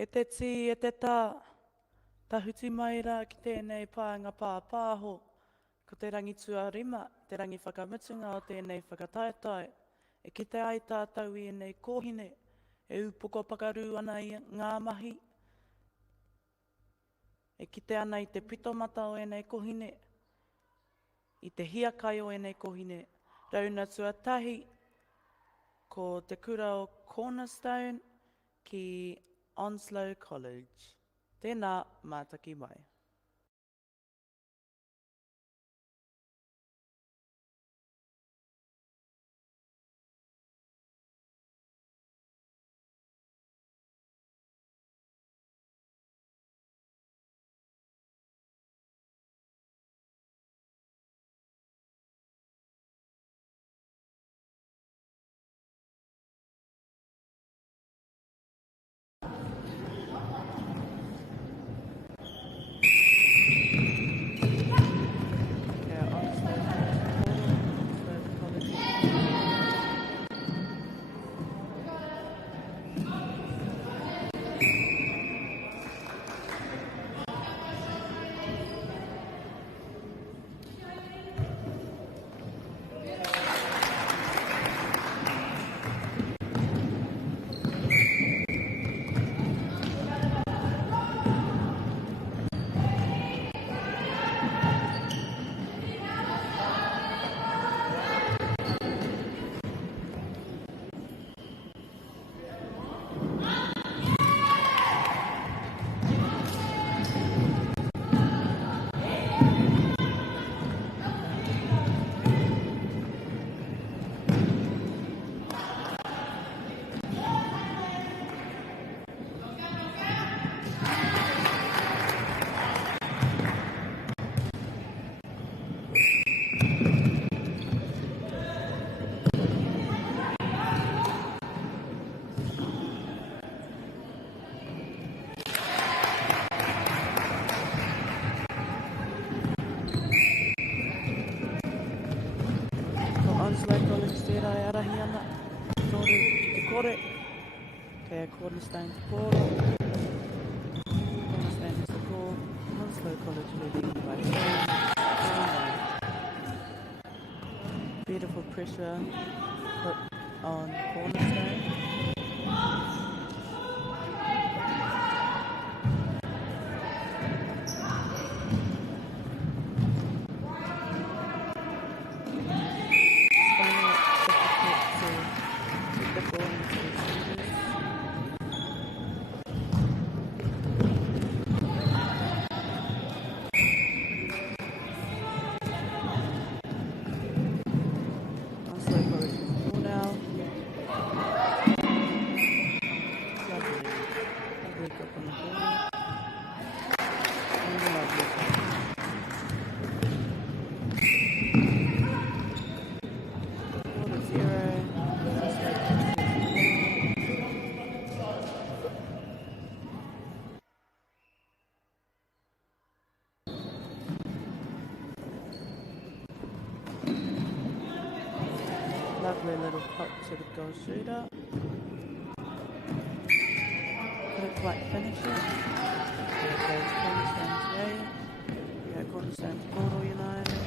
E te ti, e te tā, ta huti mai rā ki tēnei pānga pāpāho, ko te rangi tuarima, te rangi whakamutunga o tēnei whakataetai, e ki te ai tātou i nei kōhine, e upoko pakaru ana i ngā mahi, e ki te ana i te pitomata o nei kohine, i te hiakai o nei kohine, rauna tuatahi, ko te kura o Cornerstone ki Onslow College. Tēnā, mātaki mai. Kia Onslow College. Onslow College tērā e arahi ana, toru te kore, kei Cornerstone te kōro. Cornerstone is the core, Onslow College leading by 10. Beautiful pressure put on Cornerstone. Lovely little pop to the goal shooter. Couldn't quite finish it. There goes Cornerstone's way. Yeah, Cornerstone's Portal United.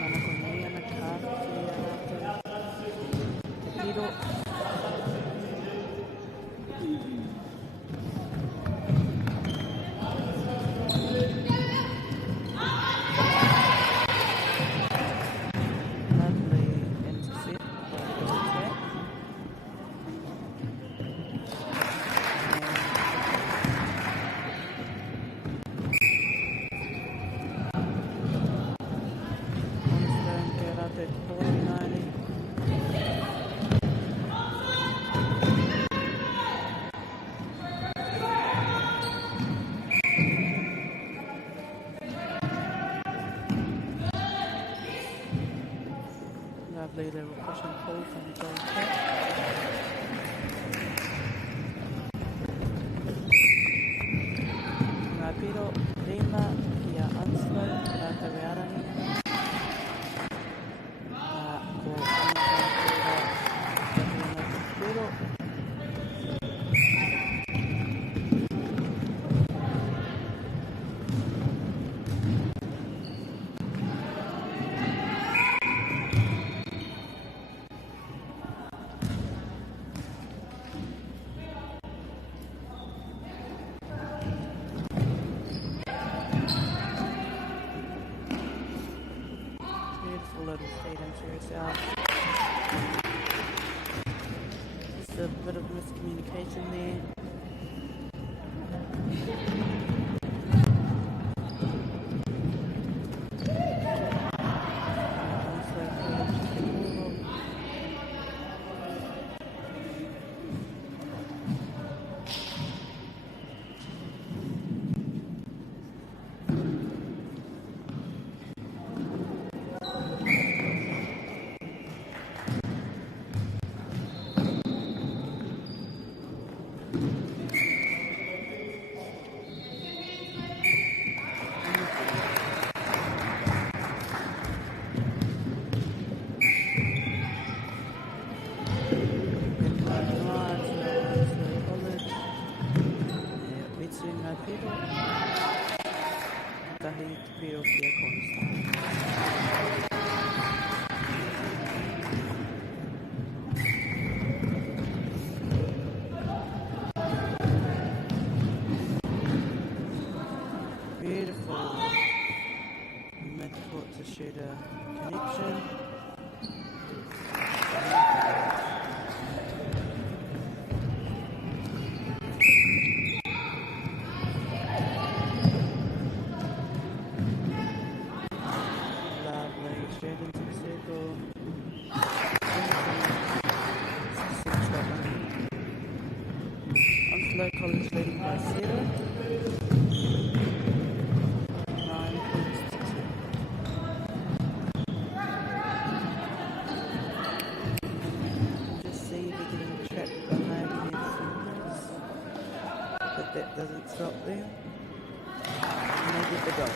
Manako nei ana kāwhia rātou. Te hiro. Lovely little push and pull from the goal kick. Ngā piro, rima, kia Onslow, rātou e arangi. Ko Onslow, kia piro. feed into yourself. Just a bit of miscommunication there. Beautiful. Metaphor to shoot a connection. Lovely. Straight into the circle. On slow college leading by 7. 9 points to 2. Just see if you're getting trapped behind their fingers, but that doesn't stop there. And they get the goal.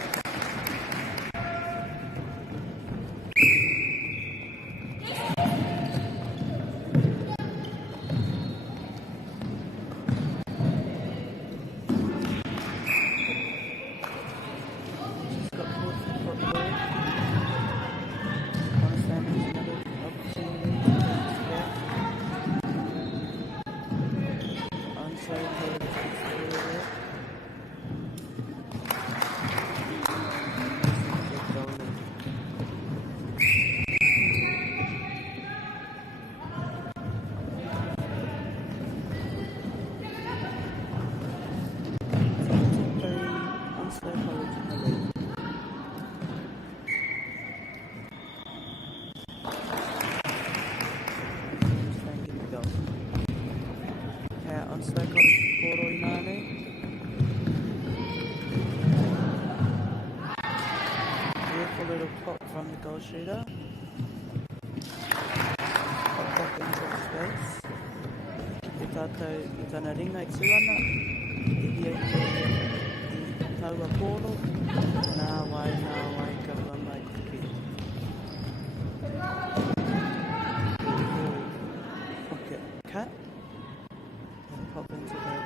From the goal shooter. Pop back into the space. Te tātou I tana ringa I tuana. Te hia I taua pōro. Nā wai, ka hua mai kupi. Pocket cut. And pop into the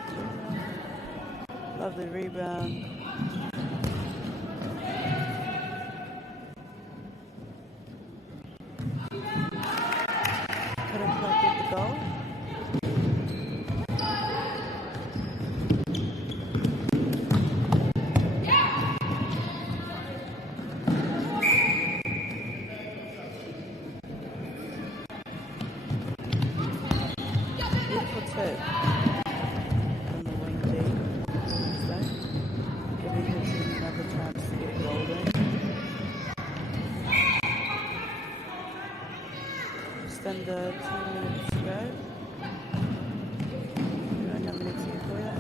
lovely rebound. Under 2 minutes to go. Una minutes e koia.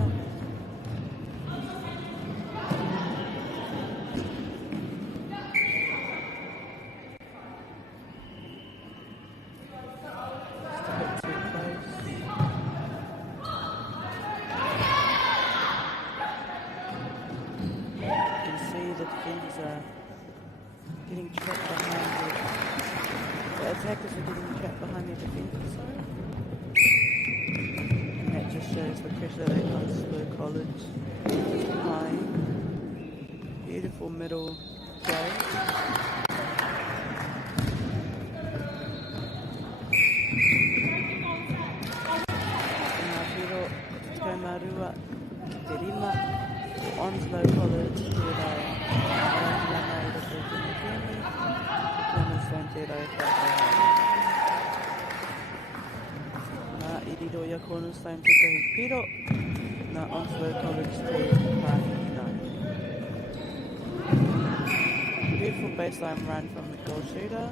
Just a bit too close. You can see the defenders are getting trapped behind it. The attackers are getting trapped behind their defenders. And that just shows the pressure that Onslow College is applying. Beautiful middle play. Marua, Te Rima, Onslow College, Te Rau, Te te rai whakahara. Nā iriro ia Cornerstone te tahi piro, nā Onslow College te pāhihina. Beautiful baseline run from the goal shooter.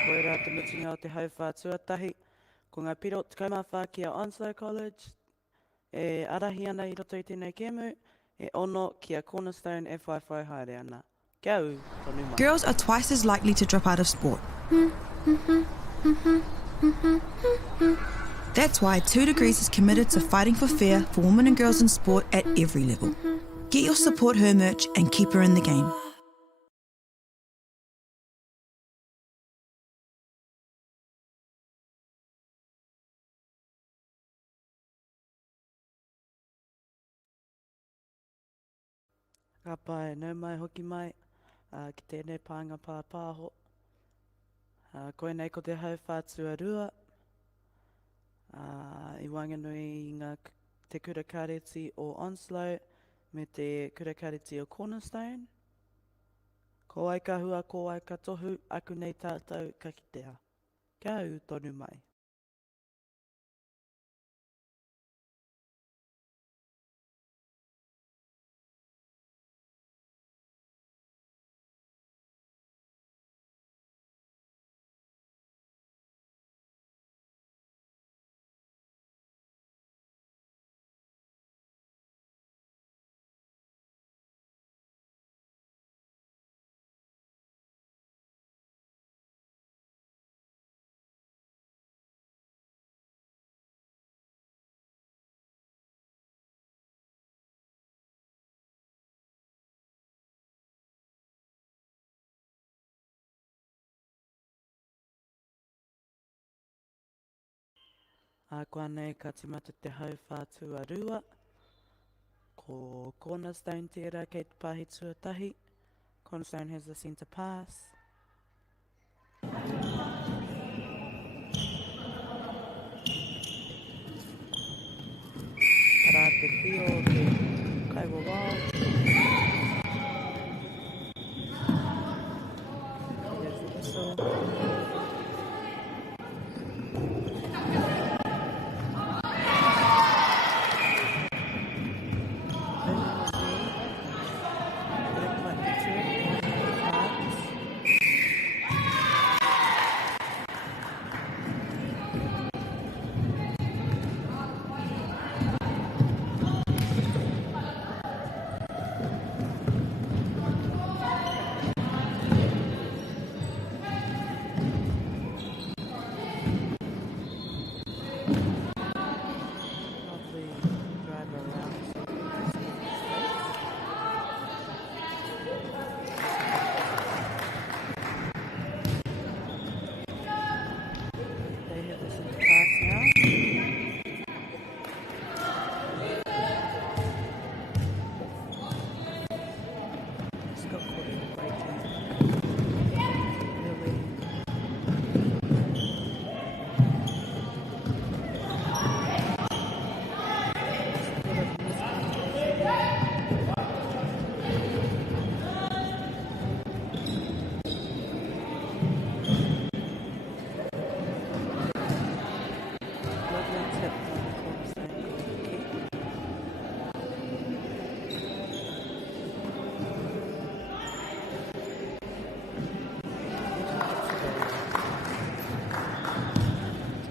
Koe rā te mutinga o te hauwha tuatahi, ko ngā piro tikaumawha ki a Onslow College, e arahi ana I roto I tēnei kēmu, e ono ki a Cornerstone e whaiwhai haere ana. Kia au, tonu mai. Girls are twice as likely to drop out of sport. That's why 2 Degrees is committed to fighting for fair for women and girls in sport at every level. Get your Support Her merch and keep her in the game. Ka pai, nau mai hoki mai, ki tēnei pānga pāpāho. Koe nei ko te hauwha tuarua, I wanganui I ngā te kura kareti o Onslow me te kura kareti o Cornerstone. Ko ai ka hua, ko ai ka tohu, aku nei tātou ka kitea. Kia au, tonu mai. Koa nei ka timata te hauwha tuarua, ko Cornerstone tērā kei te pāhi tuatahi. Cornerstone has the centre pass. Para te whio o te Kaiwa Wild. Here's the whistle.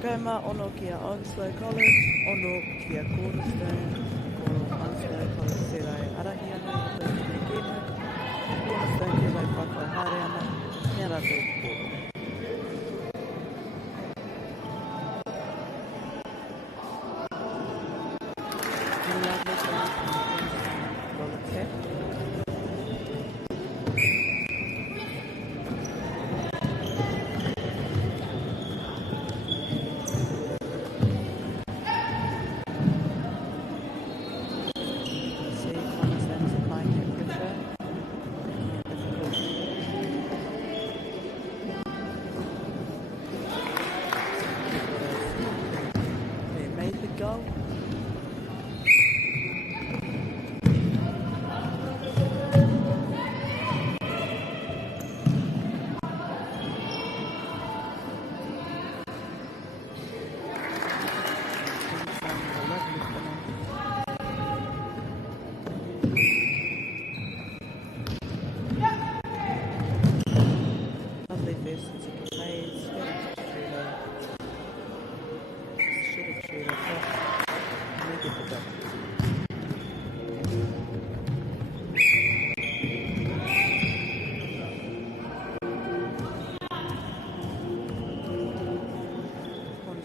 Kaima ono ki a Onslow College, ono ki a Cornerstone, ko Onslow College te rai arahi ana I tau tēnei kēmu, Cornerstone te rai whakau haere ana, kia rātou pōro. Kia rātou pōro, Cornerstone,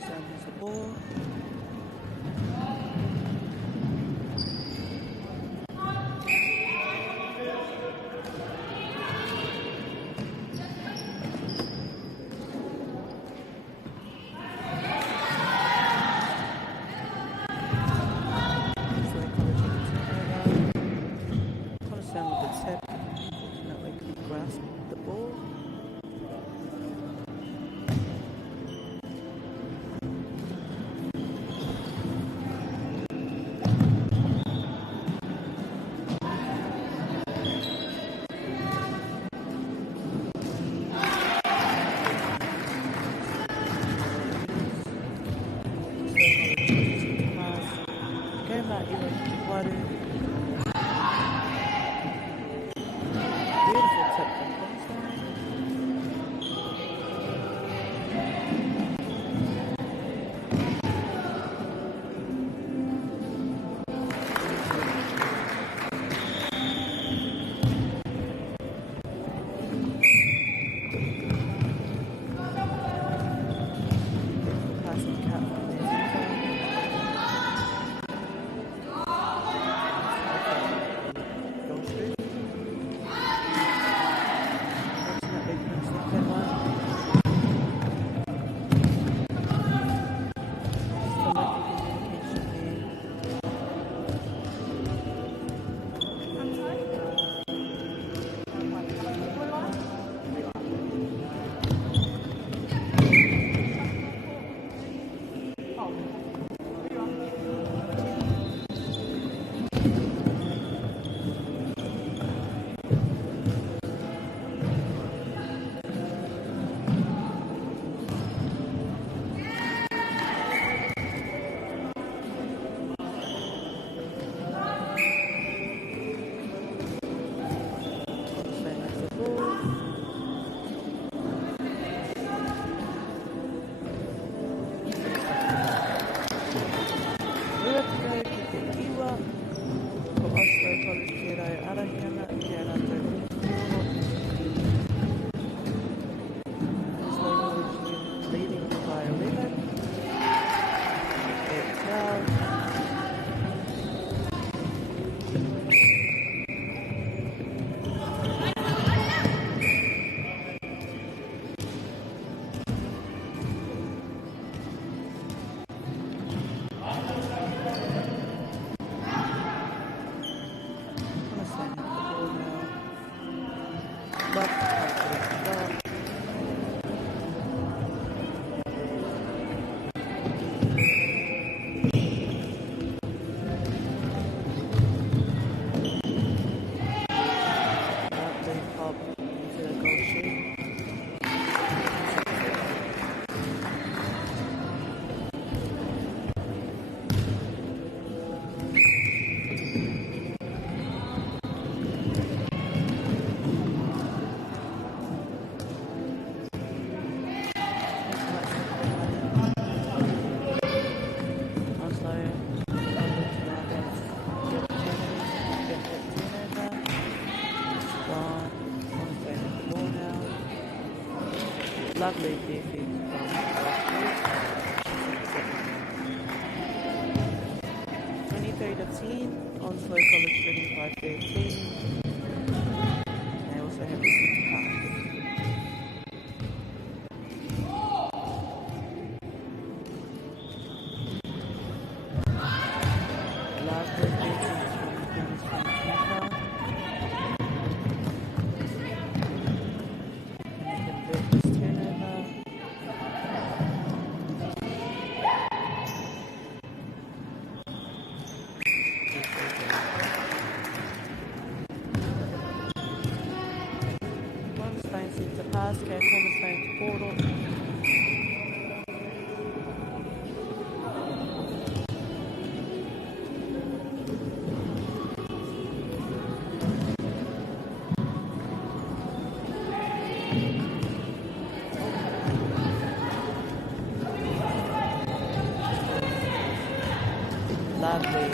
Cornerstone has the ball. Cornerstone with the tip. Unfortunately, couldn't grasp the ball. Beautiful tip from Cornerstone. Passing cat from the Go shoot. Fortunately, couldn't stop that one. Still making communication here. Cornerstone has the ball. Rua to go ki te iwa. Ko Oslo College ki rai arahina ki a rātou ki tōro. Oslo College leading by 11. At 12. Cornerstone has the ball now. Love to confident develop. Lovely pop into the goal shoot. Lovely defense from 23-10, Onslow College winning by 13. They also have a centre pass. Lovely defense from Cornerstone centre. Can they convert this turnover? Cornerstone centre pass, go Cornerstone to Portal. Lovely.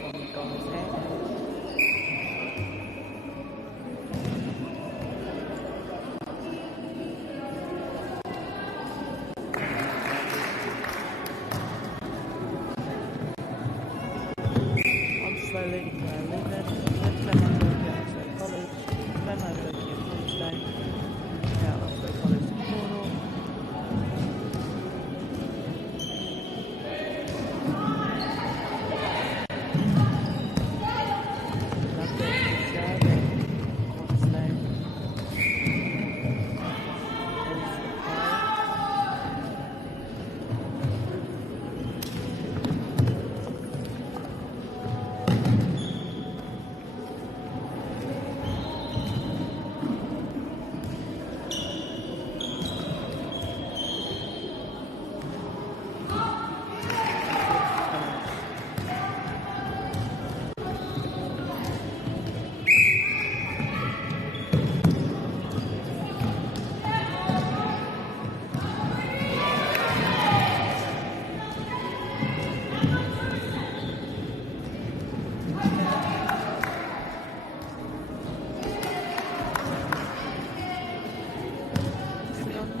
Tommy got his hand out. On slowly, Lehman, left come on Onslow College, come over to Cornerstone, now Onslow College to Portal.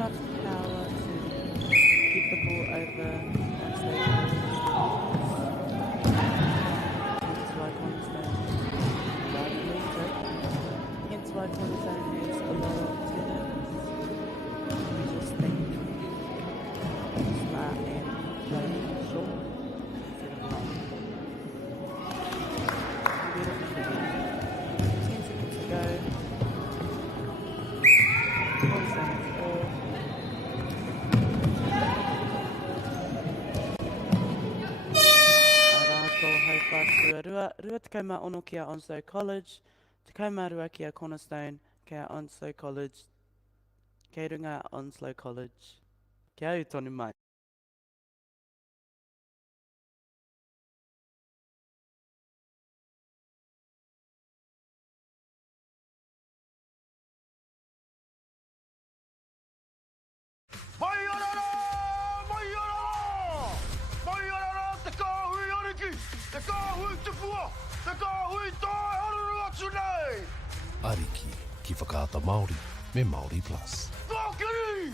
Enough power to get the ball over Onslow College. Hence why Cornerstone rather leads it. Hence why Cornerstone has a lot of tenants. We just think smart and play short instead of long. Beautiful figure. 10 seconds to go. Cornerstone has ball. Rua takauma ono kia Onslow College, takauma rua kia Cornerstone, kia Onslow College, kei runga Onslow College. Kia au tonu mai. Te kāhui ariki, te kāhui te pua, te kāhui tai haruru atu nei. Ariki, ki whakaata Māori, me Māori Plus. Whakiri!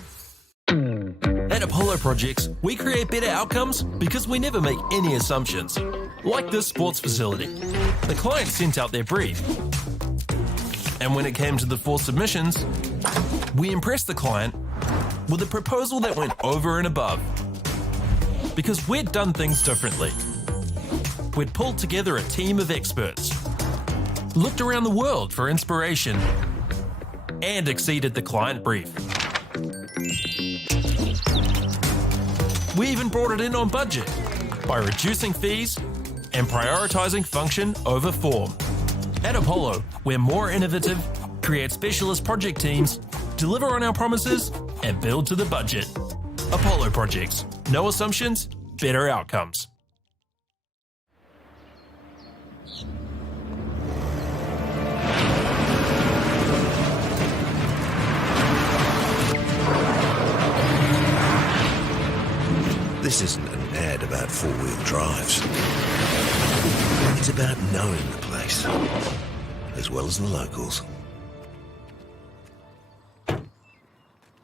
At Apollo Projects, we create better outcomes because we never make any assumptions. Like this sports facility. The client sent out their brief. And when it came to the 4 submissions, we impressed the client with a proposal that went over and above. Because we'd done things differently. We'd pulled together a team of experts, looked around the world for inspiration, and exceeded the client brief. We even brought it in on budget by reducing fees and prioritising function over form. At Apollo, we're more innovative, create specialist project teams, deliver on our promises, and build to the budget. Apollo Projects. No assumptions, better outcomes. This isn't an ad about four-wheel drives. It's about knowing the place, as well as the locals.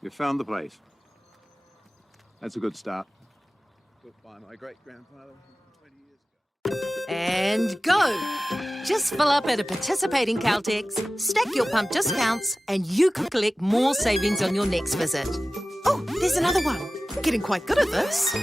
You found the place. That's a good start. Built by my great-grandfather 20 years ago. And go! Just fill up at a participating Caltex, stack your pump discounts, and you could collect more savings on your next visit. Oh, there's another one. Getting quite good at this.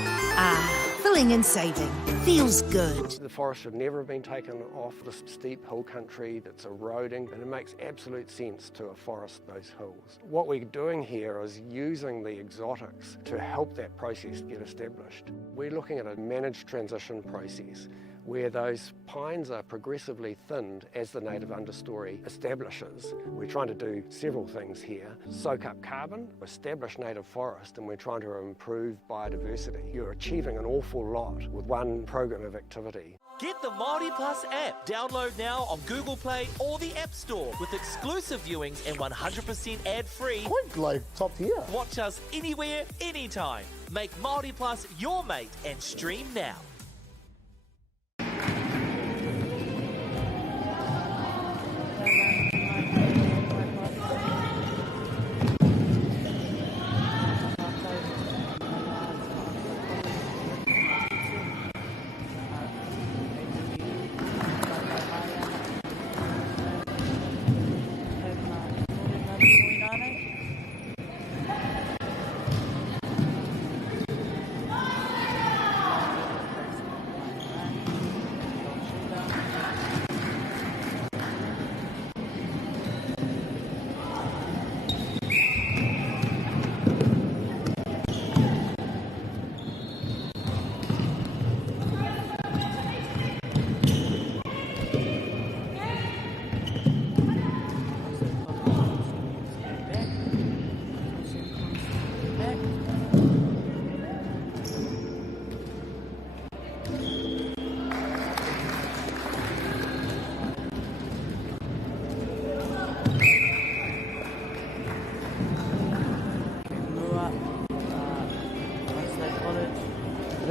Filling and saving. Feels good. The forest should never have been taken off this steep hill country that's eroding, and it makes absolute sense to afforest those hills. What we're doing here is using the exotics to help that process get established. We're looking at a managed transition process where those pines are progressively thinned as the native understory establishes. We're trying to do several things here. Soak up carbon, establish native forest, and we're trying to improve biodiversity. You're achieving an awful lot with one program of activity. Get the Māori Plus app. Download now on Google Play or the App Store with exclusive viewings and 100% ad-free. Quite like top tier. Watch us anywhere, anytime. Make Māori Plus your mate and stream now.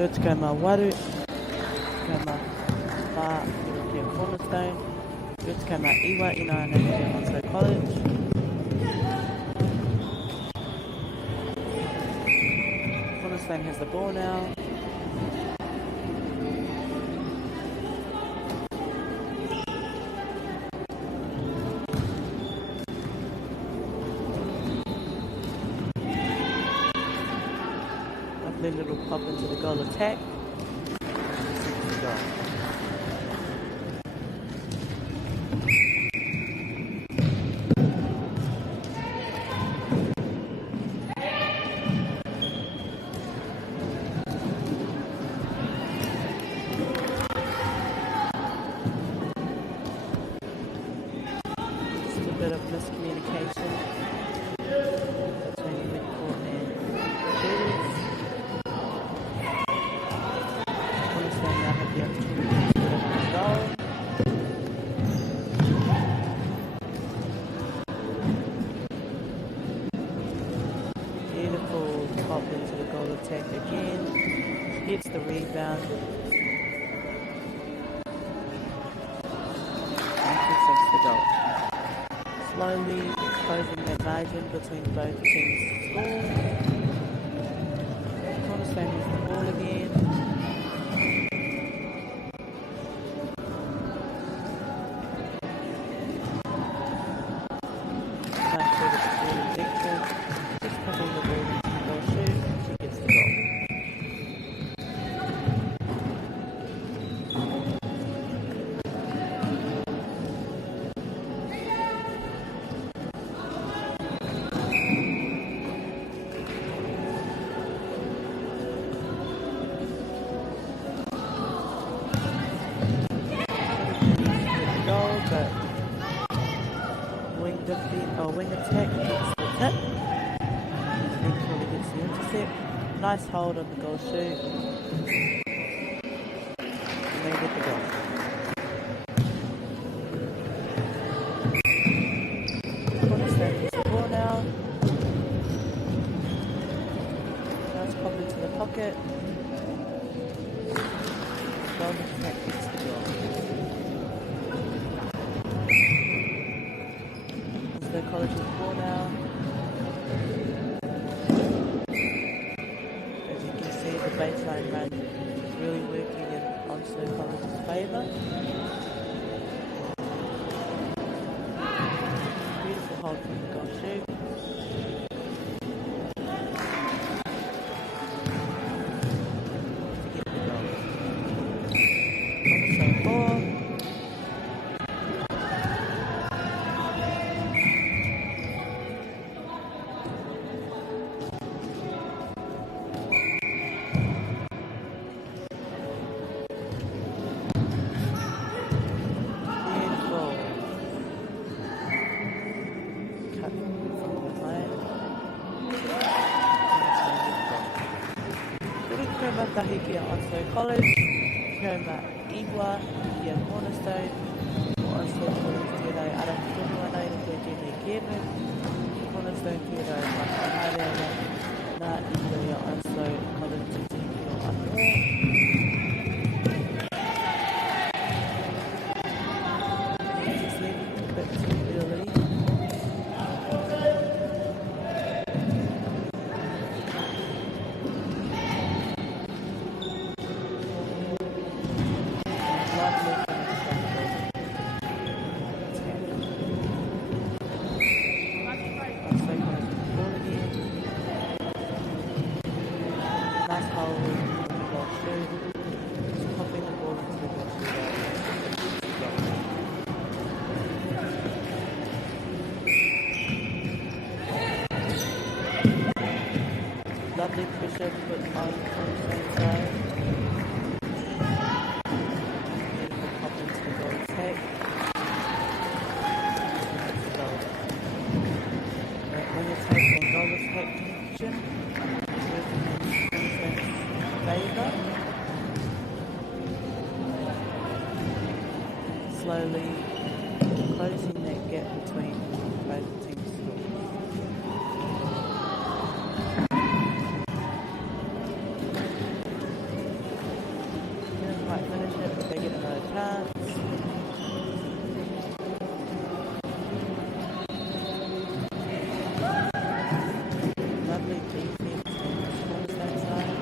Good to go my waru. Go my wha kia cornerstone. Good to go my iwa ina ana kia Onslow College. Cornerstone has the ball now. Lovely little pop into the goal attack. Just a bit of miscommunication between midcourt and defenders. Cornerstone now have the opportunity to put it on goal. Beautiful pop into the goal attack again. Gets the rebound. And takes the goal. Slowly closing that margin between both teams' scores. Cornerstone has the ball again. Not sure that it's really Dixon. Just popping the ball into the goal shoot. She gets the goal. Goal, but wing attack gets the tip. Eventually gets the intercept. Nice hold on the goal shoot. And they get the goal. Cornerstone gets the ball now. Nice pop into the pocket. Golden attack gets the goal. The college with the ball now. As you can see, the baseline run is really working in Onslow College's favour. Beautiful hold from the goal shoot. To get the goal. Onslow ball. Tahi kia Onslow College, Kirma Iwa, kia Cornerstone, Onslow College kia rai Arahitonua nei no te Jenny Kevin, Cornerstone kia rai Makahareana, nā iwa ia Onslow College te kia Anua. Just leaving a bit too early. Nice hold on the ball shoot. Just popping the ball into the ball shoot. Lovely pressure put on Cornerstone side. Beautiful pop into the goal attack. Wing attack and goal attack connection. Favour. Slowly closing that gap between both teams' scores. cards. Lovely defense on that side.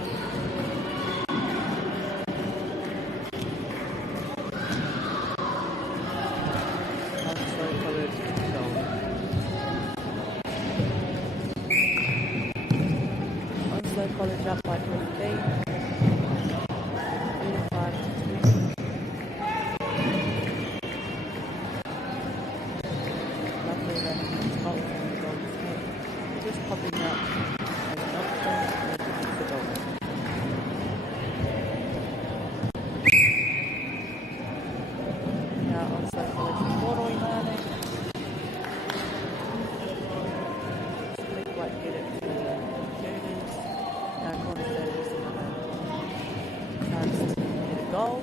Onslow College goal. Onslow College up by 15. 35-20. Lovely running goal from the goal's head. Just popping up as an option and it's the goal. Now Onslow College Moro Imane. Just quite get it to the shooters. Now corner service another chance to get a goal.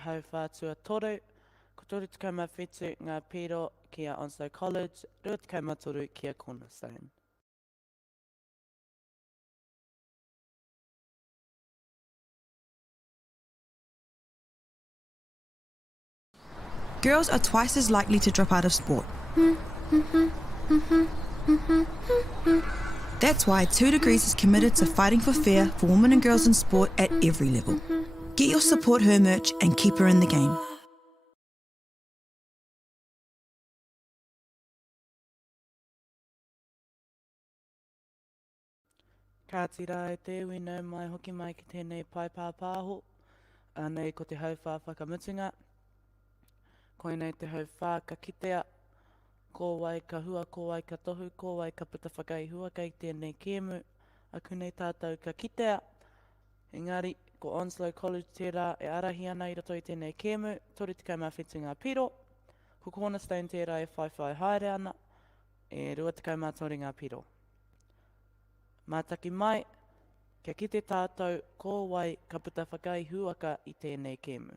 Hau whātua toru, ko toru tukau mawhetu ngā piro ki a Onslow College, rua tukau matoru ki a Cornerstone. Girls are twice as likely to drop out of sport. That's why 2 Degrees is committed to fighting for fair for women and girls in sport at every level. Get your Support Her merch and keep her in the game. Ka tira e te wina mai hoki mai ki tēnei paipāpāho, anei ko te hauwhā whakamutunga, koinei te hauwhā ka kitea, ko wai ka hua, ko wai ka tohu, ko wai ka puta whakaihua kei tēnei kēmu, aku nei tātou ka kitea, engari, ko Onslow College tērā e arahi ana I roto I tēnei kēmu, toru tikau mawhetu ngā piro, ko Cornerstone tērā e whaiwhai haere ana, e rua tikau mātori ngā piro. Mātaki mai, Kia kite tātou, ko wai ka puta whakai huaka i tēnei kēmu.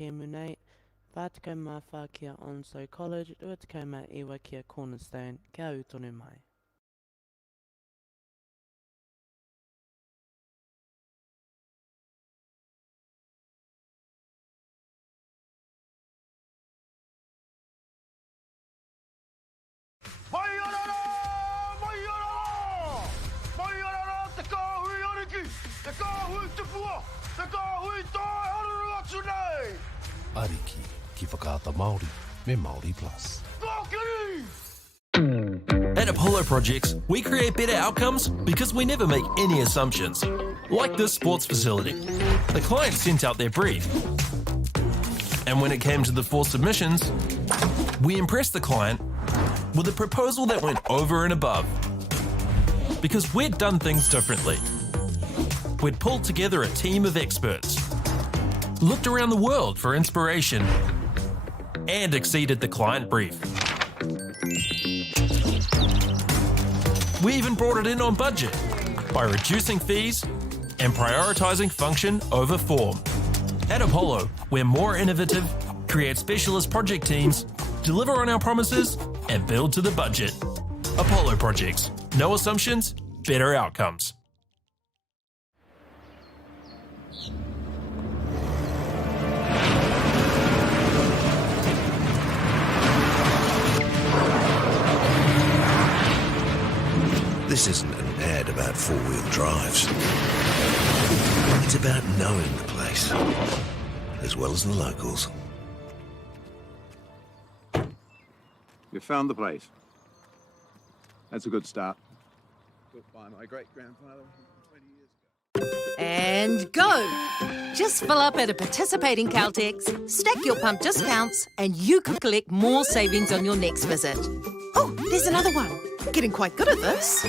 kēmu nei, 4 mā whā kia Onslow College, 2 mā iwa kia Cornerstone, kia au tonu mai. Mai orara! Mai orara! Mai orara te kāhui ariki! Te kāhui tupua! Te kāhui tāi haruru atu nei! Ariki, ki whakaata Māori, me Māori Plus. Kākiri! At Apollo Projects, we create better outcomes because we never make any assumptions. Like this sports facility. The client sent out their brief. And when it came to the 4 submissions, we impressed the client with a proposal that went over and above. Because we'd done things differently. We'd pulled together a team of experts, looked around the world for inspiration, and exceeded the client brief. We even brought it in on budget by reducing fees and prioritising function over form. At Apollo, we're more innovative, create specialist project teams, deliver on our promises, and build to the budget. Apollo Projects. No assumptions, better outcomes. This isn't an ad about four-wheel drives. It's about knowing the place, as well as the locals. You found the place. That's a good start. Built by my great-grandfather 20 years ago. And go! Just fill up at a participating Caltex, stack your pump discounts, and you could collect more savings on your next visit. Oh, there's another one. Getting quite good at this.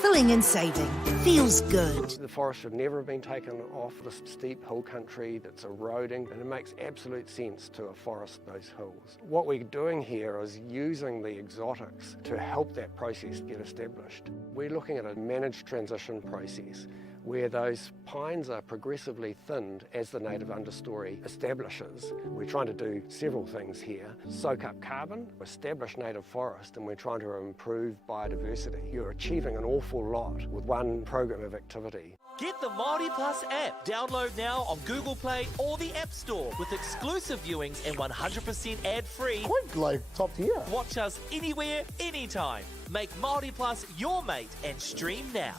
Filling and saving. Feels good. The forest should never have been taken off this steep hill country that's eroding, and it makes absolute sense to afforest those hills. What we're doing here is using the exotics to help that process get established. We're looking at a managed transition process where those pines are progressively thinned as the native understory establishes. We're trying to do several things here. Soak up carbon, establish native forest, and we're trying to improve biodiversity. You're achieving an awful lot with one program of activity. Get the Māori Plus app. Download now on Google Play or the App Store with exclusive viewings and 100% ad-free. Quite like top tier. Watch us anywhere, anytime. Make Māori Plus your mate and stream now.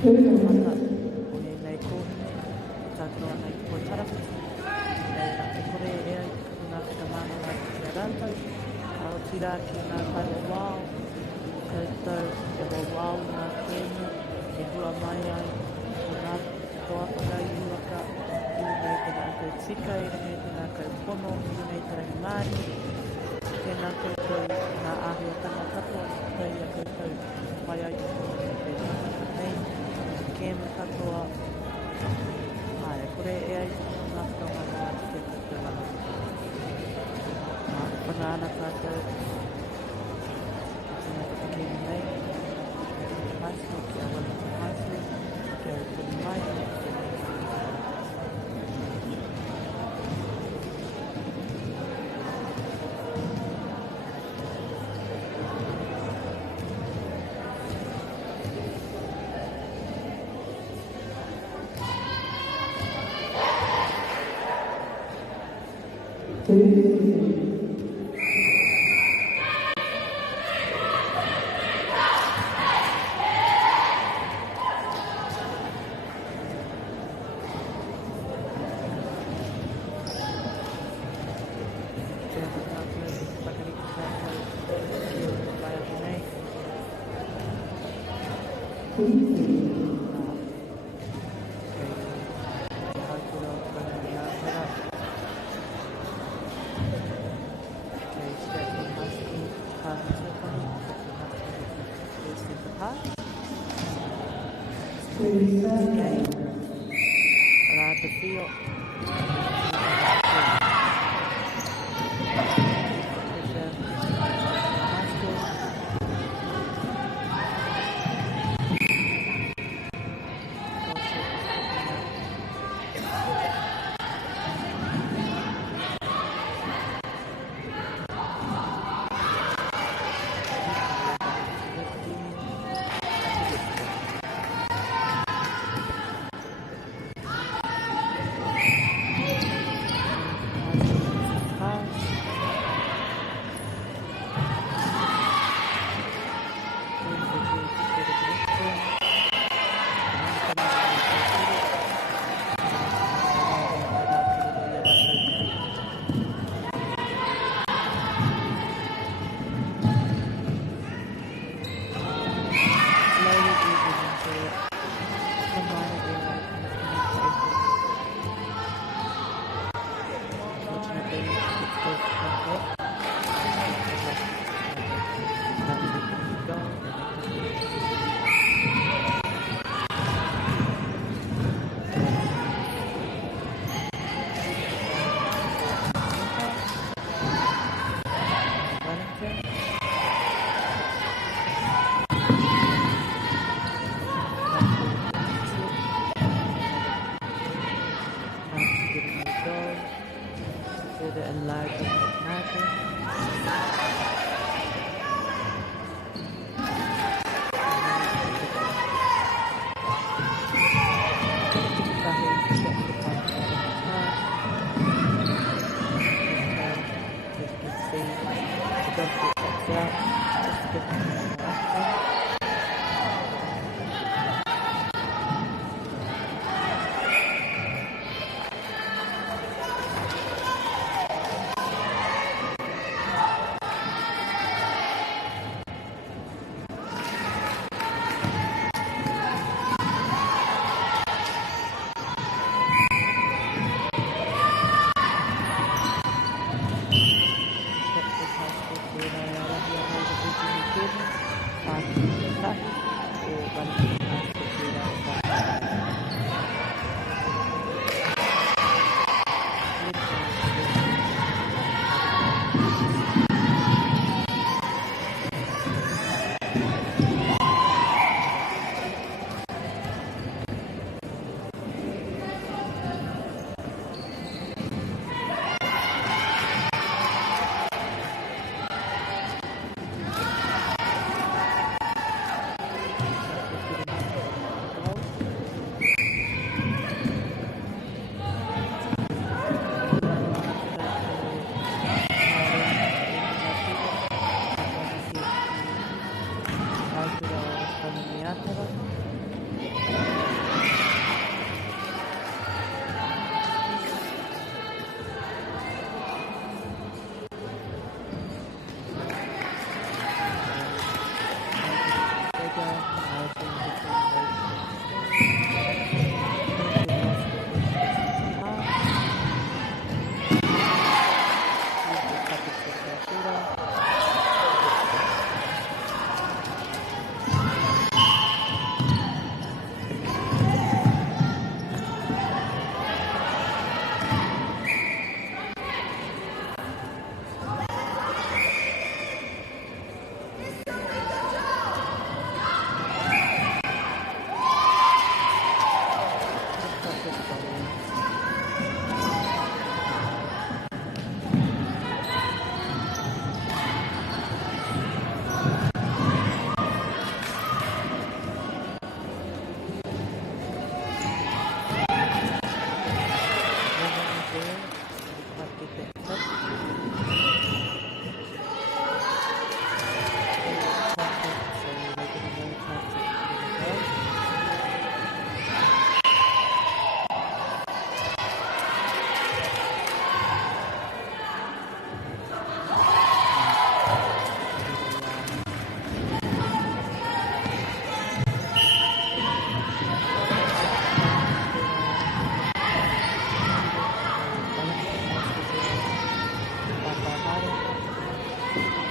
mata o nei kōhine, tākroa nei koe tarawhiti. Reira, te kore e ai te kuna whakamana mai ki a rātou, ao tira ki ngā karo wāo, koutou e mo wāo ngā tēmu, e hua mai ai, o ngā toa whakai uaka, i nei te ngā kau tika, i nei te ngā kau pono, i nei te rangi Māori, tēnā koutou ngā āhuatanga katoa, tei a koutou whai ai te nei, kēmu katoa, ai, kore e ai te ngā whakamana ki te koutou lana. Whanaana tātou, ki tina te kēmu nei, high school, ki a Wellington High School, ki a Tuni Mai,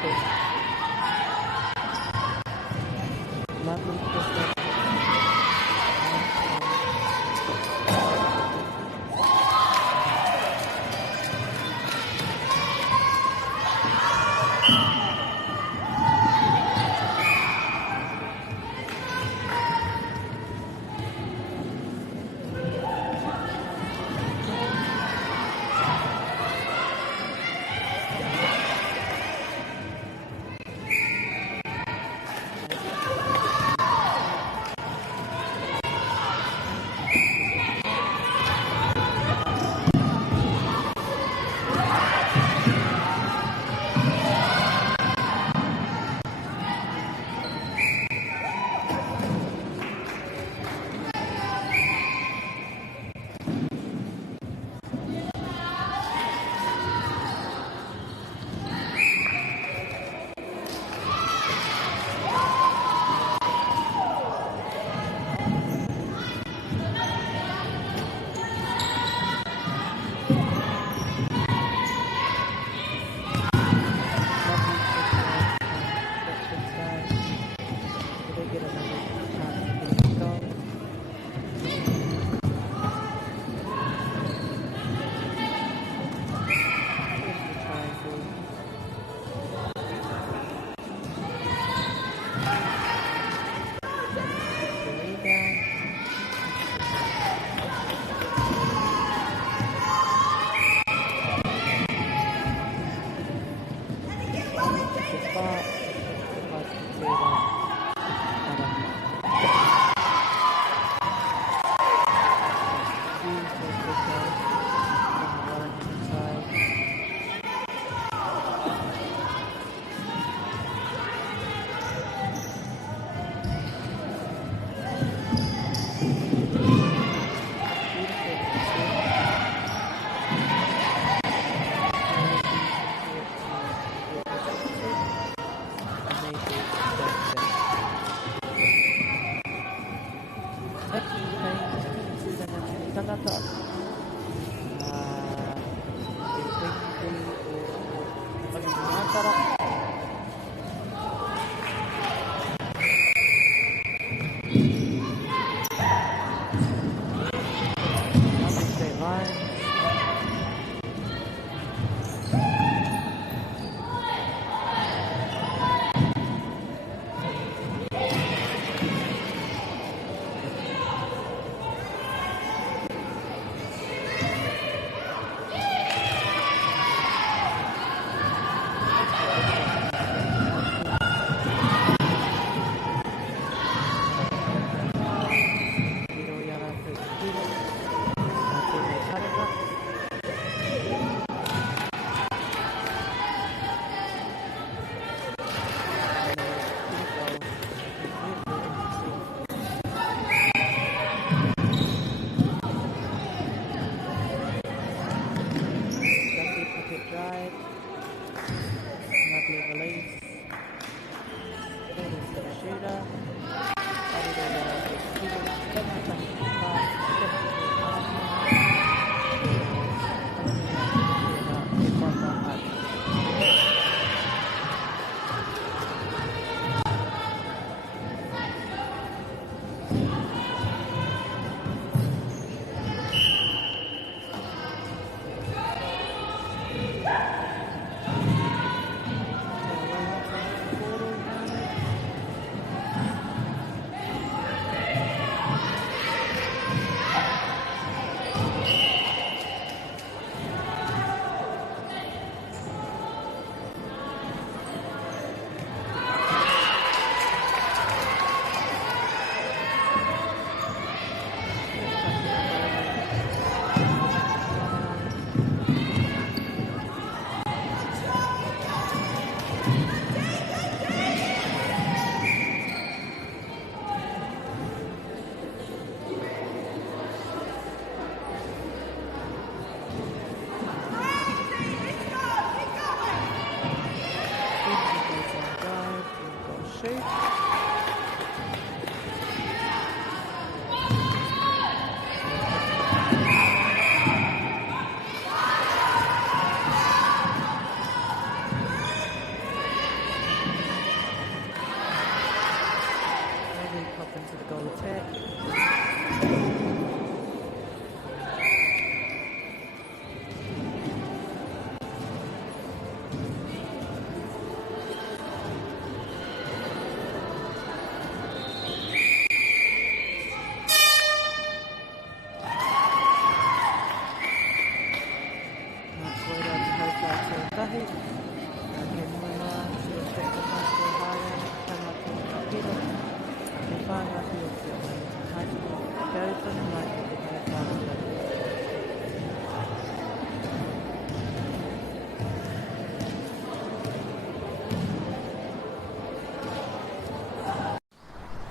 Perfect. Lovely crystal.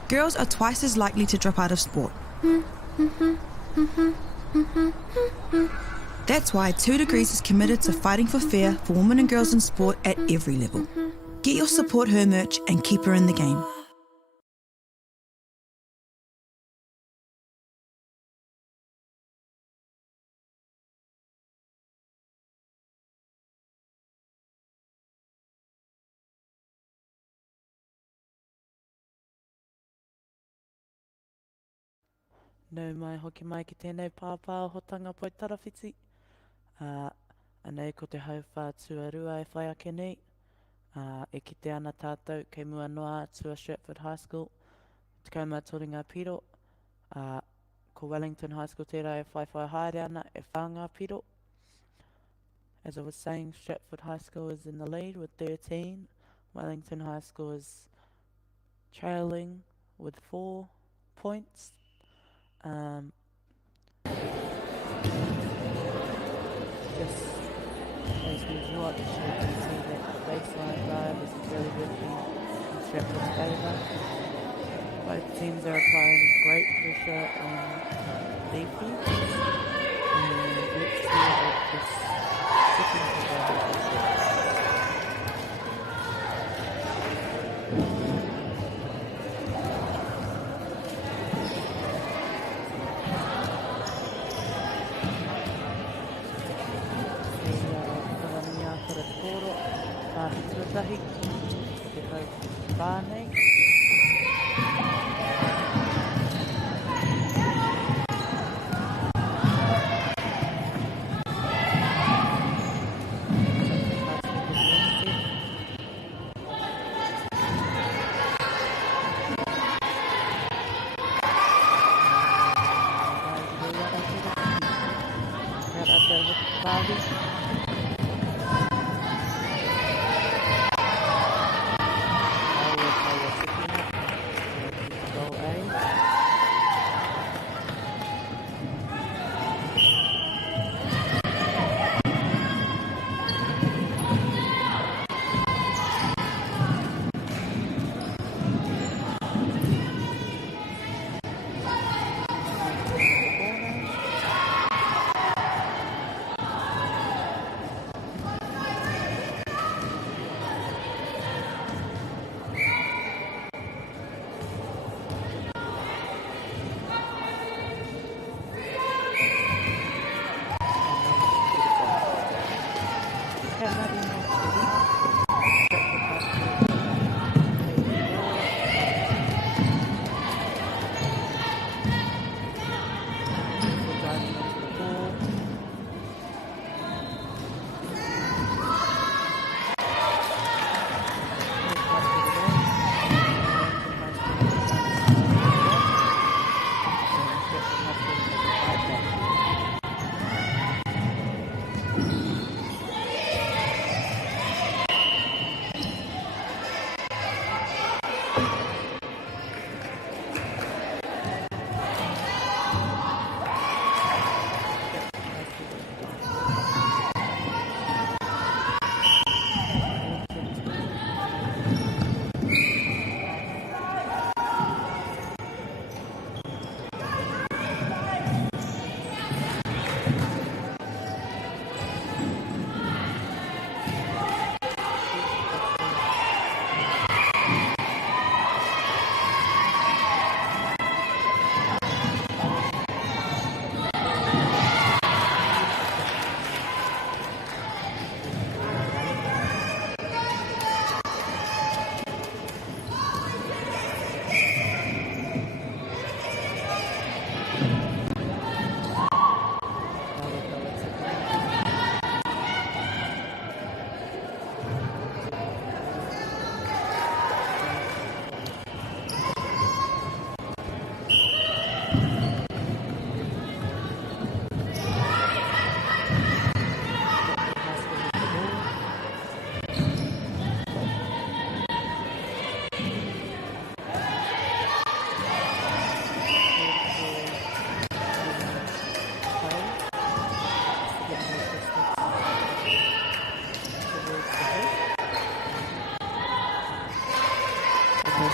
girls are twice as likely to drop out of sport. That's why 2 Degrees is committed to fighting for fair for women and girls in sport at every level. Get your Support Her merch and keep her in the game. Nau mai hoki mai ki tēnei pāpā hotanga poi tarawhiti. Anei ko te hauwha tuarua e whai ake nei. E kite ana tātou kei mua noa atua Stratford High School. Te kaumā toringa piro. Ko Wellington High School tērā e whai haere ana e whanga piro. As I was saying, Stratford High School is in the lead with 13. Wellington High School is trailing with 4 points. Just as we watch, you can see that the baseline drive is really good in Stratford's favour. Both teams are applying great pressure on defence, and let's see if this sticking together. Tuatahi, te hau whānei.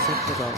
set the goal.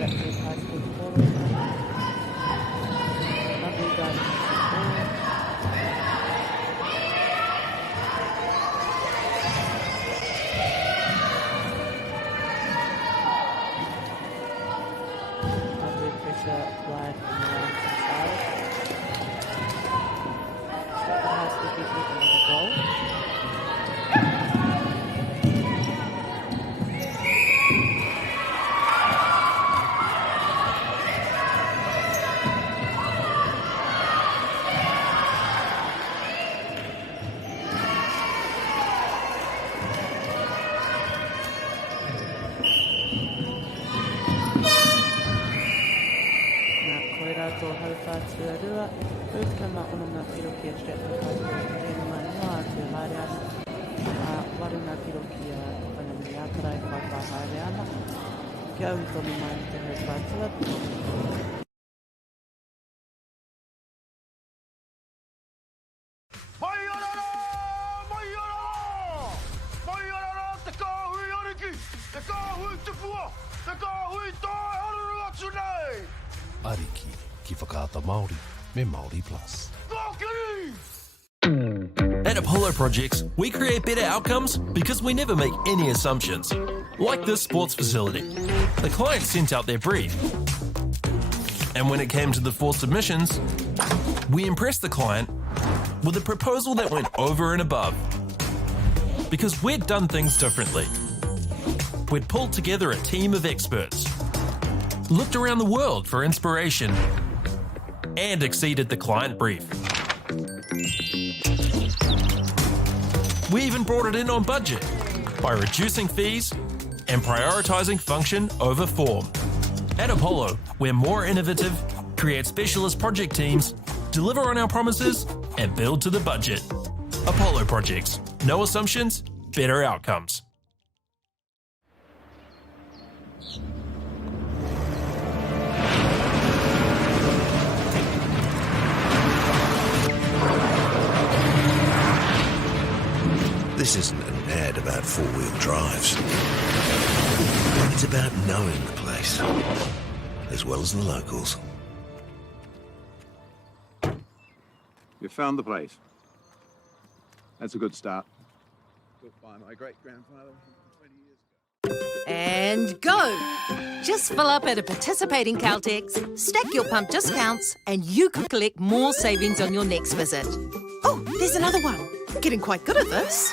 Stratford High School following that. Lovely driving support. Lovely pressure applied from the right side. Stratford High School getting another goal. Tuarua, Rutkama Onanga Pirokia Stratford High School, Tēnuma Noa Te Haereana, Warunga Pirokia Whanamiri Akarai Whaiwha Haereana, Kia ui tonu mai te hau whātua. Mai orara! Mai orara! Mai orara! Te kāhui ariki! Te kāhui te pua! Te kāhui tae haruru atu nei! Ariki, ki whakaata Māori, me Māori Plus. Kākiri! At Apollo Projects, we create better outcomes because we never make any assumptions. Like this sports facility. The client sent out their brief. And when it came to the 4 submissions, we impressed the client with a proposal that went over and above. Because we'd done things differently. We'd pulled together a team of experts, looked around the world for inspiration, and exceeded the client brief. We even brought it in on budget by reducing fees and prioritising function over form. At Apollo, we're more innovative, create specialist project teams, deliver on our promises, and build to the budget. Apollo Projects. No assumptions, better outcomes. This isn't an ad about four-wheel drives. It's about knowing the place, as well as the locals. You found the place. That's a good start. Built by my great-grandfather 20 years ago. And go! Just fill up at a participating Caltex, stack your pump discounts, and you could collect more savings on your next visit. Oh, there's another one. Getting quite good at this.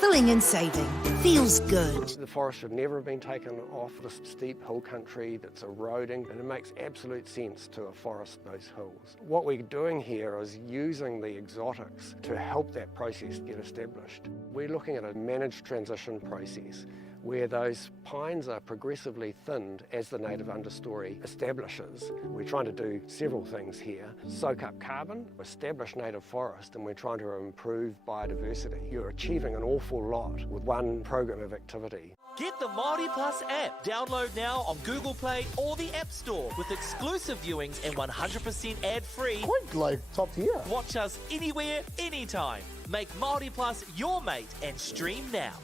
Filling and saving. Feels good. The forest should never have been taken off this steep hill country that's eroding, and it makes absolute sense to afforest those hills. What we're doing here is using the exotics to help that process get established. We're looking at a managed transition process where those pines are progressively thinned as the native understory establishes. We're trying to do several things here. Soak up carbon, establish native forest, and we're trying to improve biodiversity. You're achieving an awful lot with one program of activity. Get the Māori Plus app. Download now on Google Play or the App Store with exclusive viewings and 100% ad-free. Quite like top tier. Watch us anywhere, anytime. Make Māori Plus your mate and stream now.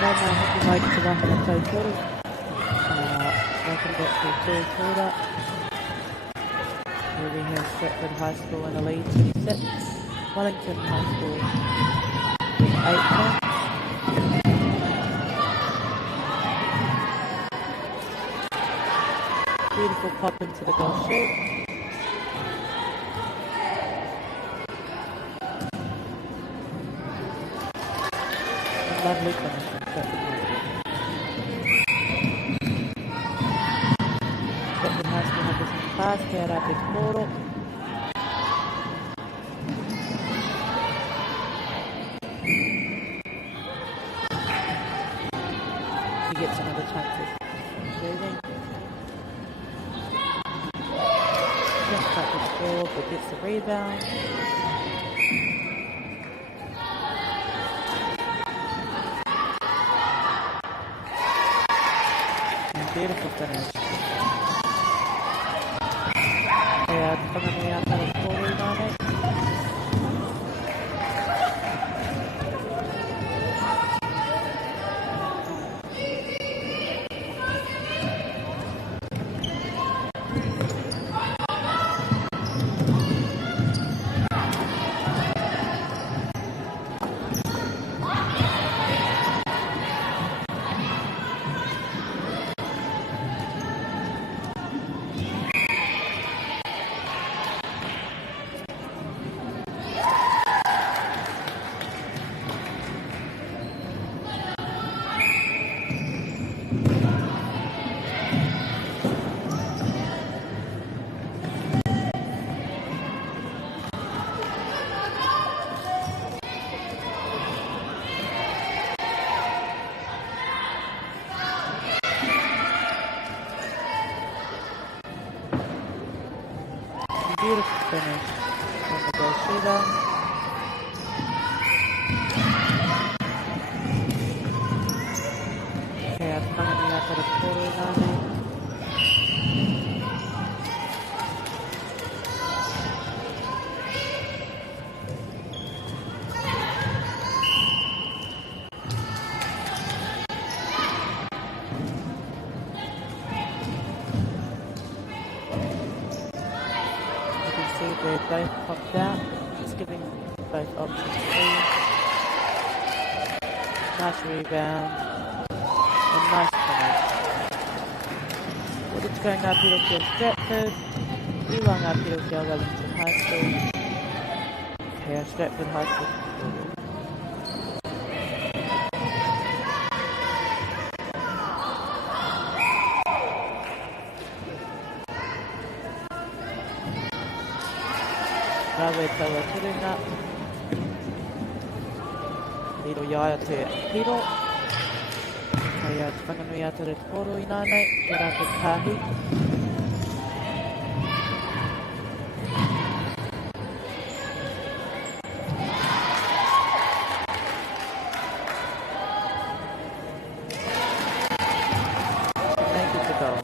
Welcome back to Wahine Tautoro. Welcome back to third quarter. Here we have Stratford High School in the lead 26. Wellington High School with 8 points. Beautiful pop into the goal shoot. Lovely finish from Stratford High School. Stratford High School have this pass, Te Arape Moro. He gets another chance of shooting. Just cut the score, but gets the rebound. Beautiful finish. Whangamia para kōrero nāne. Beautiful finish from the goal shooter. Kea whanganui ata re poro nāne. They're both popped out, just giving both options free. Nice rebound and nice finish. It's going up Pirokia Stratford, Iwanga Pirokia Wellington High School. Okay, Stratford High School. Rawe taua turunga. Piro iaia te piro. Kei a te whanganui ata re te poro I nānei, ke rā te kāhi. Make it the goal.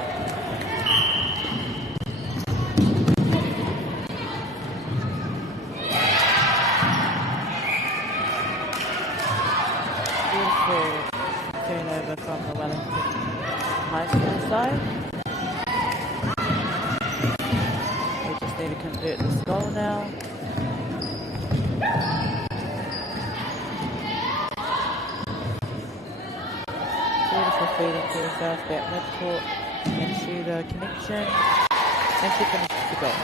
Turnover from the Wellington High School side. We just need to convert this goal now. Beautiful feeding to the south back midcourt and shooter connection. And she finishes the goal.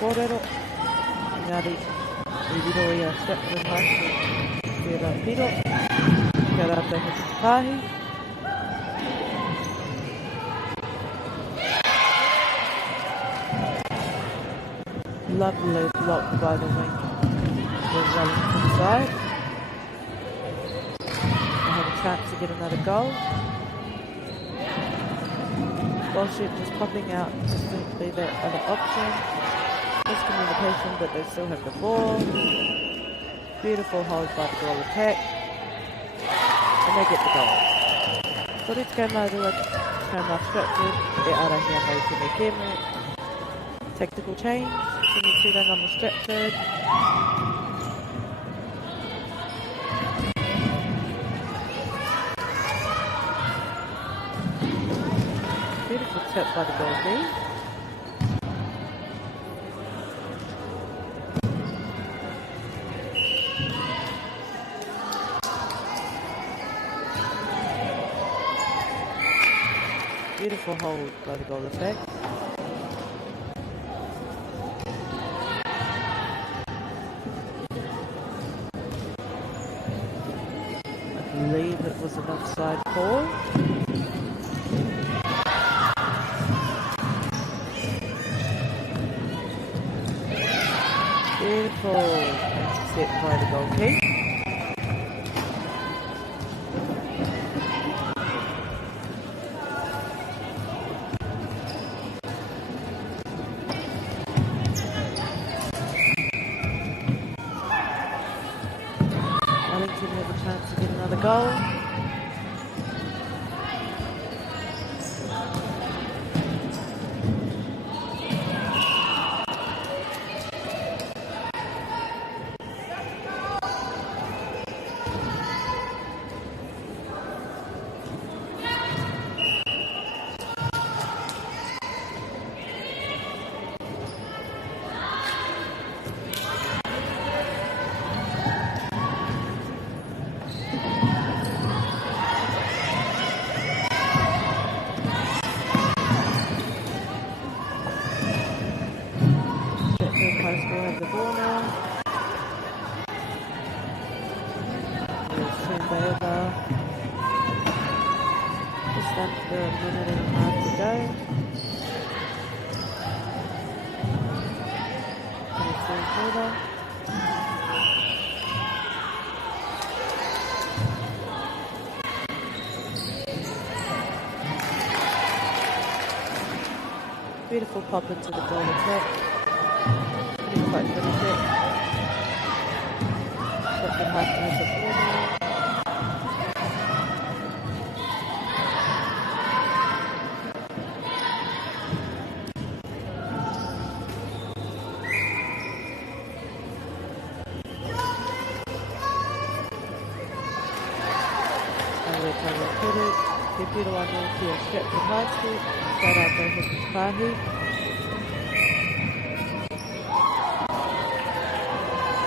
Kōrero, engari, I riro I a Stratford High School, te rā piro, kia rātou he kāhi. Lovely block by the wing, the Wellington side. I have a chance to get another goal. Goal shoot just popping out, just to be that other option. Miscommunication, but they still have the ball. Beautiful hold by the goal attack. And they get the goal. So let's go Marua, Tama Stratford, e arahia mai te me kemu. Tactical change, Tini Turanga mo Stratford. Beautiful tip by the goalie. Beautiful hold by the goal attack. believe it was an offside call. Beautiful. Set by the goalkeeper. Wellington have a chance to get another goal. Have the ball now. It's turned over. Just under a minute and a half to go. And it's turned over. Beautiful pop into the goal attack. Quite finish it. Shotgun half has the ball now. Te piro anō ki a Stratford High School, tā rātou hoki whāhi.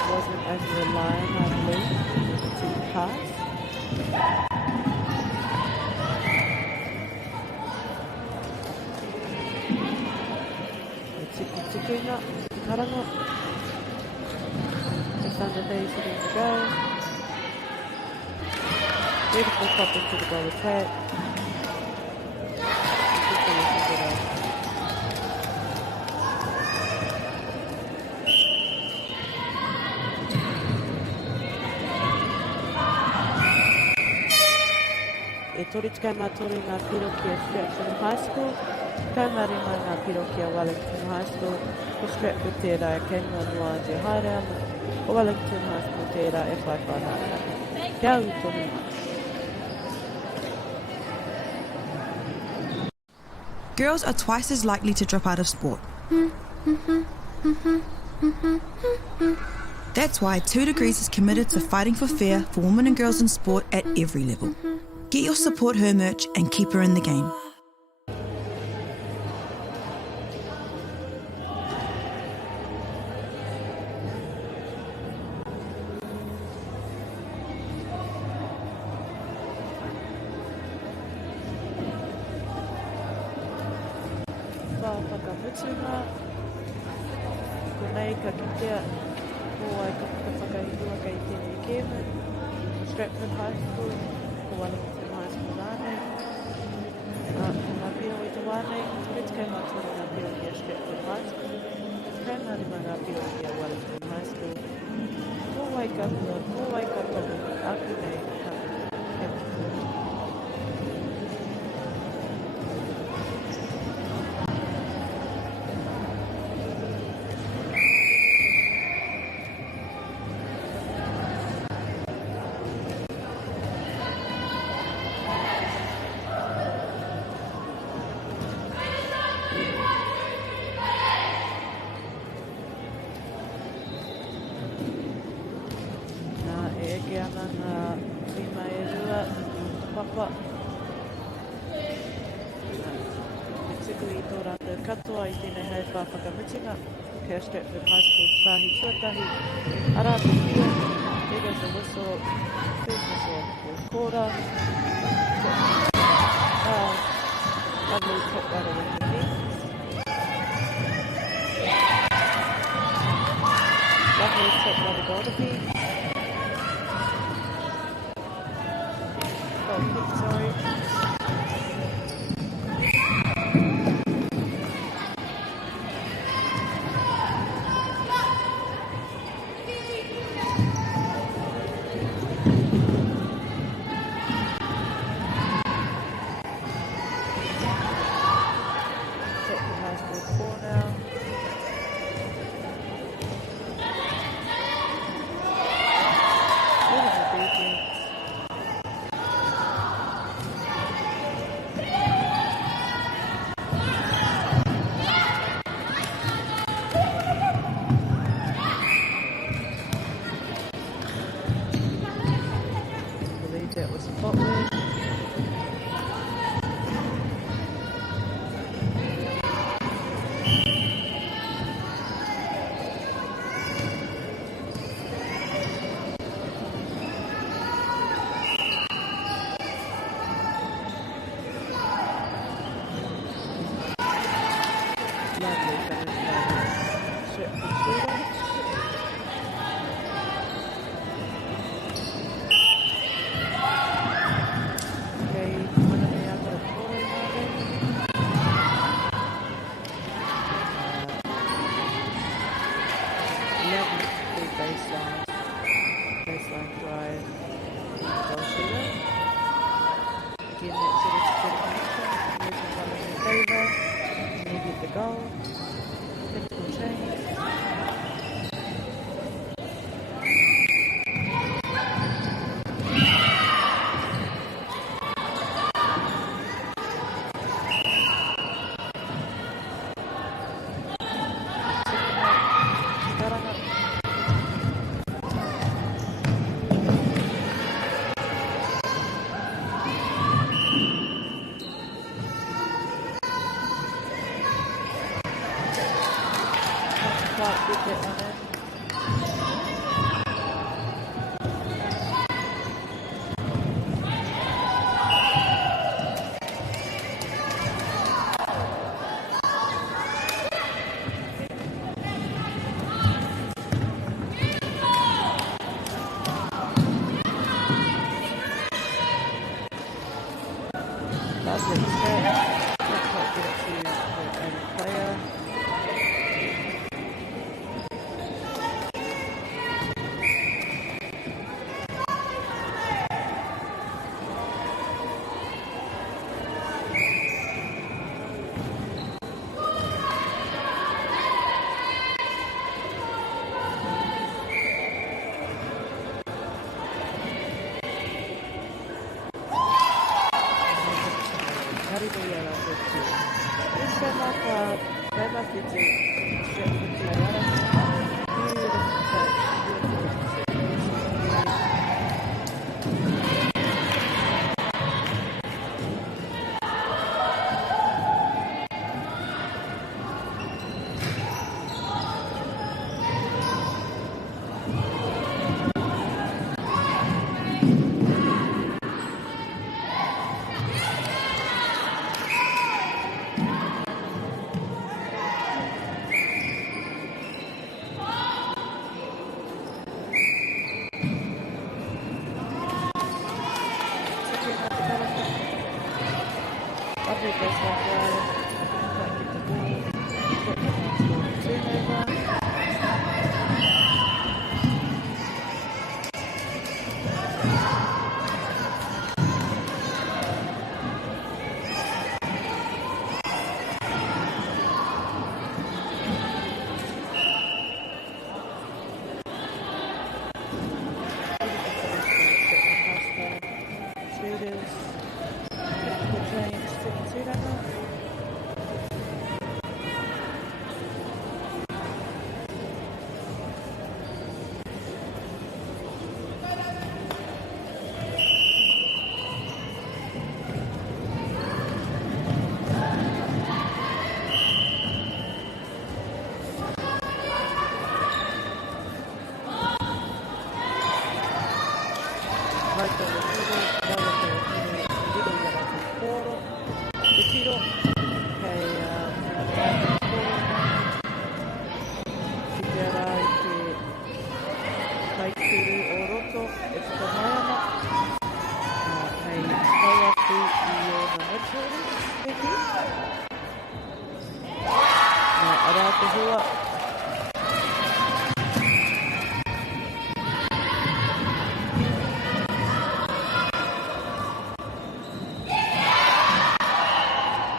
Wasn't as reliant, I believe, to pass. Tiki ngā, karanga. Just under 30 seconds to go. Beautiful pop into the goal attack. E toritika mātori ngā piro ki a Stratford High School, kaumari mai ngā piro ki a Wellington High School, ko Stratford tērā e kei noa te haere ana, o Wellington High School tērā e whaiwhana. Kia au tonu. Girls are twice as likely to drop out of sport. That's why 2 Degrees is committed to fighting for fair for women and girls in sport at every level. Get your Support Her merch and keep her in the game. Whakamutunga, ko nei ka kitea, ko ai ka whakahihua kei tēnei Kevin, Stratford High School, ko Wellington High School rānei. Ngā piro i te wānei, pēc kei māturi ngā piro ki a Stratford High School, kei mārima ngā piro ki a Wellington High School. Ko wai ka hua, ko wai ka tohu, aku nei ka Kevin. Katoa i tēnei hei whakamutunga, kia Stratford High School tāhi tuatahi, arātu kia, there goes the whistle, first whistle of the fourth quarter. Lovely tip right over the defence. Lovely tip by the goal defence. that was footwear. Lovely finish shirt for Sweden. Okay, finally I've got a photo lovely big baseline drive, goal shooter. Again, that's it, it's good connection. Using one in your favour, and you get the goal. Typical change. Quite good bit on it. That's it. Can't quite get it to the player.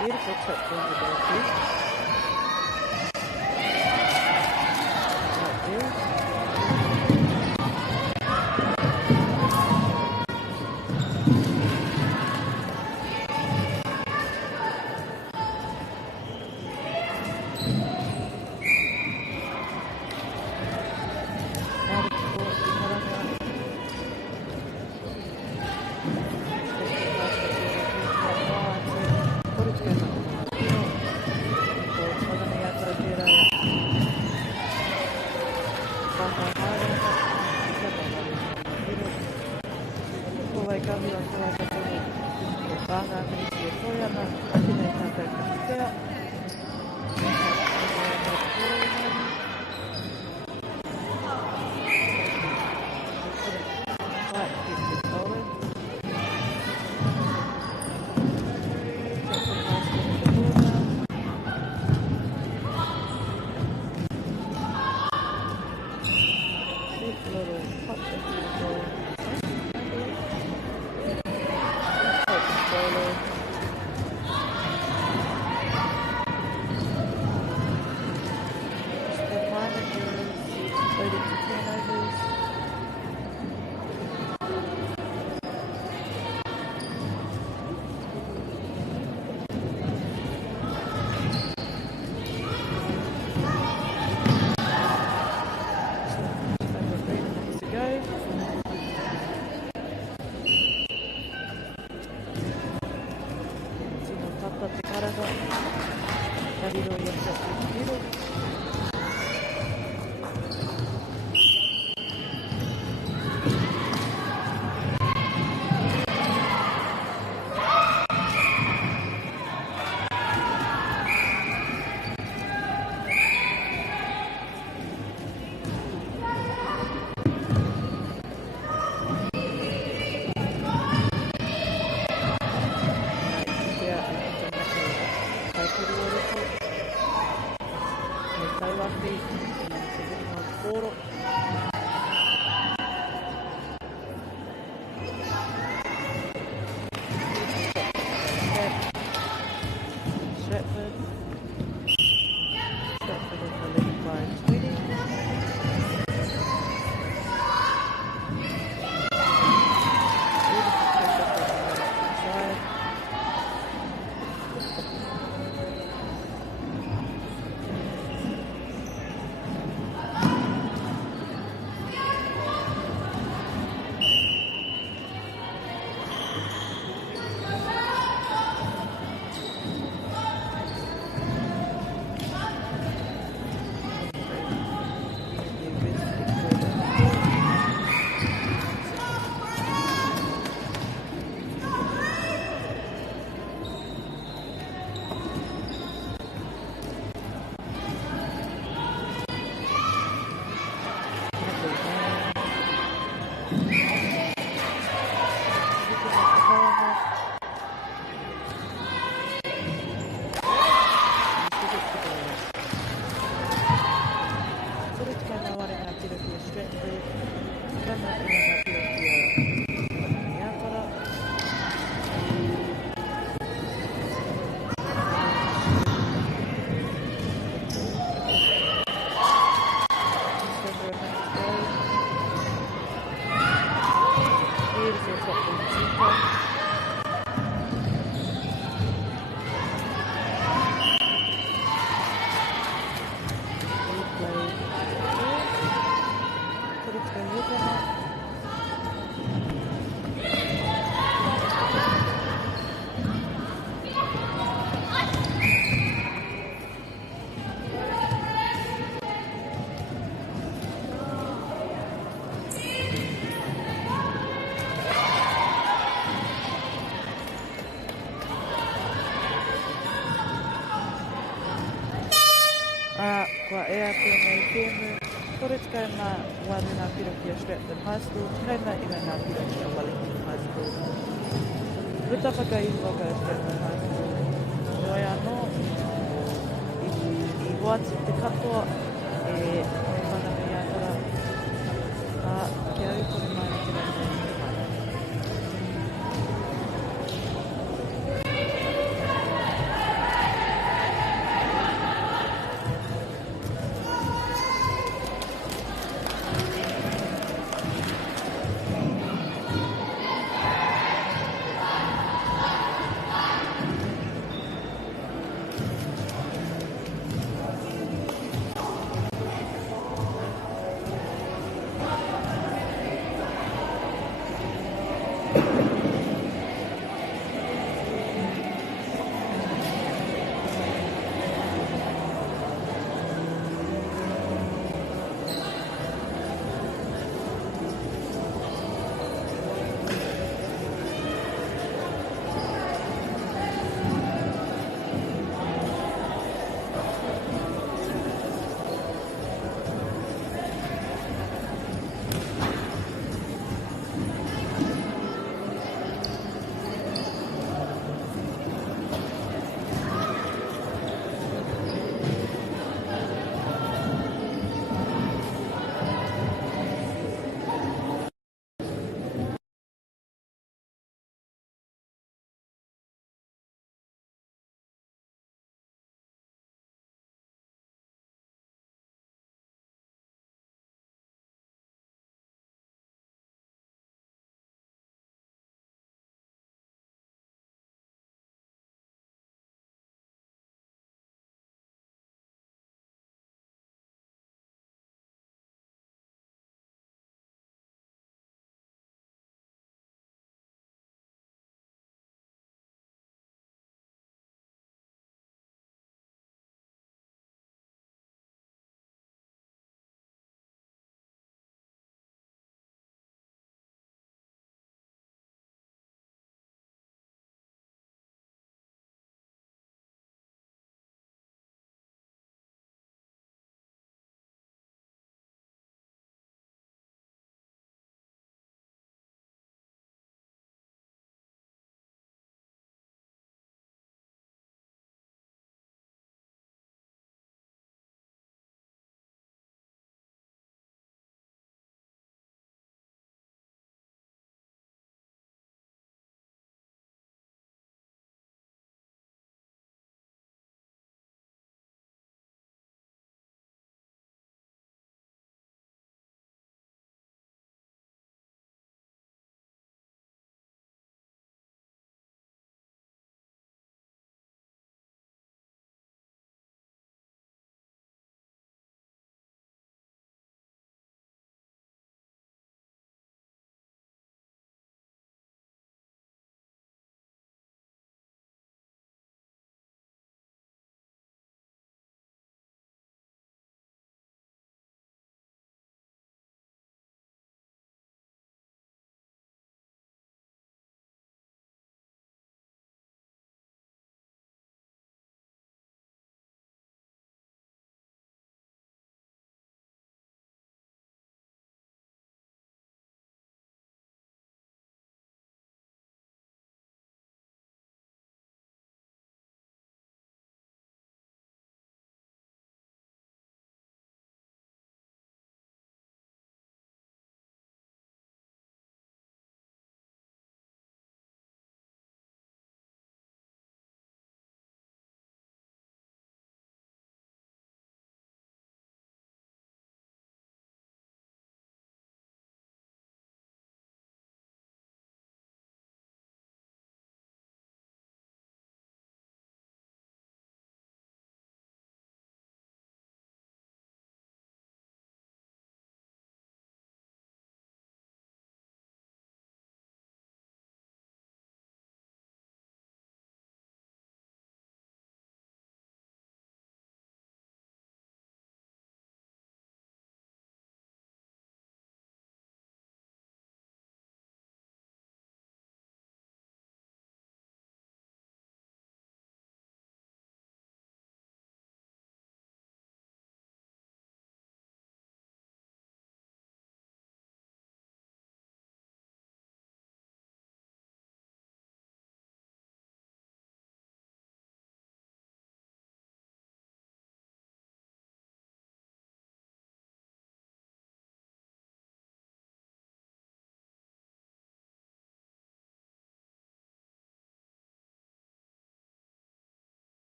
Beautiful touch on the ball, too. Right there. Out of the court, whakahua koa ka tono e whanga miniti e toiana ake nei tātou ka whiwhea. Kua ea tēnei tēmu, kore tikai ngā wāru ngā pirakia Stratford High School, kaina ina ngā pirakia Wellington High School. Ruta whakaiwa ka Stratford High School. Noi anō, i wāti te katoa, e whanami ātara, kia au kore mai ki rā mai.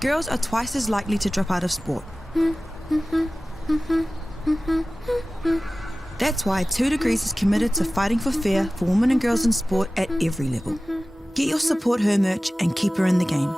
girls are twice as likely to drop out of sport. That's why 2 Degrees is committed to fighting for fair for women and girls in sport at every level. Get your Support Her merch and keep her in the game.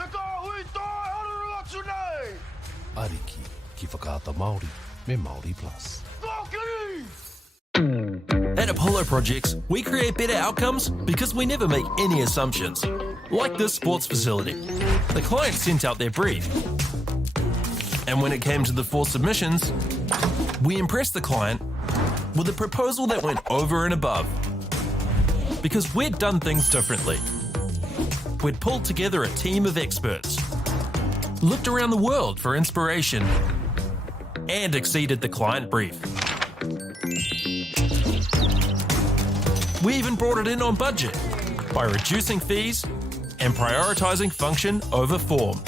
Te kāhui toi haruru atu nei! Ariki, ki whakaata Māori, me Māori Plus. Kōkiri! At Apollo Projects, we create better outcomes because we never make any assumptions. Like this sports facility. The client sent out their brief. And when it came to the 4 submissions, we impressed the client with a proposal that went over and above. Because we'd done things differently. We'd pulled together a team of experts, looked around the world for inspiration, and exceeded the client brief. We even brought it in on budget by reducing fees and prioritising function over form.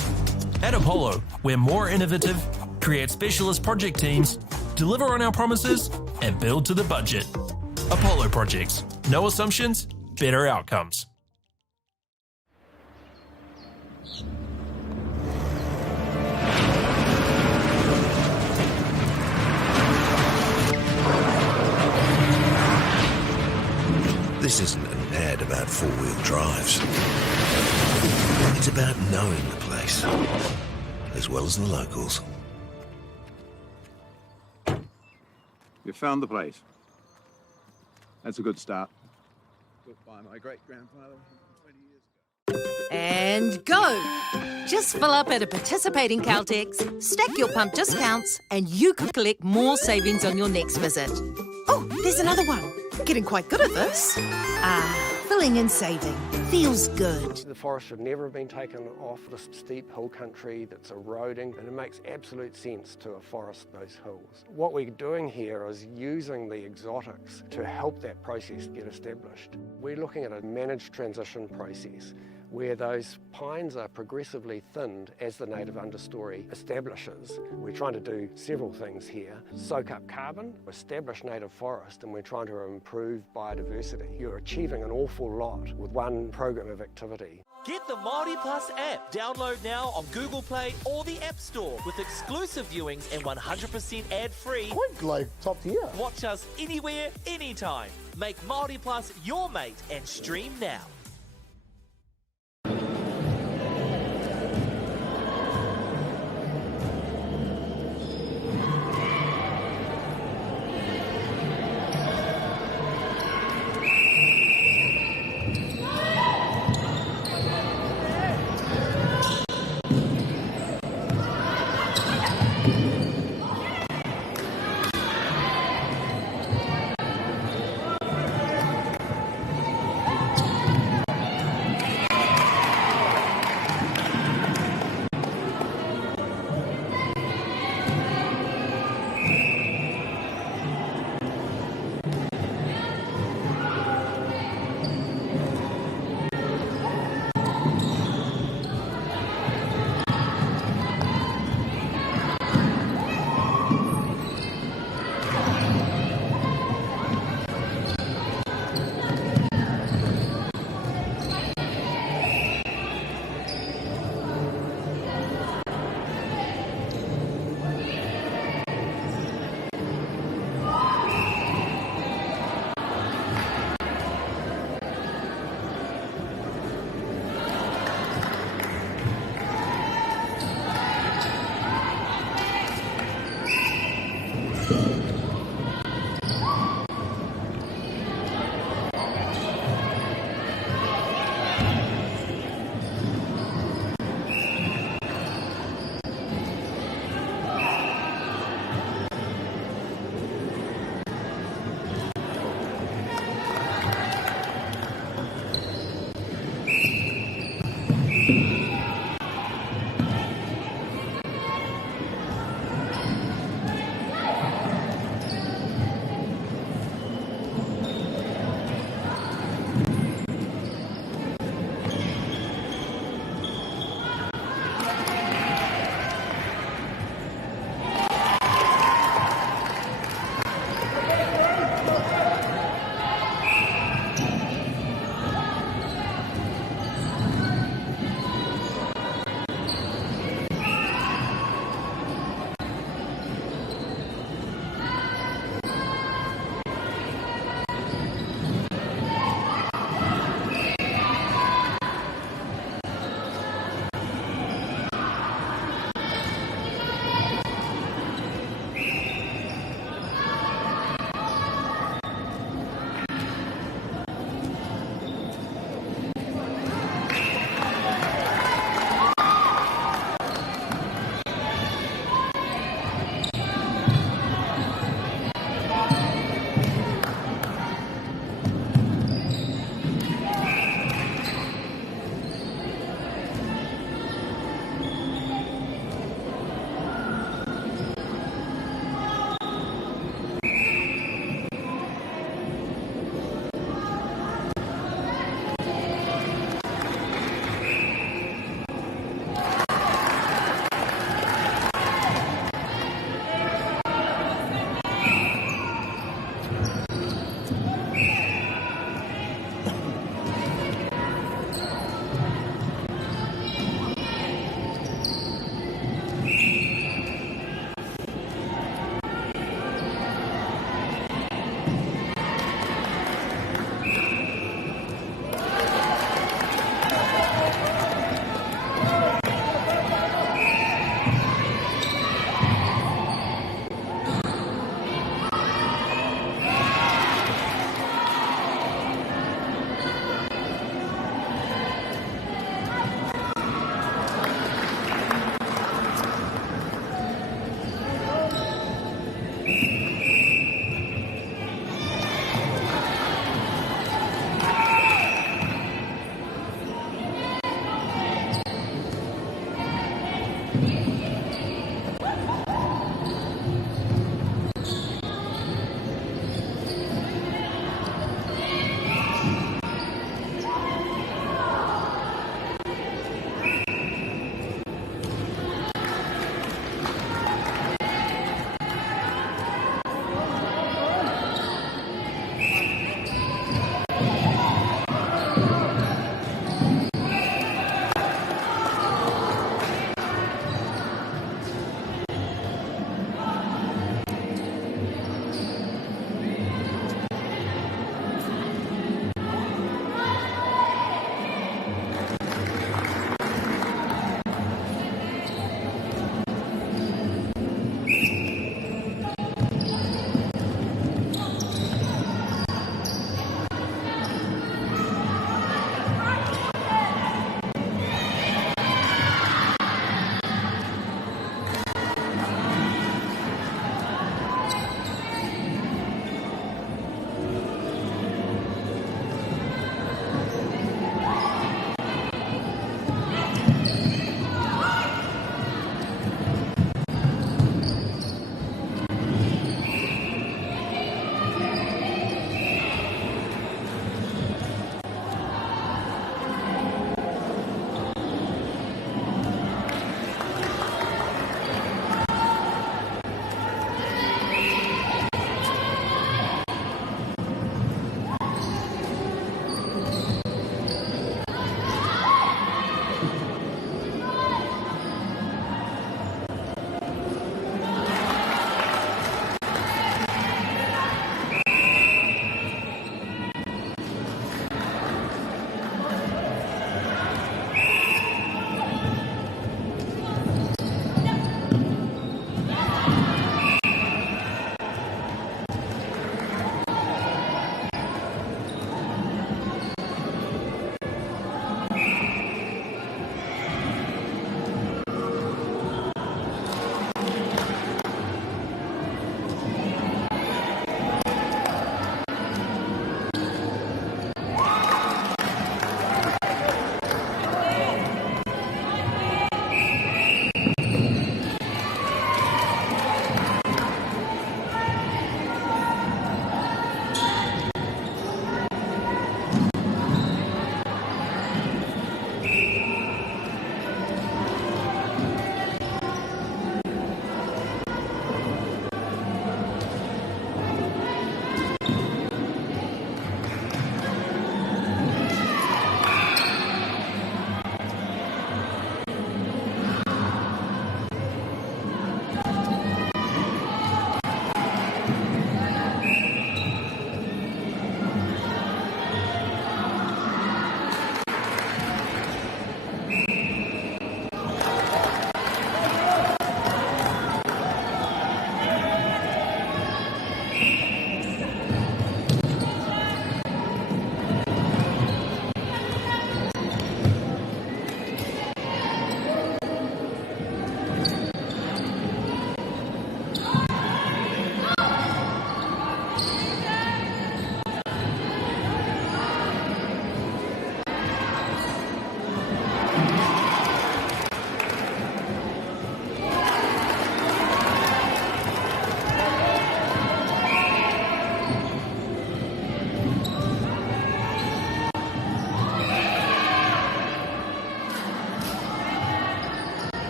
At Apollo, we're more innovative, create specialist project teams, deliver on our promises, and build to the budget. Apollo Projects. No assumptions, better outcomes. This isn't an ad about four-wheel drives. It's about knowing the place, as well as the locals. You found the place. That's a good start. Built by my great-grandfather 20 years ago. And go! Just fill up at a participating Caltex, stack your pump discounts, and you could collect more savings on your next visit. Oh, there's another one. Getting quite good at this. Filling and saving. Feels good. The forest should never have been taken off this steep hill country that's eroding, and it makes absolute sense to afforest those hills. What we're doing here is using the exotics to help that process get established. We're looking at a managed transition process where those pines are progressively thinned as the native understory establishes. We're trying to do several things here. Soak up carbon, establish native forest, and we're trying to improve biodiversity. You're achieving an awful lot with one program of activity. Get the Māori Plus app. Download now on Google Play or the App Store with exclusive viewings and 100% ad-free. Quite like top tier. Watch us anywhere, anytime. Make Māori Plus your mate and stream now.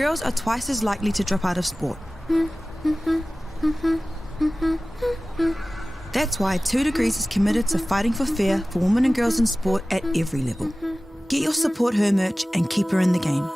girls are twice as likely to drop out of sport. That's why 2 Degrees is committed to fighting for fair for women and girls in sport at every level. Get your Support Her merch and keep her in the game.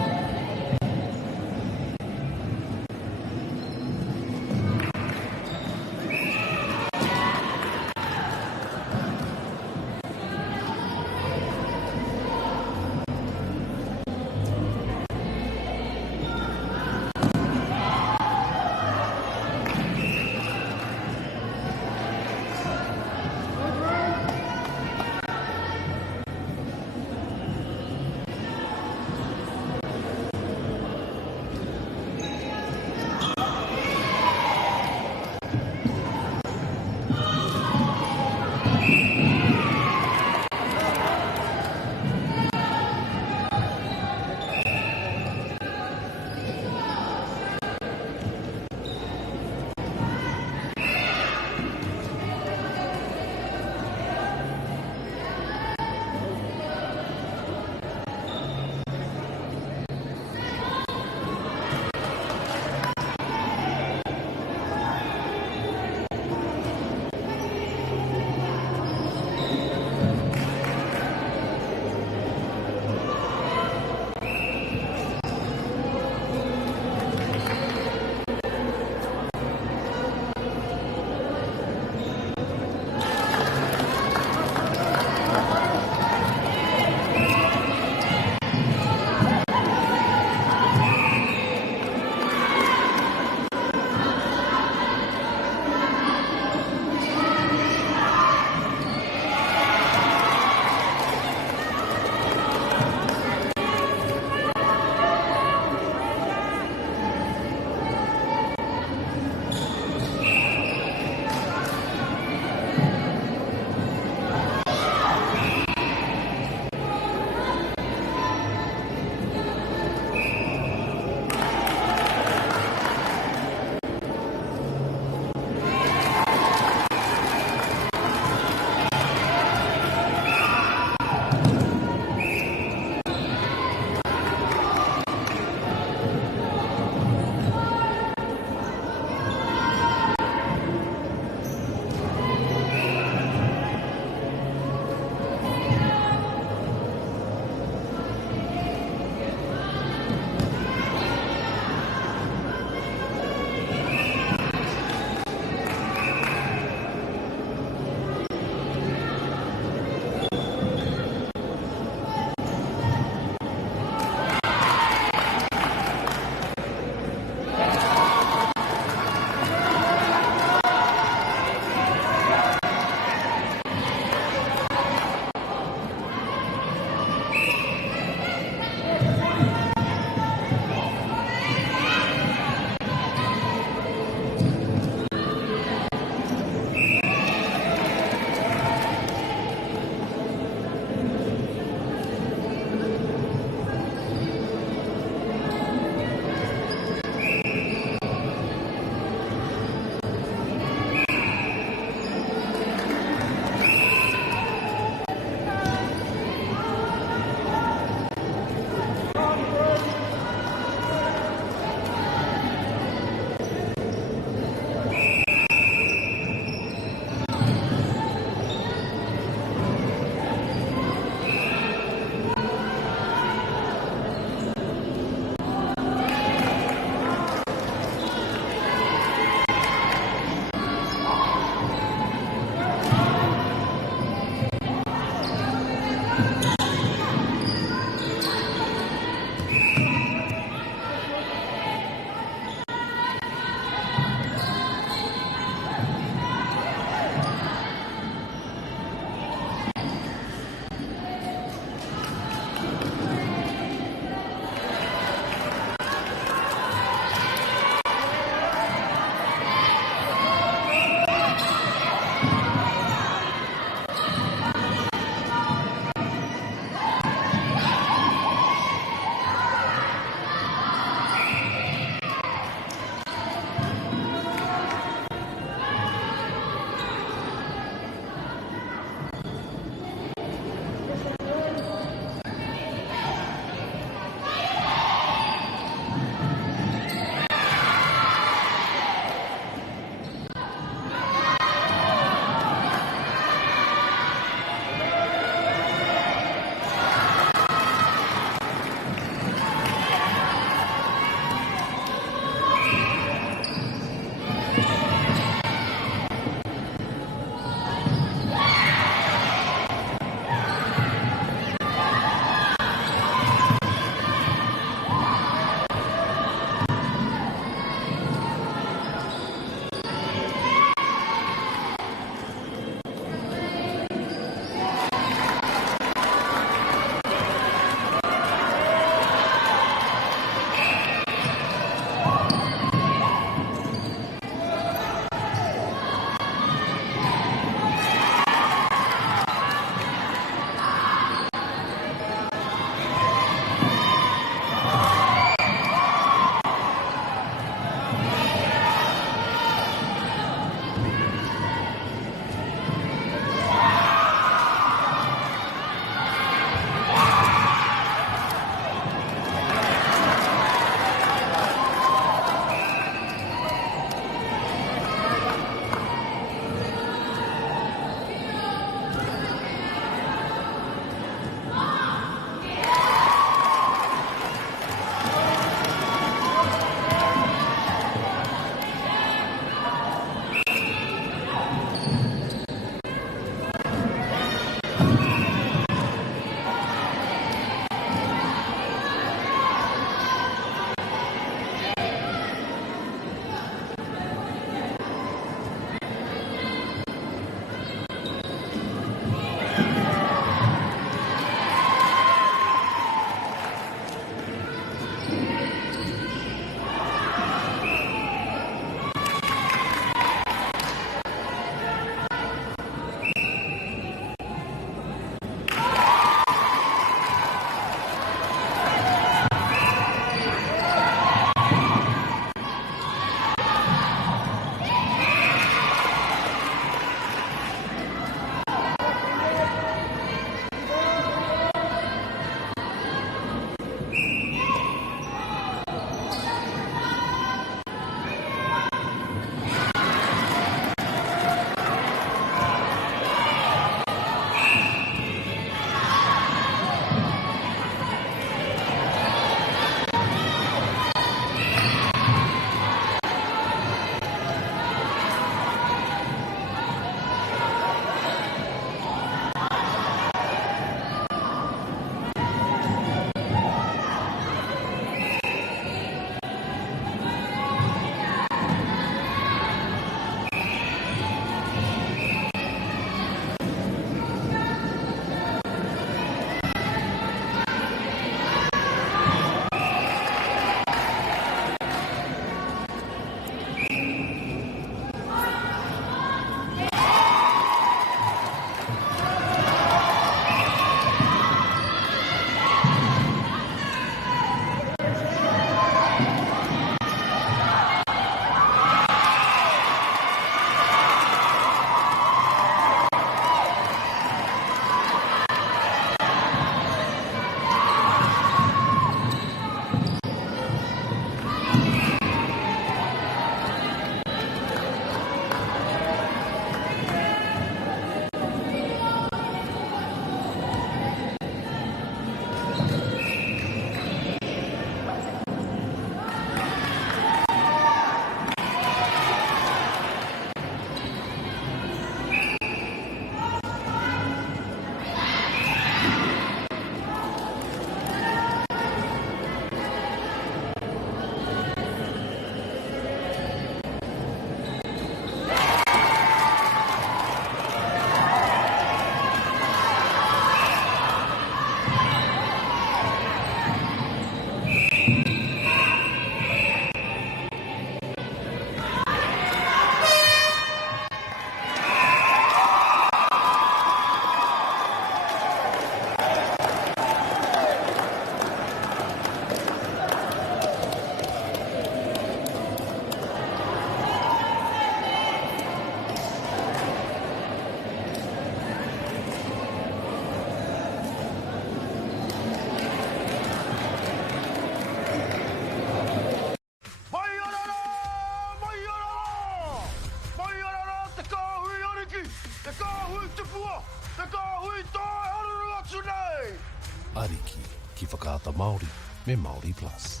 Ariki, ki whakaata Māori, me Māori Plus.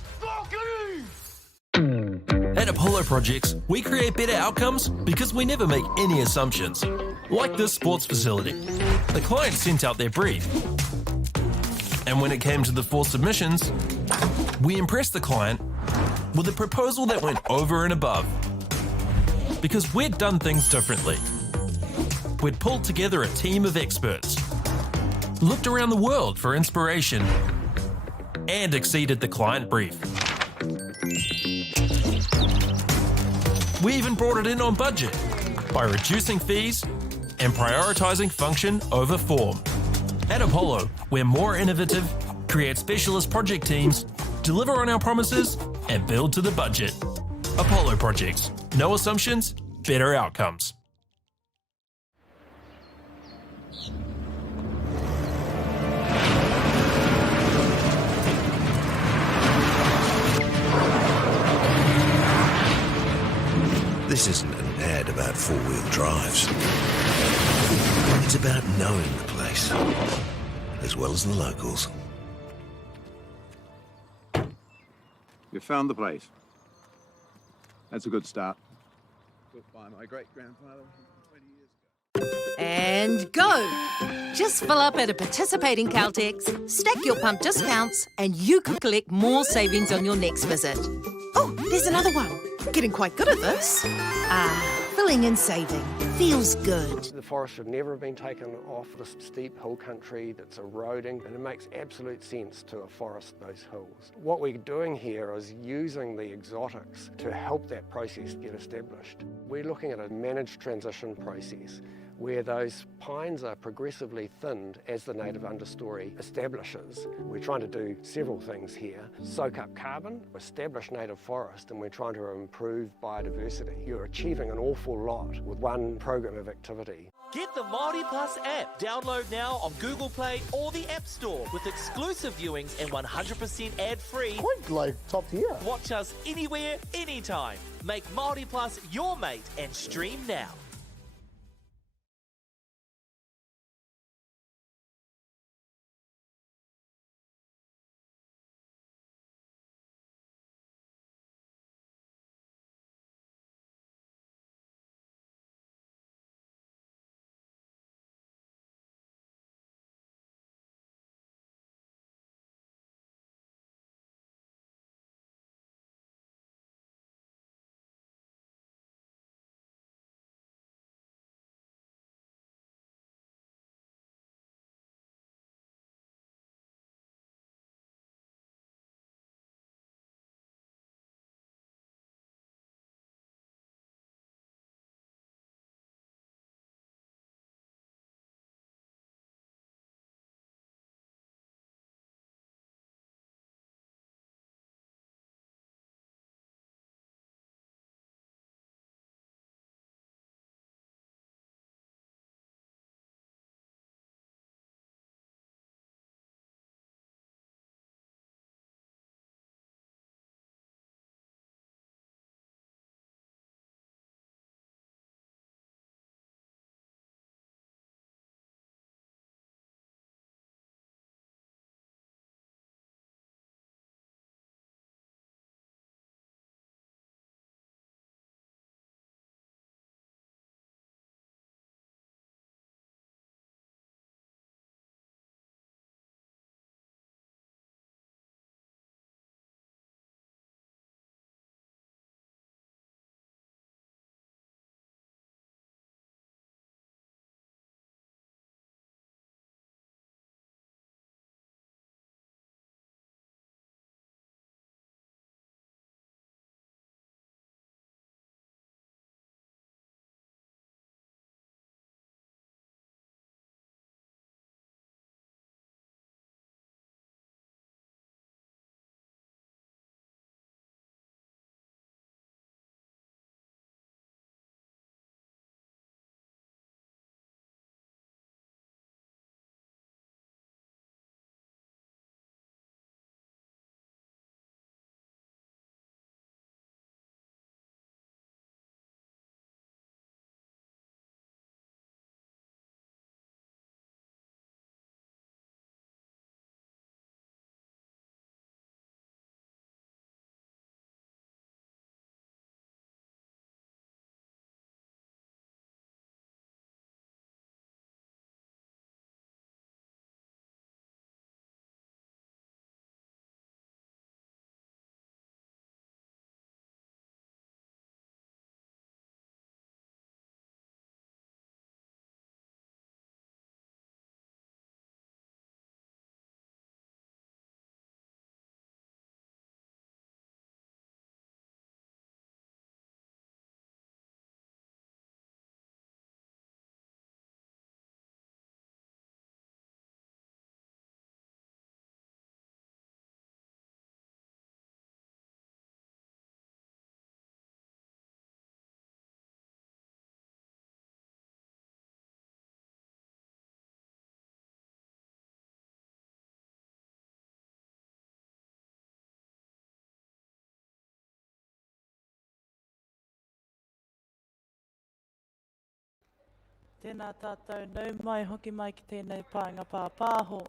At Apollo Projects, we create better outcomes because we never make any assumptions. Like this sports facility. The client sent out their brief. And when it came to the 4 submissions, we impressed the client with a proposal that went over and above. Because we'd done things differently. We'd pulled together a team of experts, looked around the world for inspiration, and exceeded the client brief. We even brought it in on budget by reducing fees and prioritising function over form. At Apollo, we're more innovative, create specialist project teams, deliver on our promises, and build to the budget. Apollo Projects. No assumptions, better outcomes. This isn't an ad about four-wheel drives. It's about knowing the place, as well as the locals. You found the place. That's a good start. Built by my great-grandfather 20 years ago. And go! Just fill up at a participating Caltex, stack your pump discounts, and you could collect more savings on your next visit. Oh, there's another one. Getting quite good at this. Filling and saving. Feels good. The forest should never have been taken off this steep hill country that's eroding, and it makes absolute sense to afforest those hills. What we're doing here is using the exotics to help that process get established. We're looking at a managed transition process where those pines are progressively thinned as the native understory establishes. We're trying to do several things here. Soak up carbon, establish native forest, and we're trying to improve biodiversity. You're achieving an awful lot with one program of activity. Get the Māori Plus app. Download now on Google Play or the App Store with exclusive viewings and 100% ad-free. Quite like top tier. Watch us anywhere, anytime. Make Māori Plus your mate and stream now. Tēnā tātou nau mai hoki mai ki tēnei pāinga pāpāho.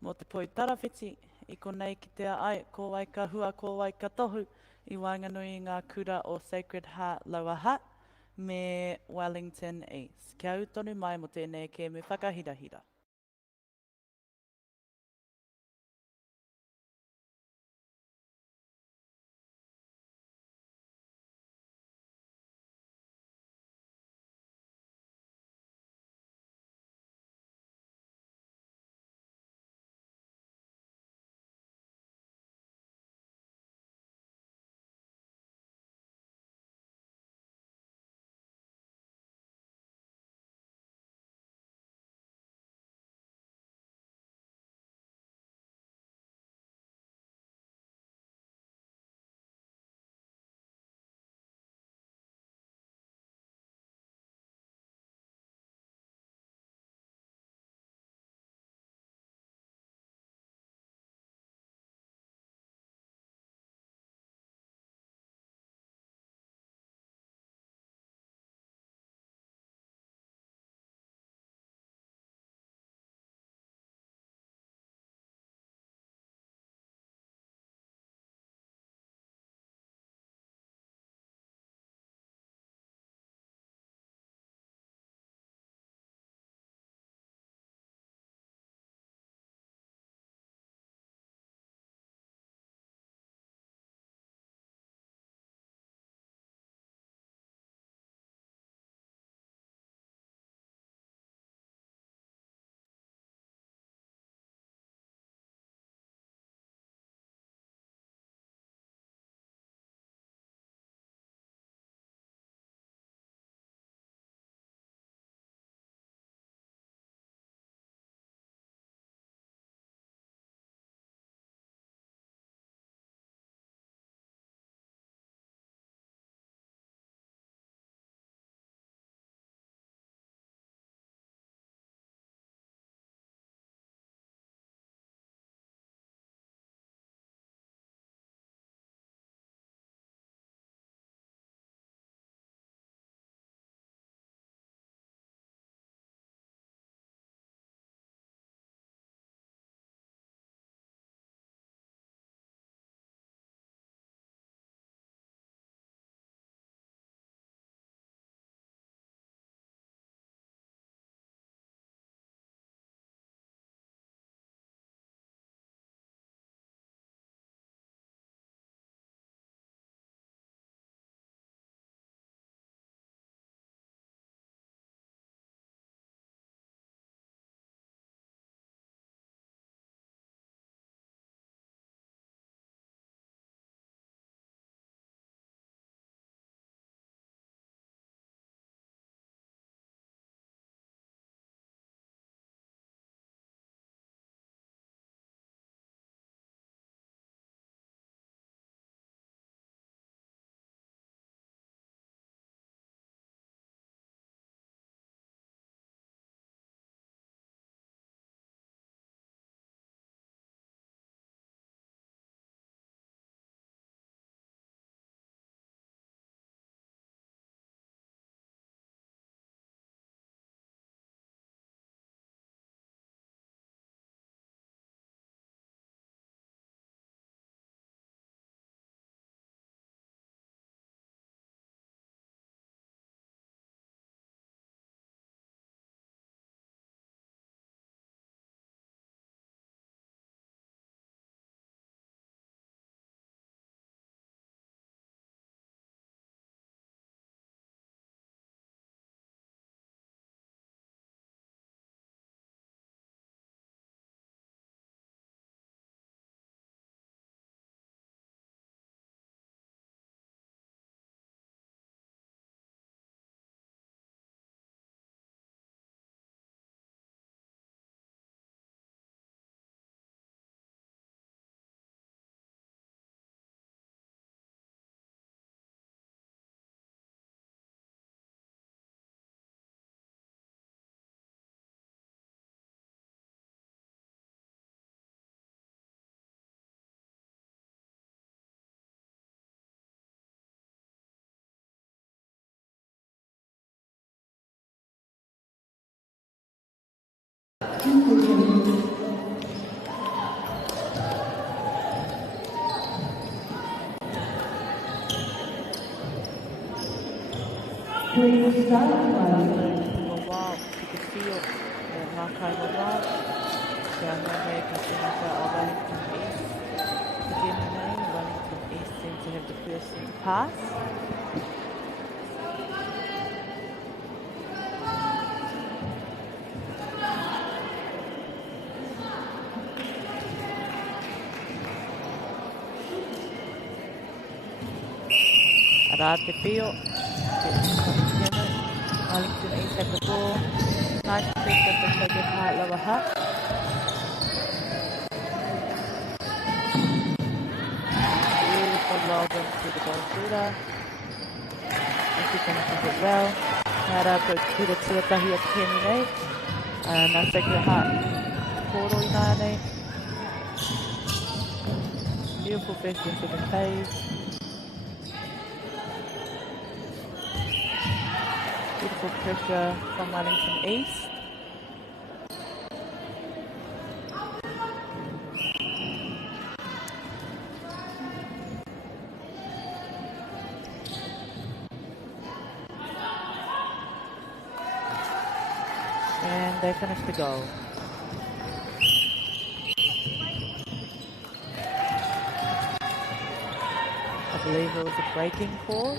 Mō te poi tarawhiti, I konei ki te ai, ko wai ka hua, ko wai ka tohu, I Wainganui ngā kura o Sacred Heart Lauaha, me Wellington East. Kia utonu mai mo tēnei ke me whakahirahira. Wow, you can feel the Makai Mawar. Down the way, Kasinaka of Wellington East. Beginning name, Wellington East seems to have the first in pass. Arate Pio. Wellington East have the ball. Nice pick of the second part, lower half. Beautiful lob into the goal shooter. And she finishes it well. Nara ko tira tuatahi at Kenny nei. Nā second part. Koro i nā nei. Beautiful first and second phase. Beautiful pressure from Wellington East. And they finish the goal. I believe it was a breaking call.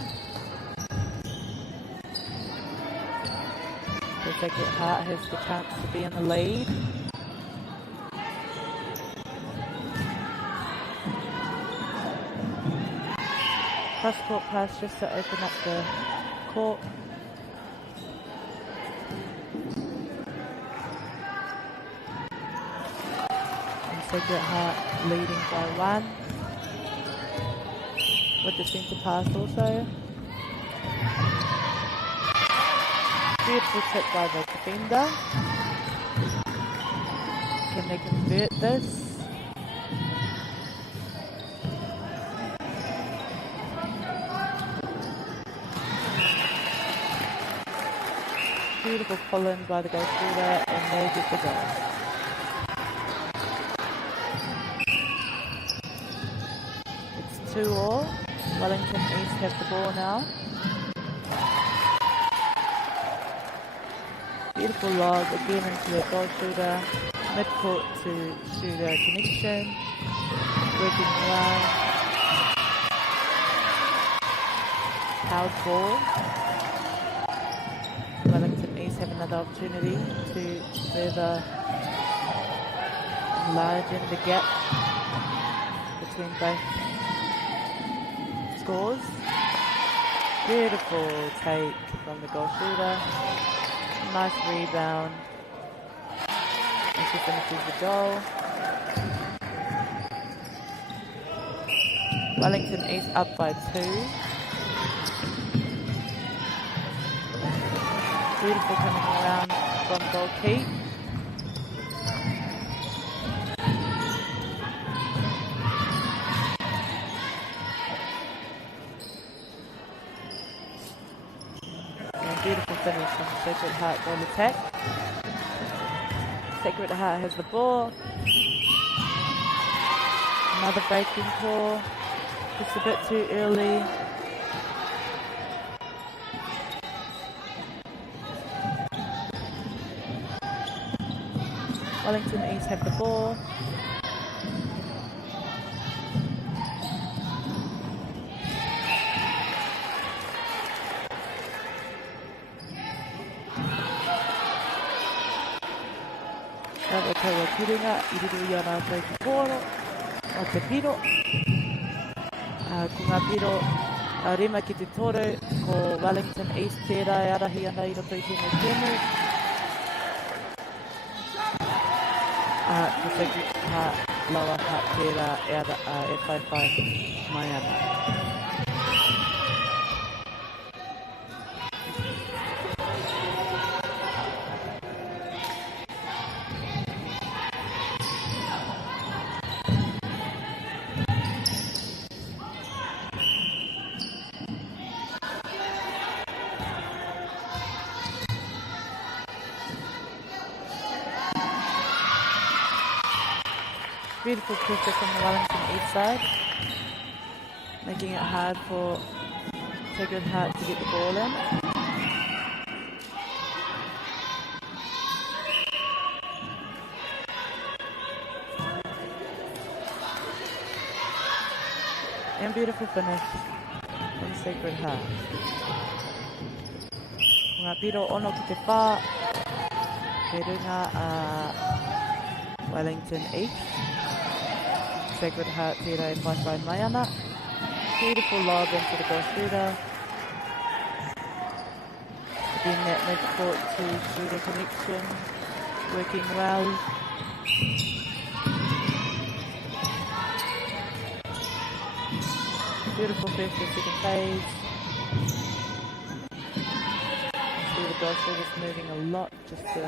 The Sacred Heart has the chance to be in the lead. Cross-court pass just to open up the court. And Sacred Heart leading by 1. With the centre pass also. Beautiful tip by the defender. Can they convert this? Beautiful pull-in by the goal shooter, and they get the goal. It's 2-2. Wellington East have the ball now. Beautiful log again into the goal shooter, mid-court to shooter connection, working well. Powered ball. Wellington East have another opportunity to further enlarge the gap between both scores. Beautiful take from the goal shooter. Nice rebound. And she finishes the goal. Wellington East up by 2. Beautiful coming around from goal keep. Beautiful finish from Sacred Heart goal attack. Sacred Heart has the ball. Another breaking call. Just a bit too early. Wellington East have the ball. Tawa Kiringa, iriru ia nā tau ki kōro, o te piro. Ko ngā piro rima ki te toru, ko Wellington East tērā e arahi ana i roto i tēnei tēmu. Ko Sacred Heart Lower Heart tērā e whaiwhai mai ana. Beautiful pressure from the Wellington east side, making it hard for Sacred Heart to get the ball in. And beautiful finish from Sacred Heart. Ngā piro ono ki te whā, ke runga Wellington East. Sacred Heart tērā e whaiwhai mai ana. Beautiful lob into the goal shooter. Again, that midcourt to shooter connection, working well. Beautiful first and second phase. See the goal shooter's moving a lot just to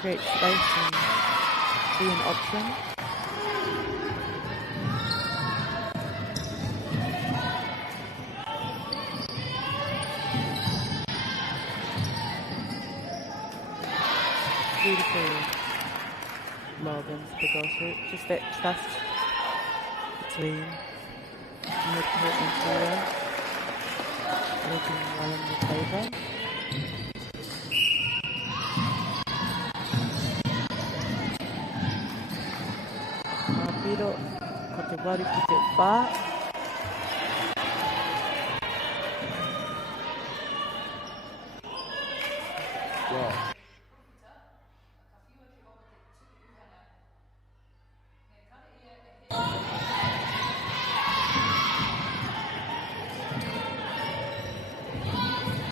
create space and be an option. Beautiful lob into the goal shoot. Just that trust between midcourt and player. Working well in the favour. Piro ko te wari ki te whā. Wow.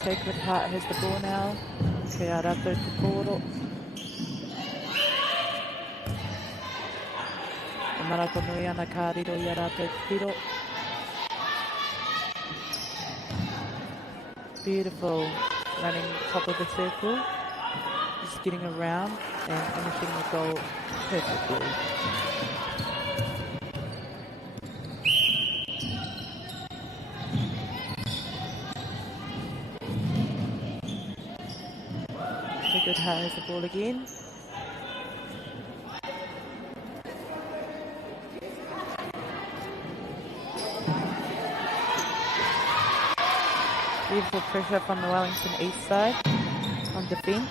Sacred Heart has the ball now. Ke a rātou te kōro. E marako nui ana kā riro i a rātou te piro. Beautiful running top of the circle. Just getting around and finishing the goal perfectly. Sacred Heart has the ball again. Beautiful pressure from the Wellington east side on defence.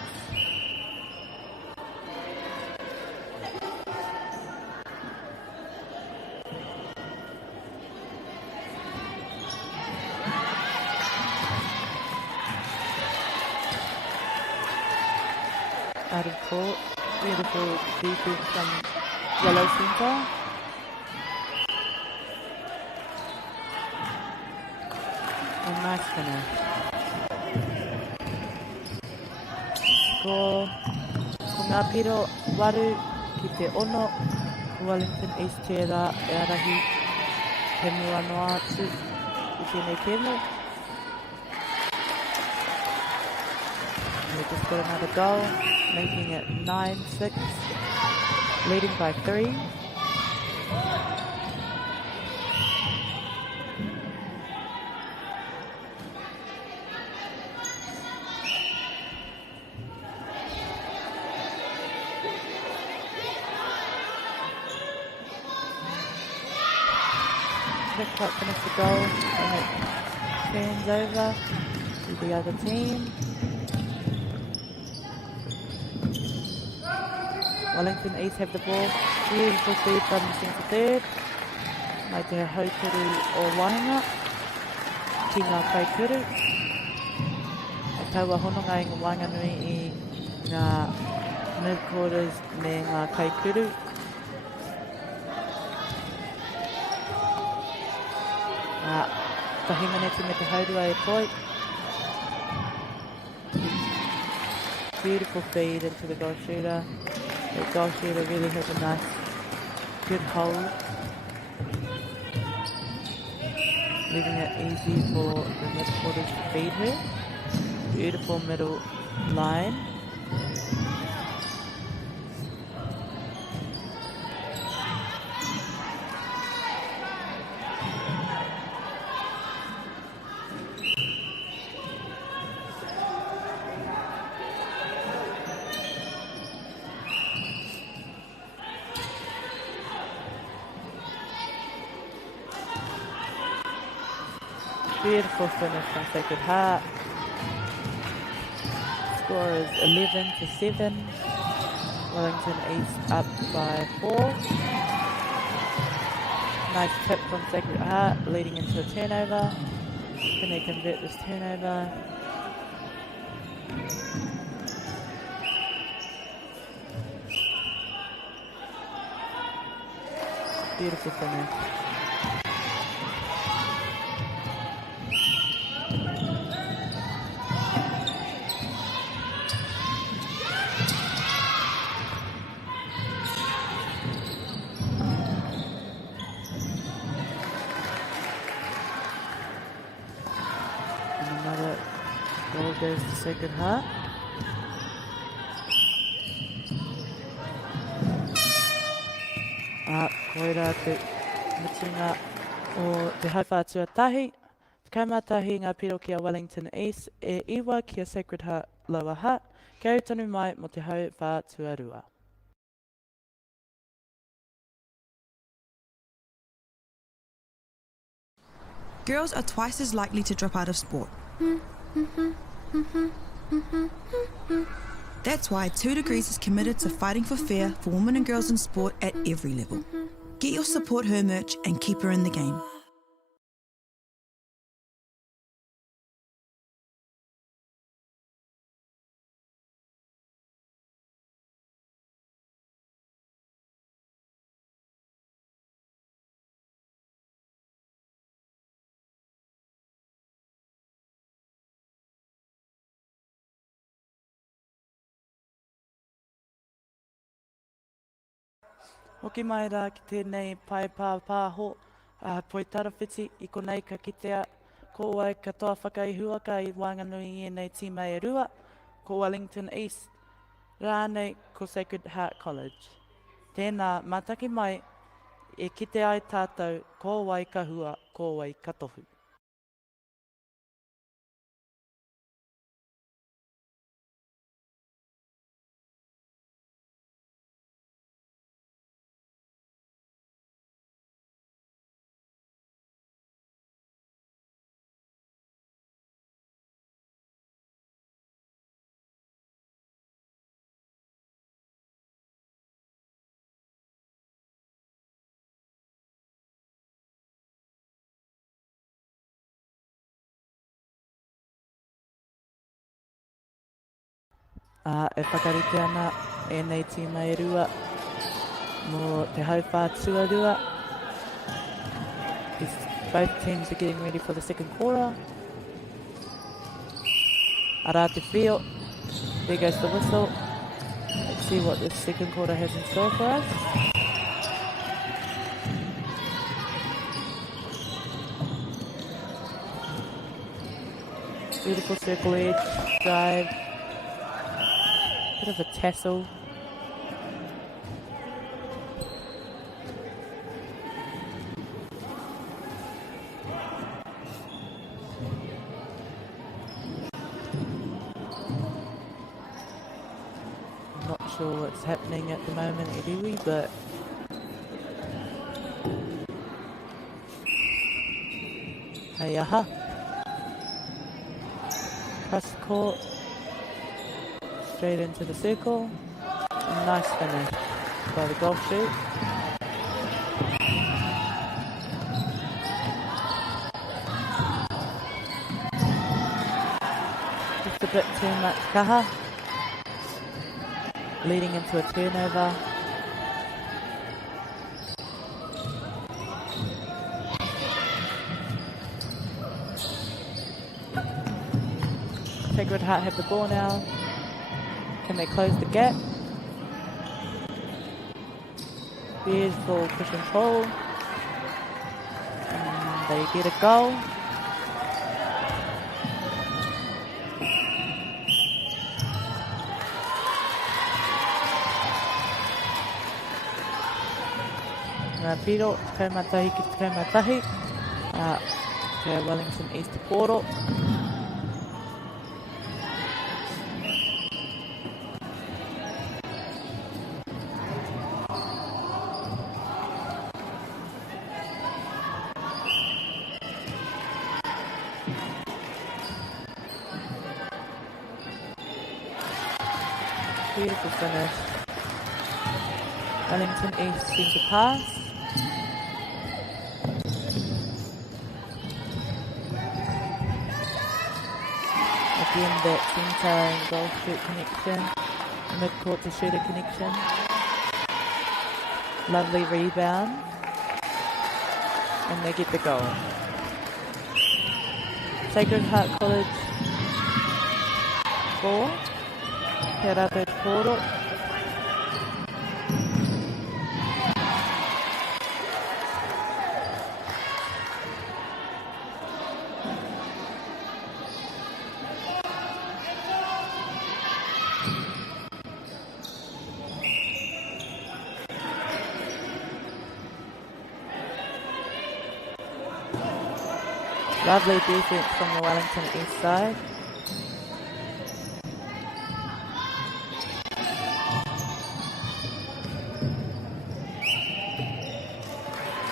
Out of court, beautiful defense from Yellow Centre. And nice finish. Score. Ko ngā piro waru ki te ono, Wellington East tērā e arahi he mua noa atu i tēnei kēmu. We just got another goal, making it 9-6, leading by 3. Quick cut finish the goal, and it turns over to the other team. Wellington East have the ball. Beautiful feed from the centre third. Mai te haukuru o Wāhinga. Ki ngā Kaikuru. E taua hononga i ngā Wainganui i ngā mid-quarters me ngā Kaikuru. Tahinganeti me te haurua e poi. Beautiful feed into the goal shooter. The goal shooter really has a nice, good hold. Leaving it easy for the mid-quarters to feed her. Beautiful middle line. Beautiful finish from Sacred Heart. Score is 11-7. Wellington East up by 4. Nice tip from Sacred Heart, leading into a turnover. Can they convert this turnover? Beautiful finish. And another ball goes to Sacred Heart. Koira te mutunga o te hauwha tuatahi. Kaumatahi ngā piro ki a Wellington East e iwa ki a Sacred Heart Lower Hutt. Kei tonu mai mo te hauwha tuarua. Girls are twice as likely to drop out of sport. That's why 2 Degrees is committed to fighting for fair for women and girls in sport at every level. Get your Support Her merch and keep her in the game. Hoki mai rā ki tēnei pai pāpāho poi tarawhiti I konei ka kitea ko wai katoa whakaihua ka I wanganui I nei tīma e rua ko Wellington East rānei ko Sacred Heart College. Tēnā mataki mai e kite ai tātou ko wai ka hua ko wai ka tohu. E whakarite ana e nei tīma e rua mō te hauwha tuarua. Both teams are getting ready for the second quarter. Arā te whio. There goes the whistle. Let's see what the second quarter has in store for us. Beautiful circle edge, drive. Bit of a tassel. Not sure what's happening at the moment, Idiwi, but hey, aha. Cross court. Straight into the circle. A nice finish by the golf shoot. Just a bit too much kaha. Leading into a turnover. Sacred Heart have the ball now. Can they close the gap? Beautiful push and pull. And they get a goal. Ngā piro, kaumatahi ki kaumatahi. Te Wellington East Poro. Beautiful finish. Wellington East centre pass. Again, that centre and goal shoot connection. Mid-court to shooter connection. Lovely rebound. And they get the goal. Sacred Heart College 4. Te Rape Koro. Lovely defense from the Wellington East side.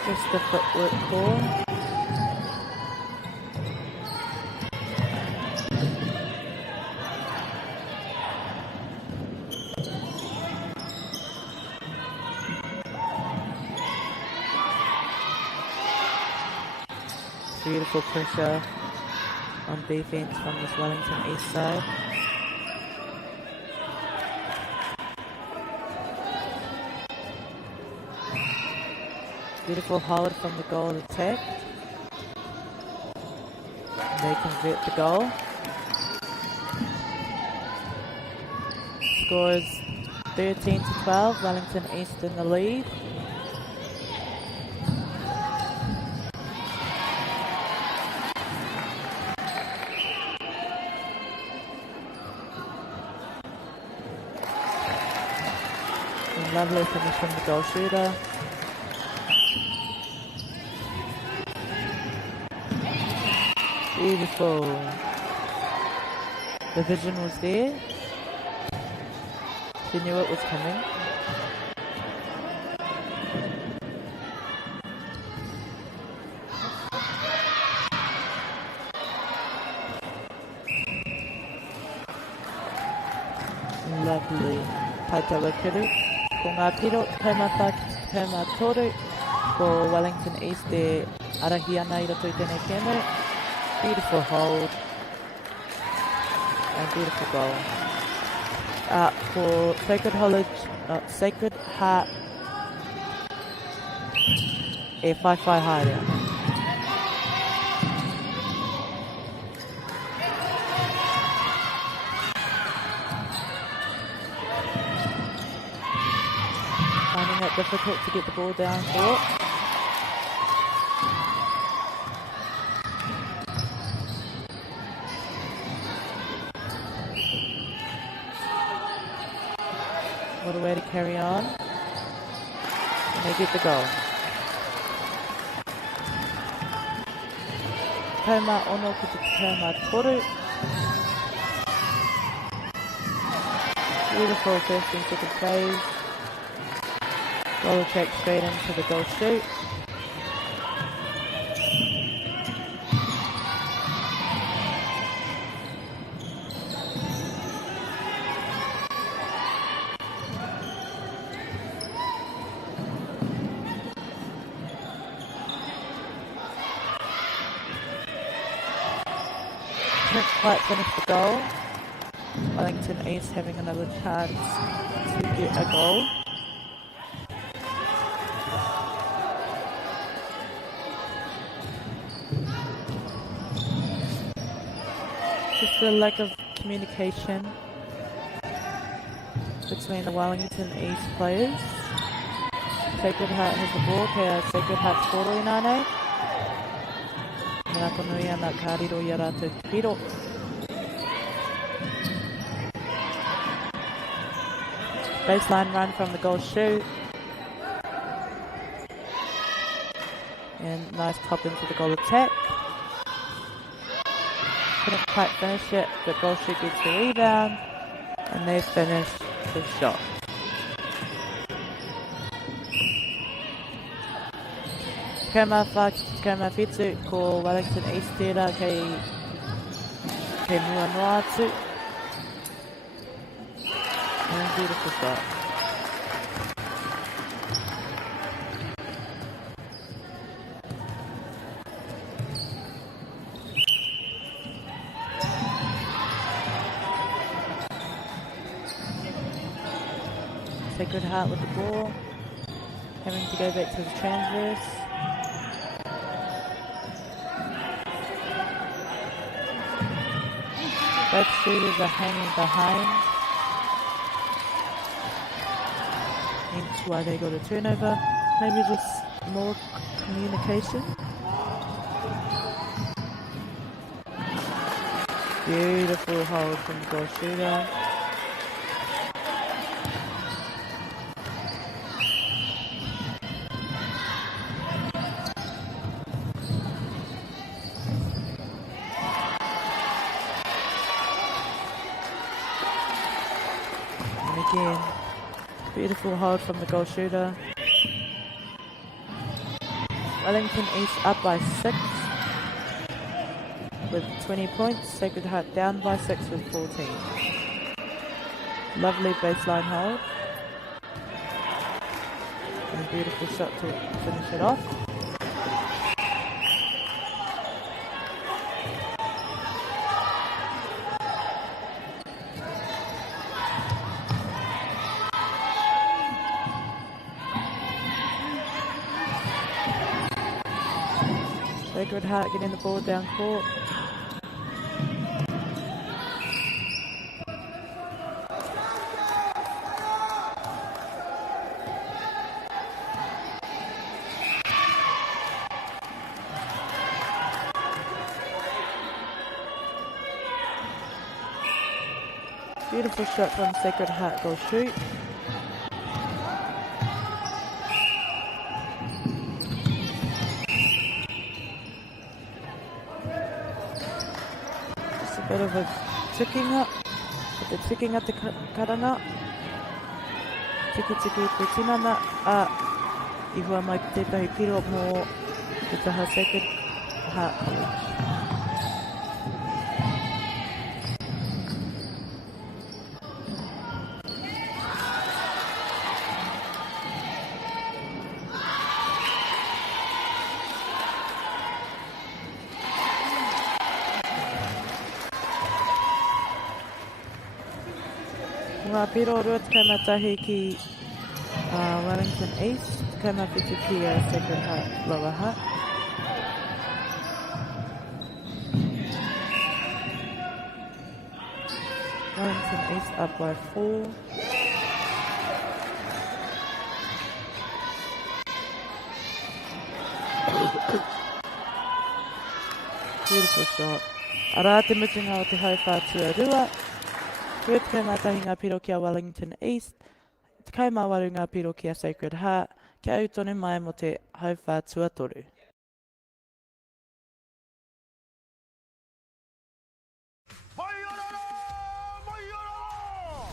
Just the footwork call. Beautiful pressure on defense from this Wellington East side. Beautiful hold from the goal attack. They convert the goal. Score is 13-12, Wellington East in the lead. Lovely finish from the goal shooter. Beautiful. The vision was there. She knew it was coming. Lovely. Taitawa Kiru. Ko ngā piro, taumata, taumatoru. Ko Wellington East e arahi ana I roto I tēnei kēmu. Beautiful hold. And beautiful goal. For Sacred Heart e whaiwhai haere. Finding it difficult to get the ball down court. What a way to carry on. And they get the goal. Tauma ono ki te tauma toru. Beautiful first and second plays. Goal attack straight into the goal shoot. Couldn't quite finish the goal. Wellington East having another chance to get a goal. Just a lack of communication between the Wellington East players. Sacred Heart has the ball, kaya Sacred Heart koro I nānei. Nā konui ana ka riro I a rātou te piro. Baseline run from the goal shoot. And nice pop into the goal attack. Couldn't quite finish it, but goal shoot gets the rebound. And they finish the shot. Kama Fitu ko Wellington East tērā kei mua noa atu. And beautiful shot. Sacred Heart with the ball. Having to go back to the transverse. Both shooters are hanging behind. Hence why they got a turnover. Maybe just more communication. Beautiful hold from the goal shooter. Again, beautiful hold from the goal shooter. Wellington East up by 6 with 20 points. Sacred Heart down by 6 with 14. Lovely baseline hold. And a beautiful shot to finish it off. Sacred Heart getting the ball down court. Beautiful shot from Sacred Heart goal shoot. Bit of a ticking up, but the ticking at the karanga. Tiki tiki te tinana, I hua mai ki tētahi piro mō te taha Sacred Heart College. Ngā piro rua te kaimatahi ki Wellington East, te kaimawhiti ki Sacred Heart Lower Hutt. Wellington East up by 4. Beautiful shot. Ara te mutunga o te hauwhātua rua. Rua te kaimatahi ngā piro ki a Wellington East, te kaimawaru ngā piro ki a Sacred Heart, kia au tonu mai mo te hauwhātua toru. Mai orara! Mai orara!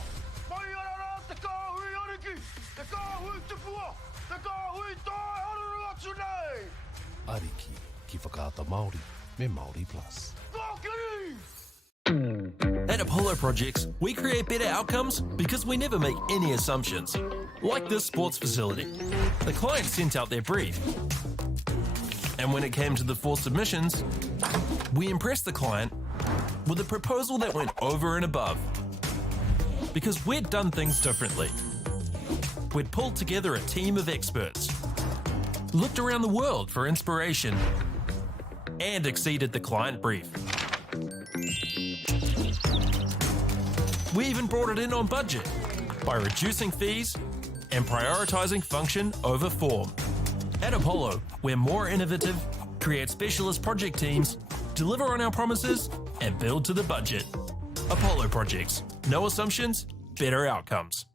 Mai orara! Te kāhui ariki! Te kāhui tupua! Te kāhui tai haruru atu nei! Ariki, ki whakaata Māori, me Māori Plus. Whakiri! At Apollo Projects, we create better outcomes because we never make any assumptions. Like this sports facility. The client sent out their brief. And when it came to the 4 submissions, we impressed the client with a proposal that went over and above. Because we'd done things differently. We'd pulled together a team of experts, looked around the world for inspiration, and exceeded the client brief. We even brought it in on budget by reducing fees and prioritising function over form. At Apollo, we're more innovative, create specialist project teams, deliver on our promises, and build to the budget. Apollo Projects. No assumptions, better outcomes.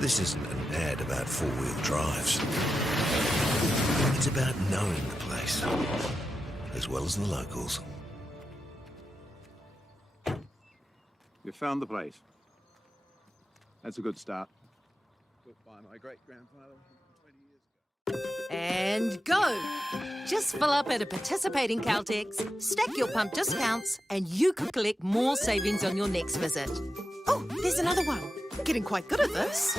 This isn't an ad about four-wheel drives. It's about knowing the place, as well as the locals. You found the place. That's a good start. Built by my great-grandfather 20 years ago. And go! Just fill up at a participating Caltex, stack your pump discounts, and you could collect more savings on your next visit. Oh, there's another one. Getting quite good at this.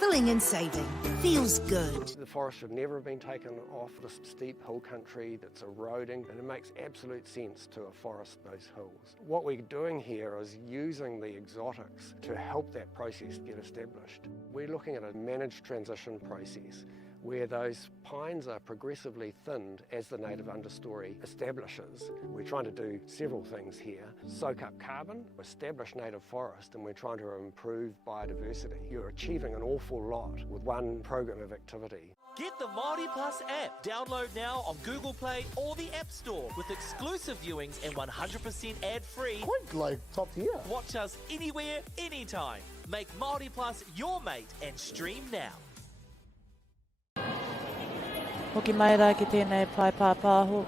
Filling and saving. Feels good. The forest should never have been taken off this steep hill country that's eroding, and it makes absolute sense to afforest those hills. What we're doing here is using the exotics to help that process get established. We're looking at a managed transition process where those pines are progressively thinned as the native understory establishes. We're trying to do several things here. Soak up carbon, establish native forest, and we're trying to improve biodiversity. You're achieving an awful lot with one program of activity. Get the Māori Plus app. Download now on Google Play or the App Store with exclusive viewings and 100% ad-free. Quite like top tier. Watch us anywhere, anytime. Make Māori Plus your mate and stream now. Hoki mai rā ki tēnei pai pāpāho,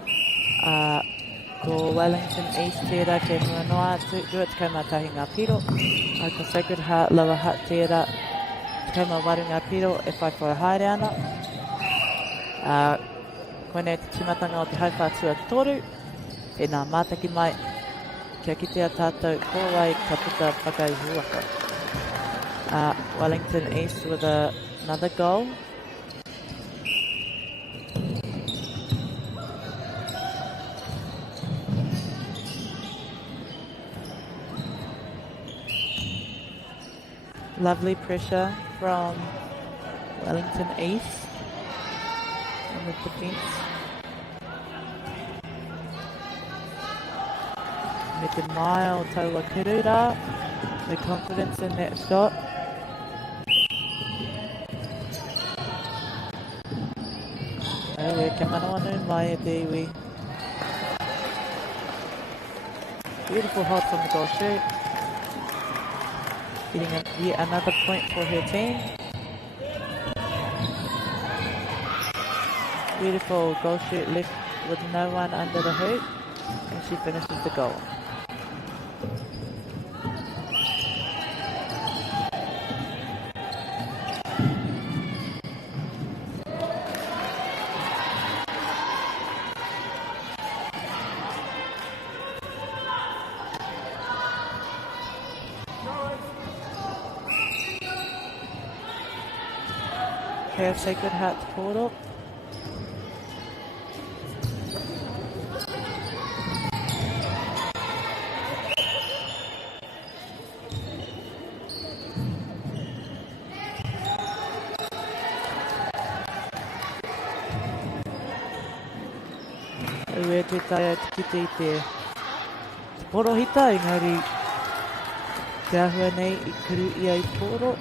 ko Wellington East tērā ke mua noa atu, rua te kaumā tahi ngā piro, ko Sacred Heart Lower Hutt tērā, te kaumā waru ngā piro e whai whai haere ana. Koenei te timatanga o te hauwhātua toru, tēnā mātaki mai, kia kitea tātou kōwai ka puta whakauhuaka. Wellington East with another goal. Lovely pressure from Wellington East on the defence. Me te mai o taua Kirura, the confidence in that shot. Ke manaonu mai e te iwi. Beautiful hold from the goal shoot. Getting yet another point for her team. Beautiful goal shoot left with no one under the hoop, and she finishes the goal. Pair of Sacred Heart's portal. Ue te taia te kite I te porohita, engari te ahua nei I kuru ia I poro.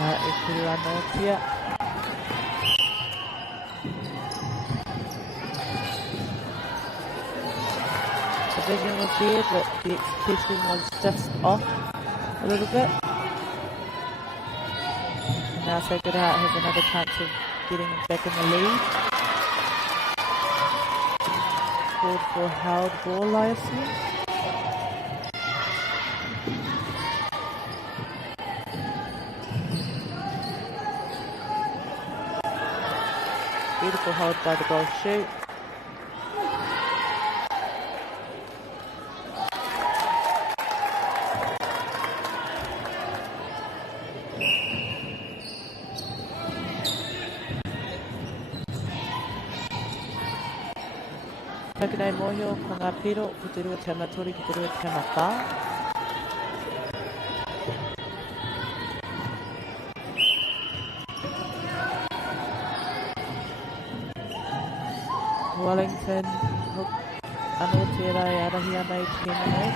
E kuru anō tia. The vision was there, but the execution was just off a little bit. And now Sacred Heart has another chance of getting back in the lead. Called for Howard Ball, I assume. Beautiful hold by the goal shoot. Takunei mōhio ko ngā piro ki te rua te amatori ki te rua te amata. Wellington hook anō tērā e arahi ana I te nei.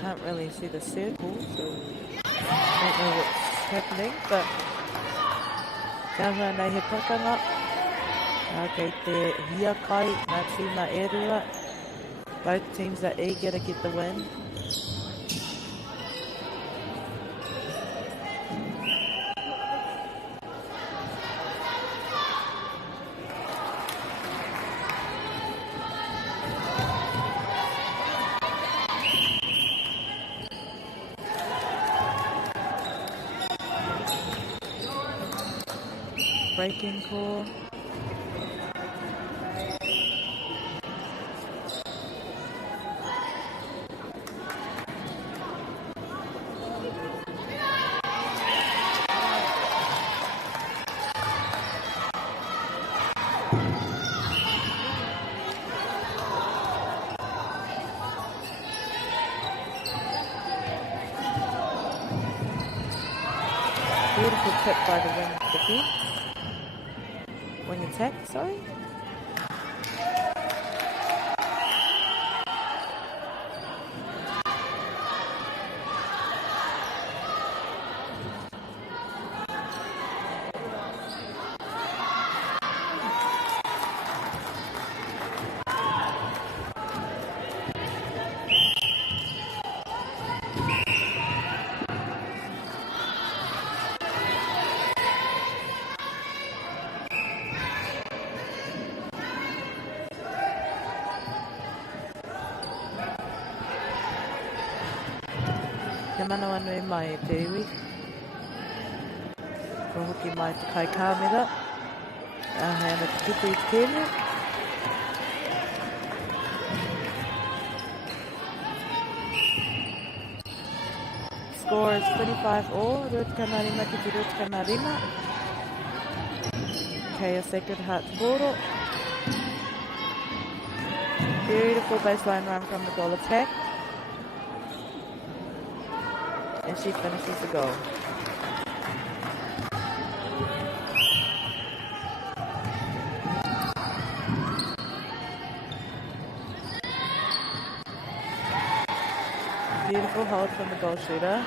can't really see the circle, so I don't know what's happening, but Taha nei he pakanga. Kei te hiakai, ngā tīma e rua. Both teams are eager to get the win. Breaking call. Beautiful tip by the wing defense. Wing attack, sorry. Te manawa nui mai e te iwi. Ko hoki mai te kai kāmera. Hei ana te tuku i te tēnei. Score is 25 all. Rutka Marima ki te Rutka Marima. Okay, a second Hearts Boro. Beautiful baseline run from the goal attack. And she finishes the goal. Beautiful hold from the goal shooter.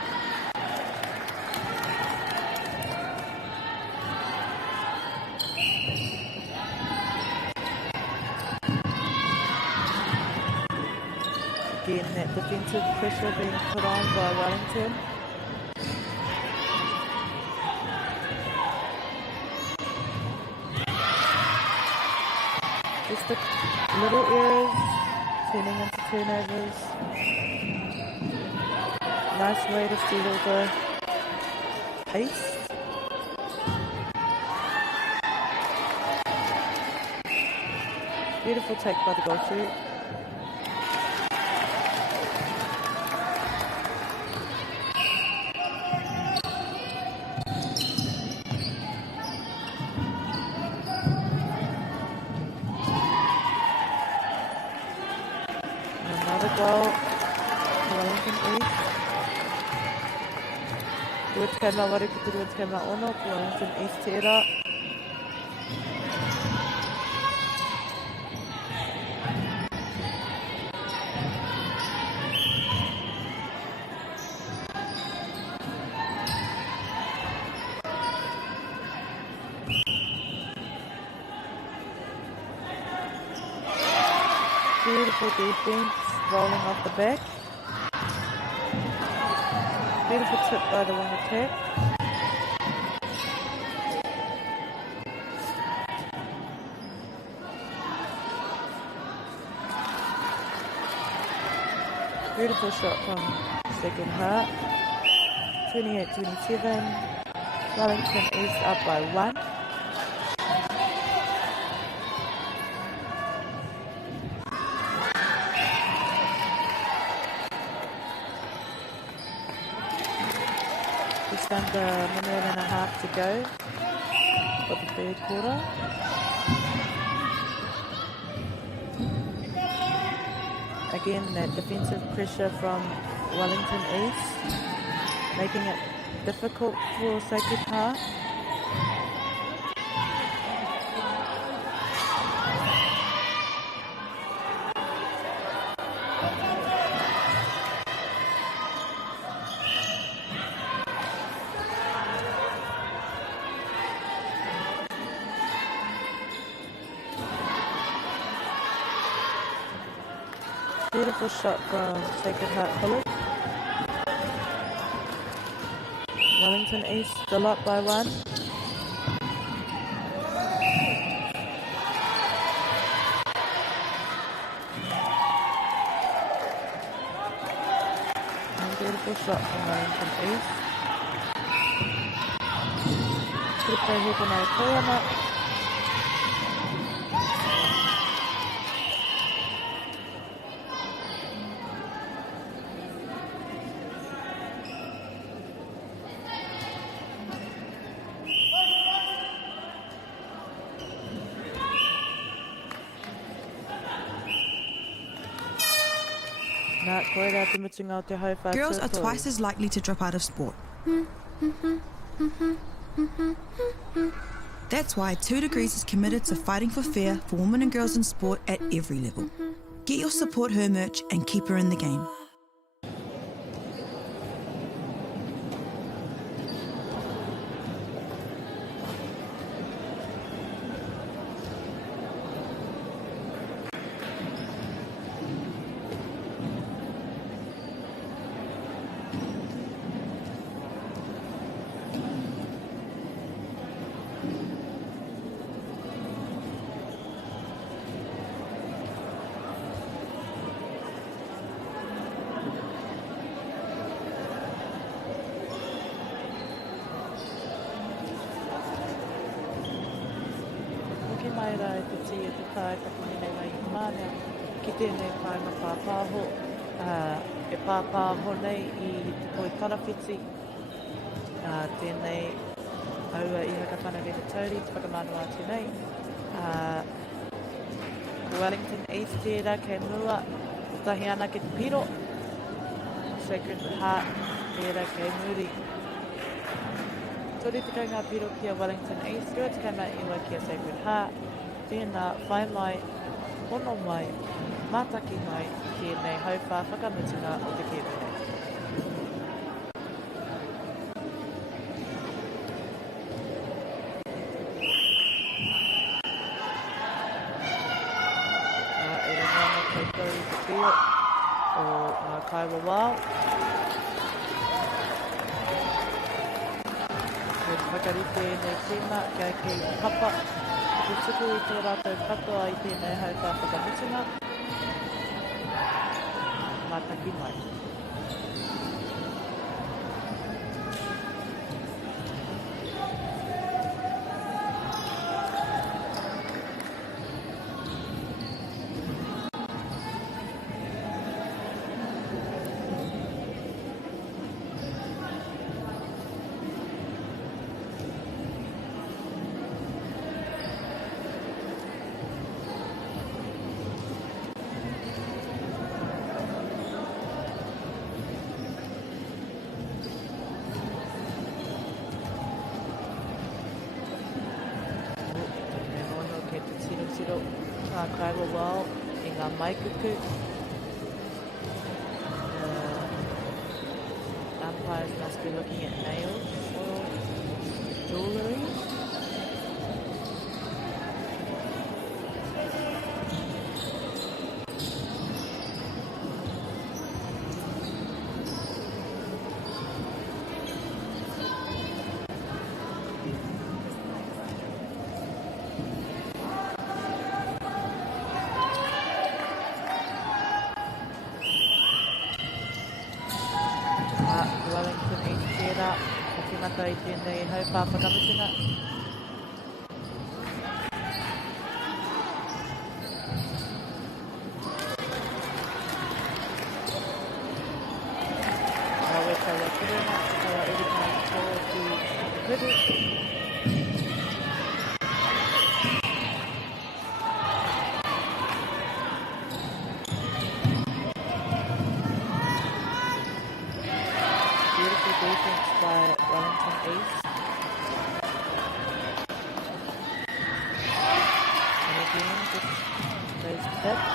Again, that defensive pressure being put on by Wellington. Just the little errors turning into turnovers. Nice way to steal the ace. Beautiful take by the goal shoot. Goal to Wellington East. Rutkama waru ki te Rutkama ono, ko Wellington East te era. Beautiful defense. Rolling off the back. Beautiful tip by the wing attack. Beautiful shot from second half. 28-27. Wellington East up by 1. Just under a minute and a half to go for the third quarter. Again, that defensive pressure from Wellington East, making it difficult for Sakipā. Beautiful shot from Sacred Heart College. Wellington East still up by 1. And beautiful shot from Wellington East. Kurukai Hikonai Koyama. Girls are twice as likely to drop out of sport. That's why 2 Degrees is committed to fighting for fair for women and girls in sport at every level. Get your Support Her merch and keep her in the game. Pāpāho nei I te koi tarawhiti. Tēnei aua I haka whanawhena tauri, te whakamanu atu nei. Wellington East tērā kei mua, tahi ana ki te piro. Sacred Heart tērā kei muri. Tori te kai ngā piro kia Wellington East, rua te kai mai iwa kia Sacred Heart. Tēnā whai mai, hono mai, mātaki mai, tēnei hauwha whakamutunga o te kēpere. E rangana koutou te pio o ngā kaiwa wao. Kei te whakarite nei tīma, kia kei papa. Te tuku I tō rātou katoa I tēnei hauwha whakamutunga. Mātaki mai. Ngā kaiwa wao I ngā maikuku. Umpires must be looking at nails or jewellery. Wellington East tērā, ka tīmata I tēnei hauwha whakamutunga. Kawe kawa kurena, kawa irikai tō ki huru. Defense by Wellington East. And again, just those tips.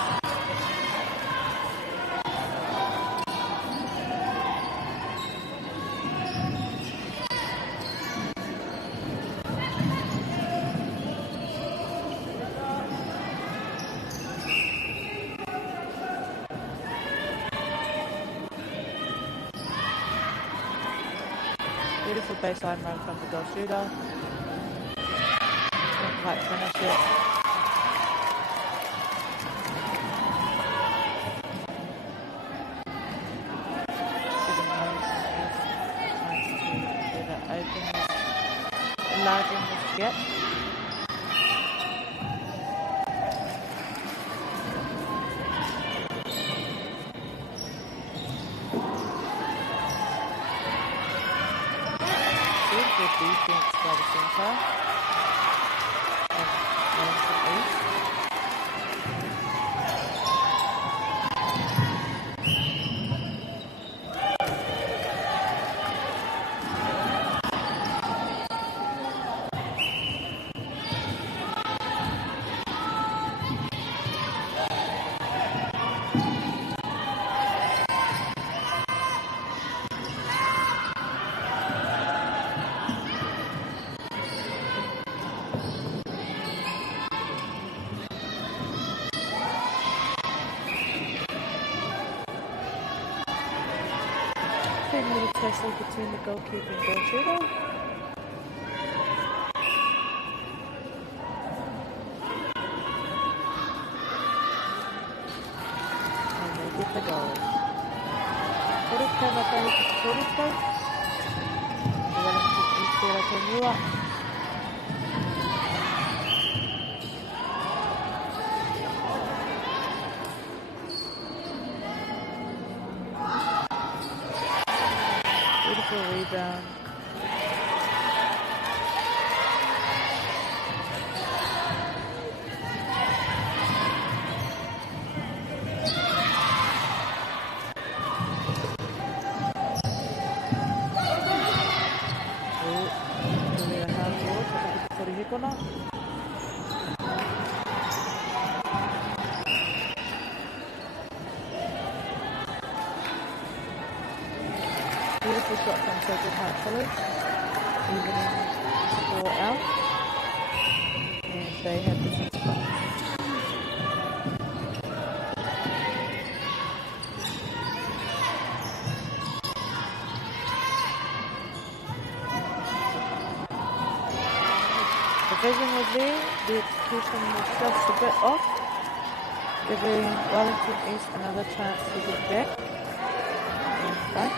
Beautiful baseline run from the goal shooter. Didn't quite finish it. Enlarging this gap. Beautiful defense by the centre. And East. Little tussle between the goalkeeper and goal shooter. And they get the goal. Korika Matahi Korika. Wellington East Sera Kenua. Beautiful rebound. Beautiful shot from Sacred Heart College, evening 4 out, and they have the sense spot. The vision was there, the execution was just a bit off, giving Wellington East another chance to get back in front.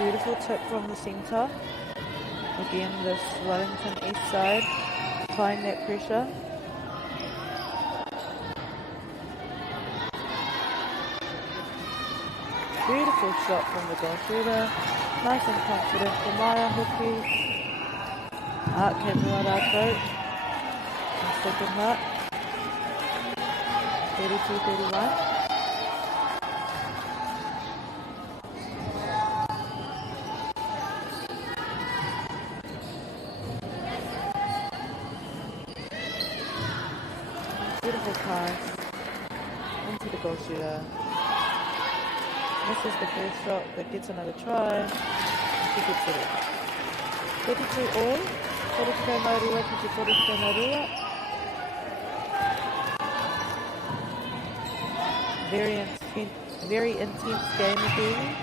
Beautiful tip from the centre. Again, this Wellington East side applying that pressure. Beautiful shot from the goal shooter. Nice and confident for Maya Hoki. Art Kamua Rātou. And Sacred Heart. 32-31. Beautiful pass into the goal shooter. This is the first shot that gets another try. He gets it in. 32 all. 42 Maurua, 42 Maurua. Very intense game again.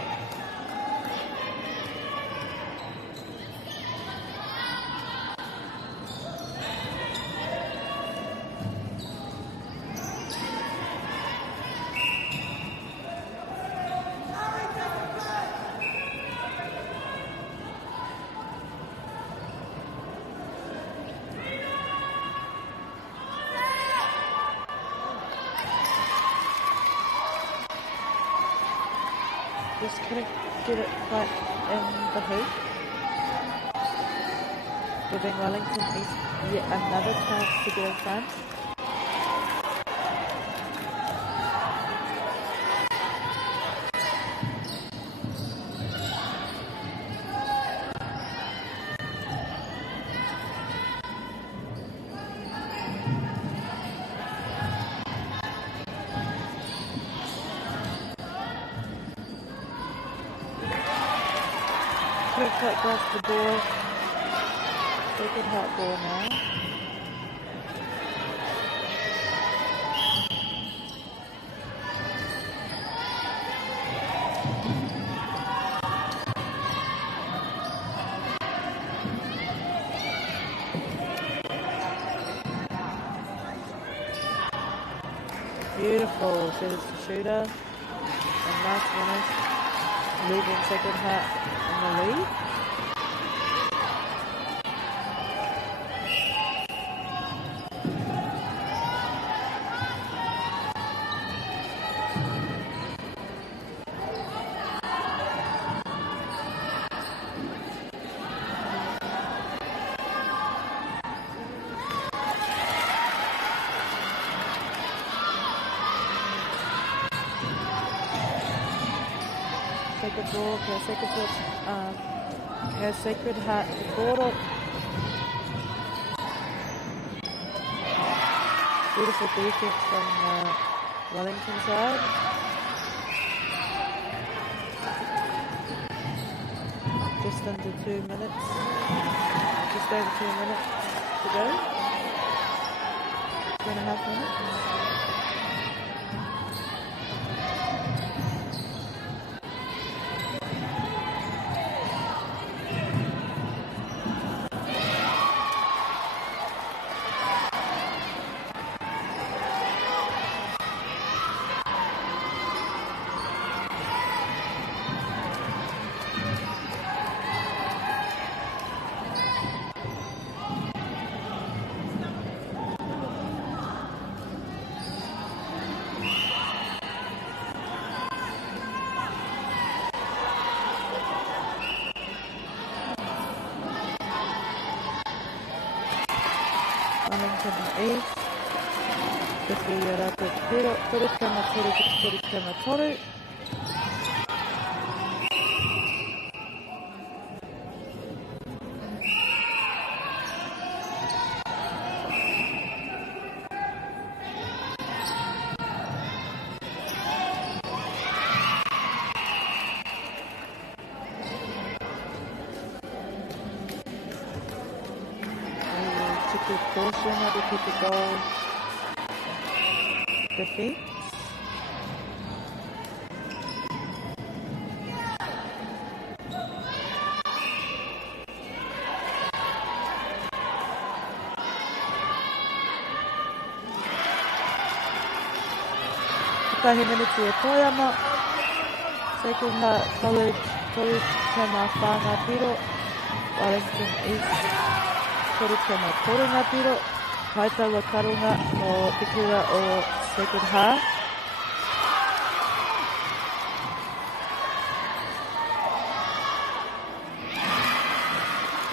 Just couldn't get it quite in the hoop. Giving Wellington East yet another chance to get in front. couldn't quite grasp the ball. Sacred Heart ball now. Beautiful, says the shooter. And last finish, leaving Sacred Heart in the lead. Sacred ball, has Sacred Heart the ball. Beautiful defense from Wellington side. Just under 2 minutes. Just over 2 minutes to go. 2.5 minutes. East. This is Rato Piro, Torikama Toru, Torikama Toru. Caution how to keep the goal defeat. Kahi minutes e Toyama. Sacred Heart College, Torikama Whanga Piro, Wellington East. Torikama Torunga Piro, Kaitawa Karunga no Te Kura o Sacred Heart.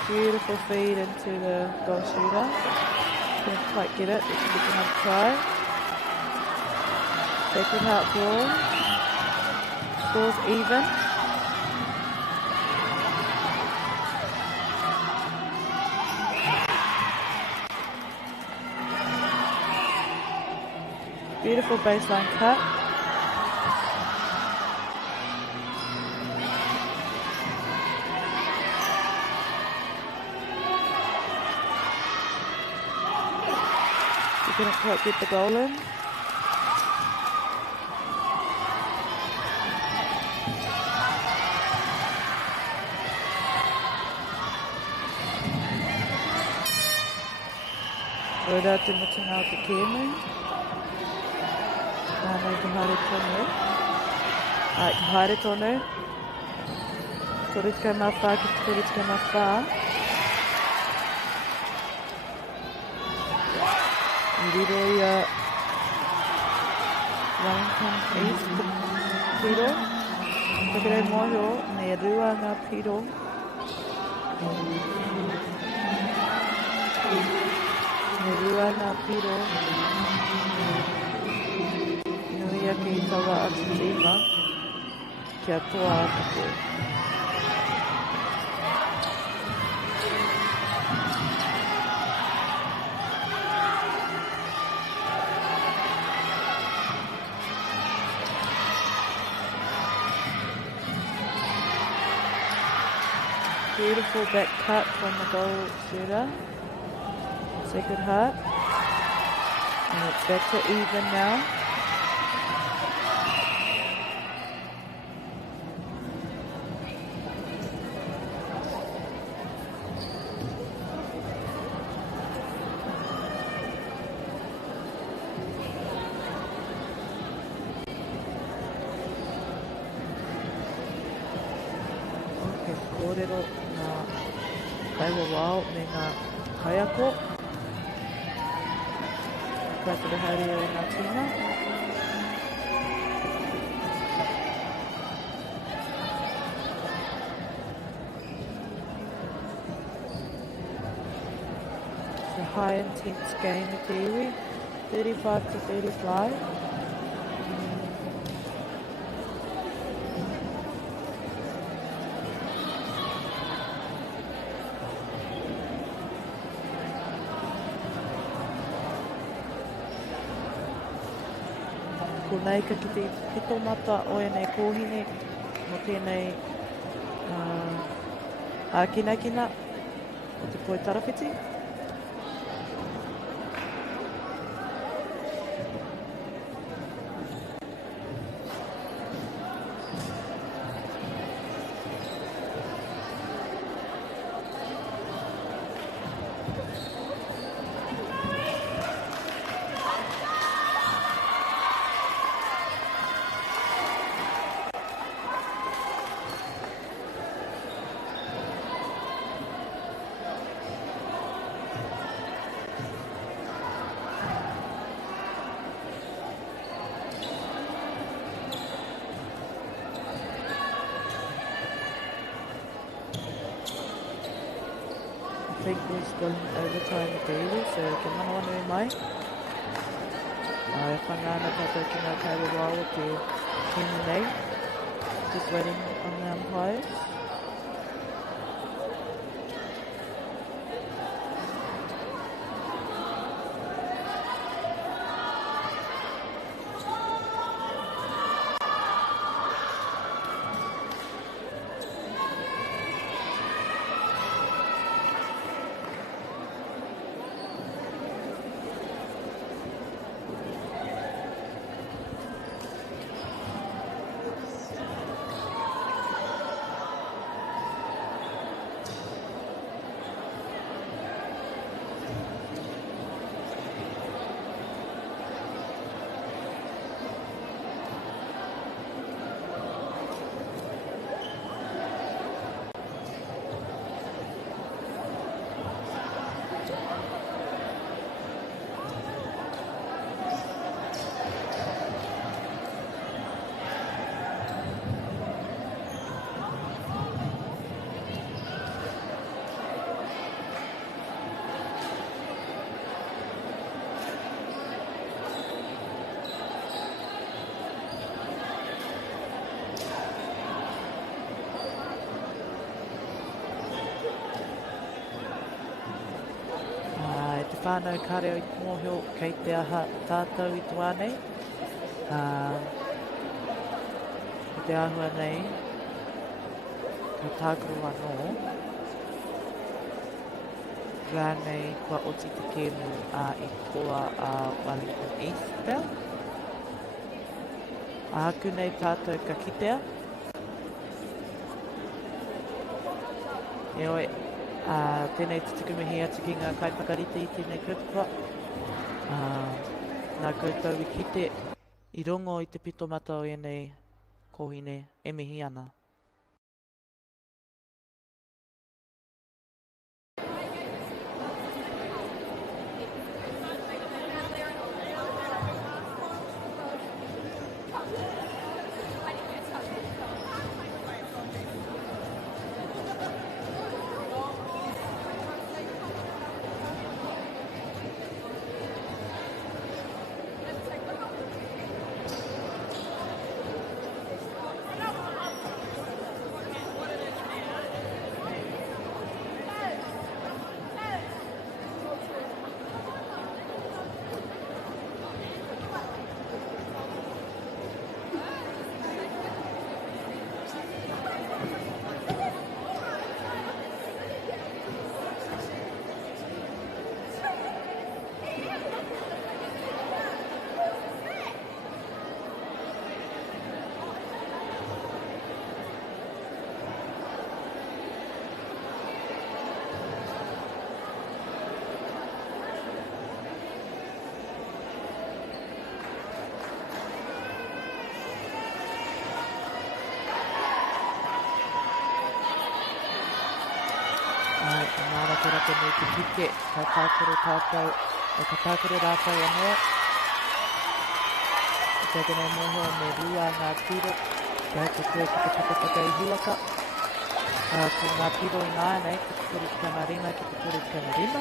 Beautiful feed into the goal shooter. Couldn't quite get it, but she gets another try. Sacred Heart ball. Scores even. Beautiful baseline cut. You couldn't quite get the goal in. Roda te mutunga o te kēmu. Nānei te haere tonu. Te haere tonu. Torika mā whā ki te torika mā whā. I riro i a Wellington East piro. Tekere mōhio, me rua ngā piro. Me rua ngā piro. Ia ki tawa atu tima, kia toa atu koe. Beautiful back cut from the goal shooter. Sacred Heart. And it's back to even now. Kōrero ngā kaiwa wao me ngā kaiako. Kātere haere o ngā tina. It's a high intense game at Iwi, 35 to 35. Ko nei ka ki te pitomata o enei kōhine mo tēnei ākinakina o te koe tarawhiti. I think we're still in overtime at Iwi, so ke mana anu e mai. E whangana tātou ki ngā kaira wao o te tēnu nei. Just waiting on the umpires. Whānau kareo I mōhio kei te aha tātou I tuā nei. I te ahua nei, ka tākuru anō. Rānei kua oti te kēmu I koa a Wellington East Bell. Aku nei tātou ka kitea. E oi, tēnei te tukumihi atu ki ngā kaiwhakarite I tēnei kutapa. Nā koutou I kite I rongo I te pitomata o enei kōhine e mihi ana. ngā rakaraka nei te pike, ka tākoro tātou, ka tākoro rātou anō. Te tēnei moho me rua ngā piro, kia te koe ki te whakawhaka I huaka. Ko ngā piro I ngā nei, ki te kore kamarima, ki te kore kamarima.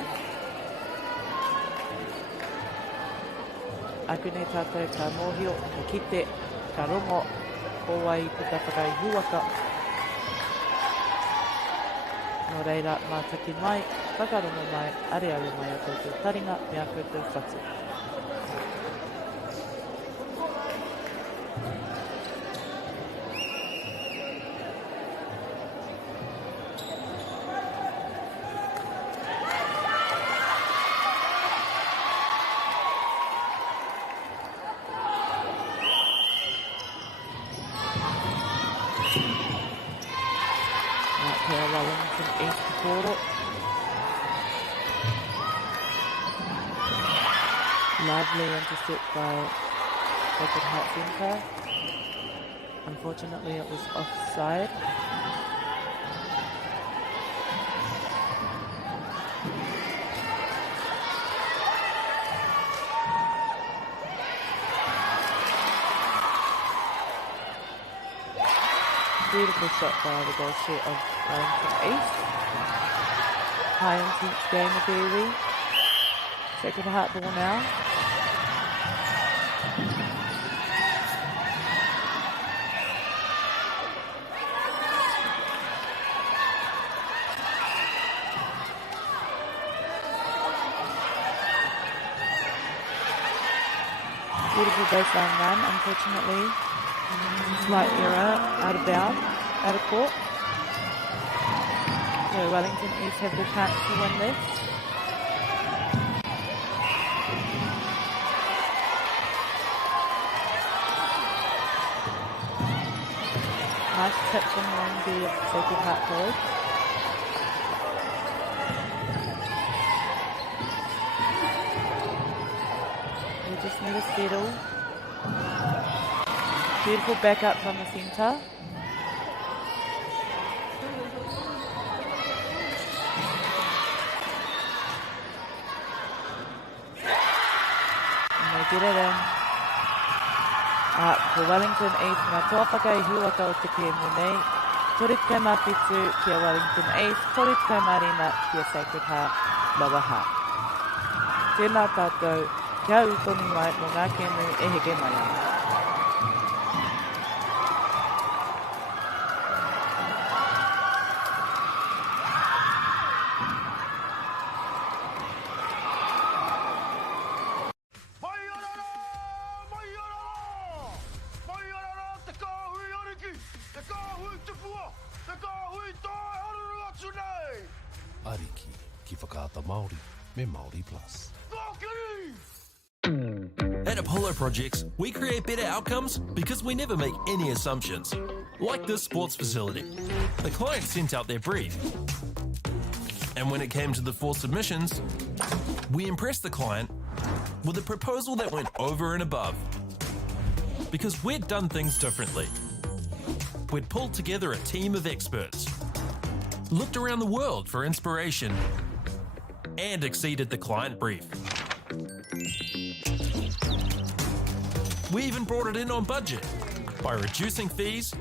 Aku nei tātou ka mōhio, ka kite, ka rongo, ko wai te whakawhaka I huaka. Nō reira, mā taki mai, whakarongo mai, are mai a koutou taringa, me a koutou whatu. Wellington East Koro. Lovely intercept by Sacred Heart Centre. Unfortunately, it was offside. Beautiful shot by the goal shoot of Wellington East. High intense game of Erie. Sacred Heart ball now. Beautiful baseline run, unfortunately. Slight error, out of bounds, out of court. So Wellington East have the chance to win this. Nice tip from the Sacred Heart boys. We just need a settle. Beautiful backup from the centre. And they get it in. For Wellington East, ngā tōwhaka I huaka o te kēmu nei. Torit kai mawhitu kia Wellington East, torit kai marima kia Sacred Heart, Lower Heart. Tēnā tātou, kia utoni mai mo ngā kēmu e heke mai ana. Ariki, ki whakaata Māori, me Māori Plus. At Apollo Projects, we create better outcomes because we never make any assumptions. Like this sports facility. The client sent out their brief. And when it came to the 4 submissions, we impressed the client with a proposal that went over and above. Because we'd done things differently. We'd pulled together a team of experts, looked around the world for inspiration, and exceeded the client brief. We even brought it in on budget by reducing fees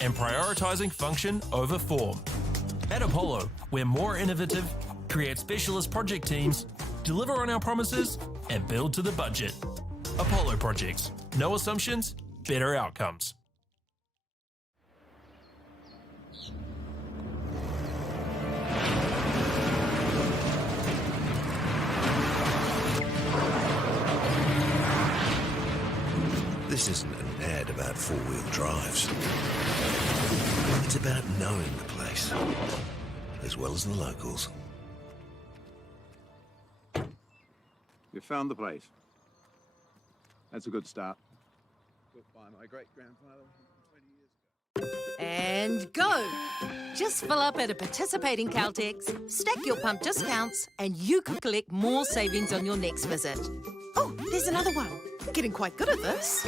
and prioritising function over form. At Apollo, we're more innovative, create specialist project teams, deliver on our promises, and build to the budget. Apollo Projects. No assumptions, better outcomes. This isn't an ad about four-wheel drives. It's about knowing the place, as well as the locals. You found the place. That's a good start. Built by my great-grandfather 20 years ago. And go! Just fill up at a participating Caltex, stack your pump discounts, and you could collect more savings on your next visit. Oh, there's another one. Getting quite good at this.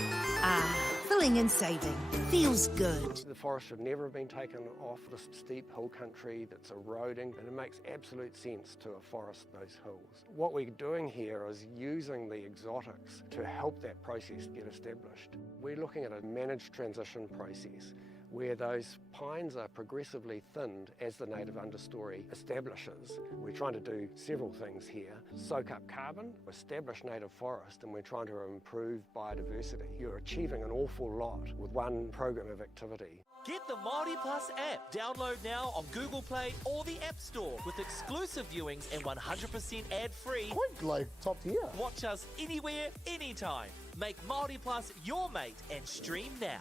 Filling and saving. Feels good. The forest should never have been taken off this steep hill country that's eroding, and it makes absolute sense to afforest those hills. What we're doing here is using the exotics to help that process get established. We're looking at a managed transition process where those pines are progressively thinned as the native understory establishes. We're trying to do several things here. Soak up carbon, establish native forest, and we're trying to improve biodiversity. You're achieving an awful lot with one program of activity. Get the Māori Plus app. Download now on Google Play or the App Store with exclusive viewings and 100% ad-free. Quite like top tier. Watch us anywhere, anytime. Make Māori Plus your mate and stream now.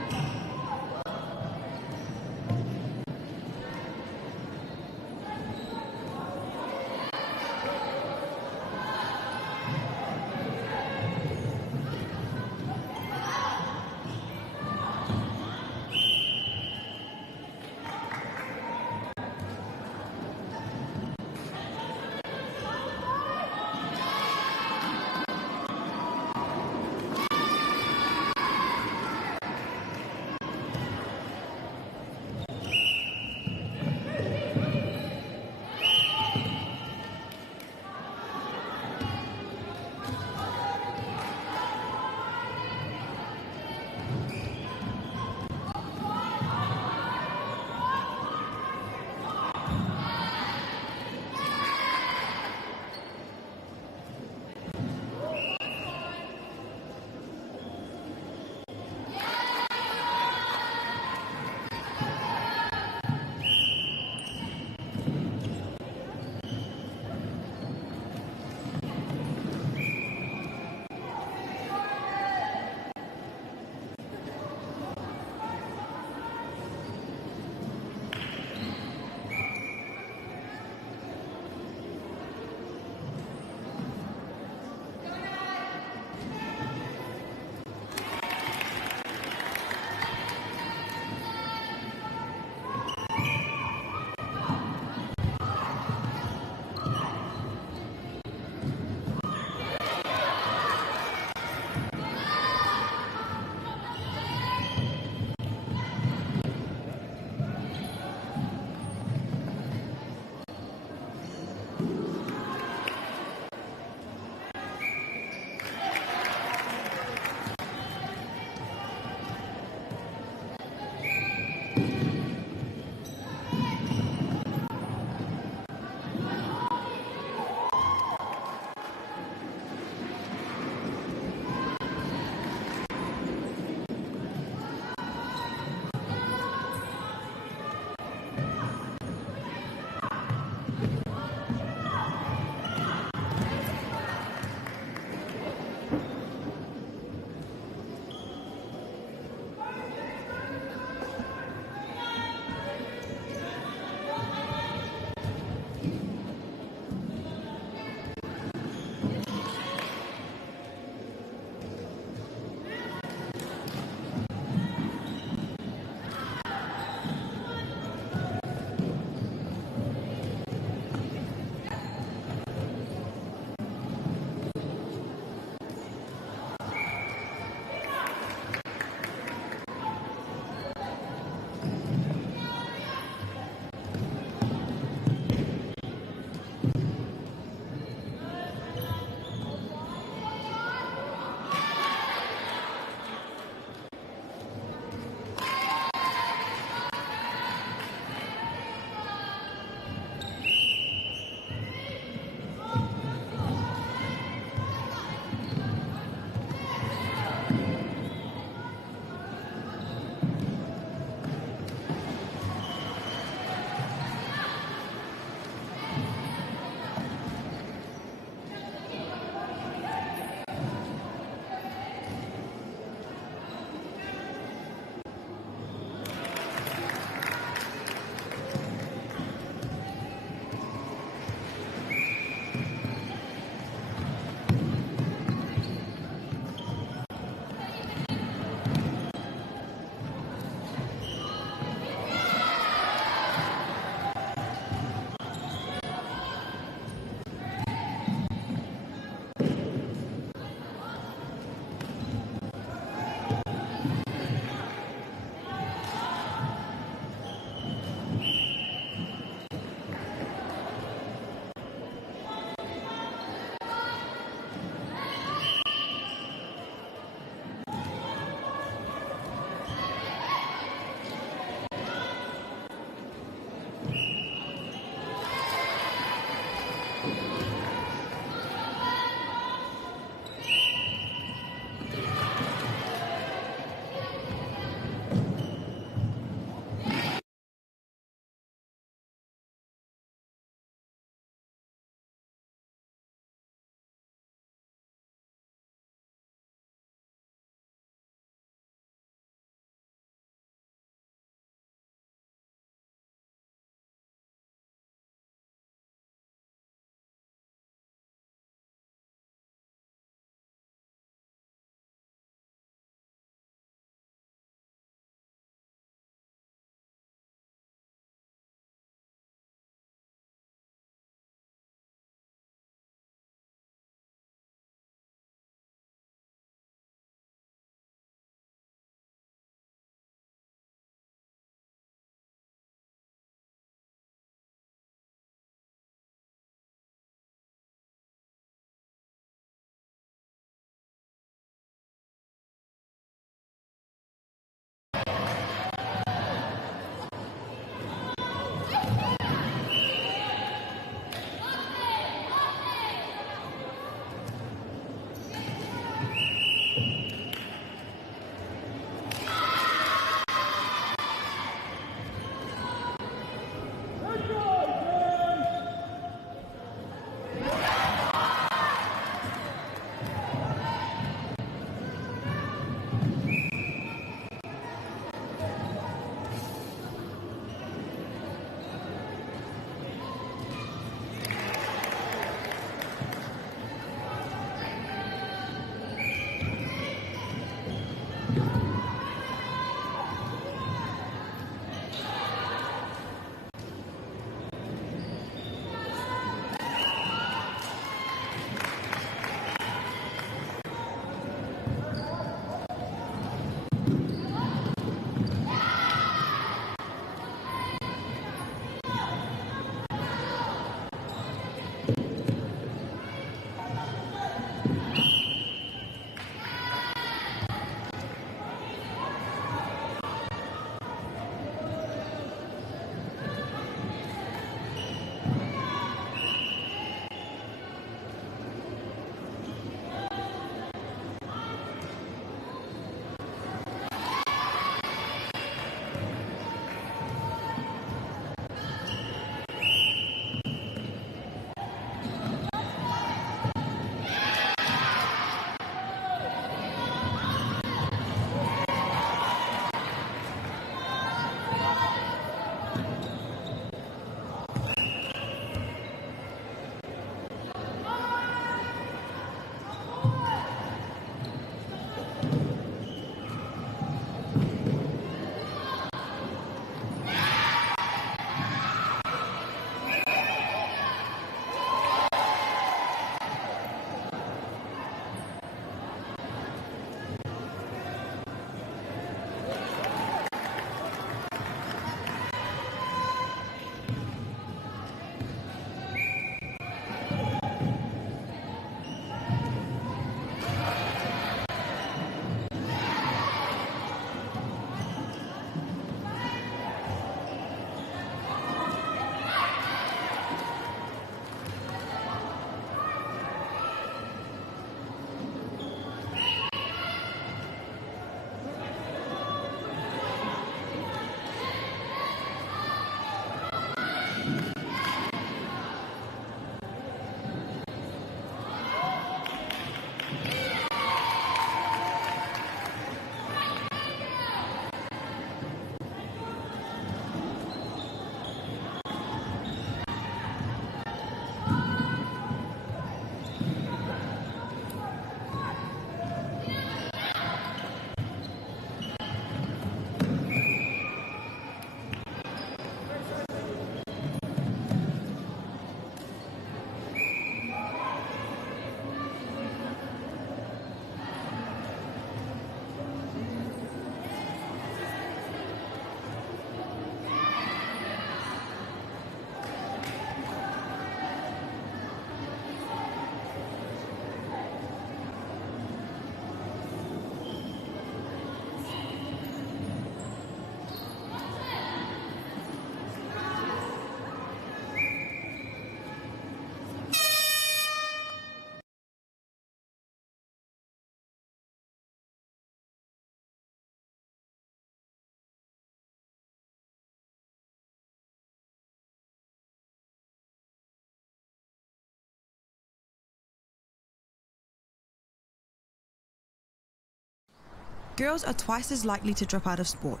girls are twice as likely to drop out of sport.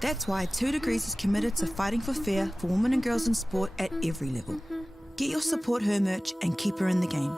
That's why 2 Degrees is committed to fighting for fair for women and girls in sport at every level. Get your Support Her merch and keep her in the game.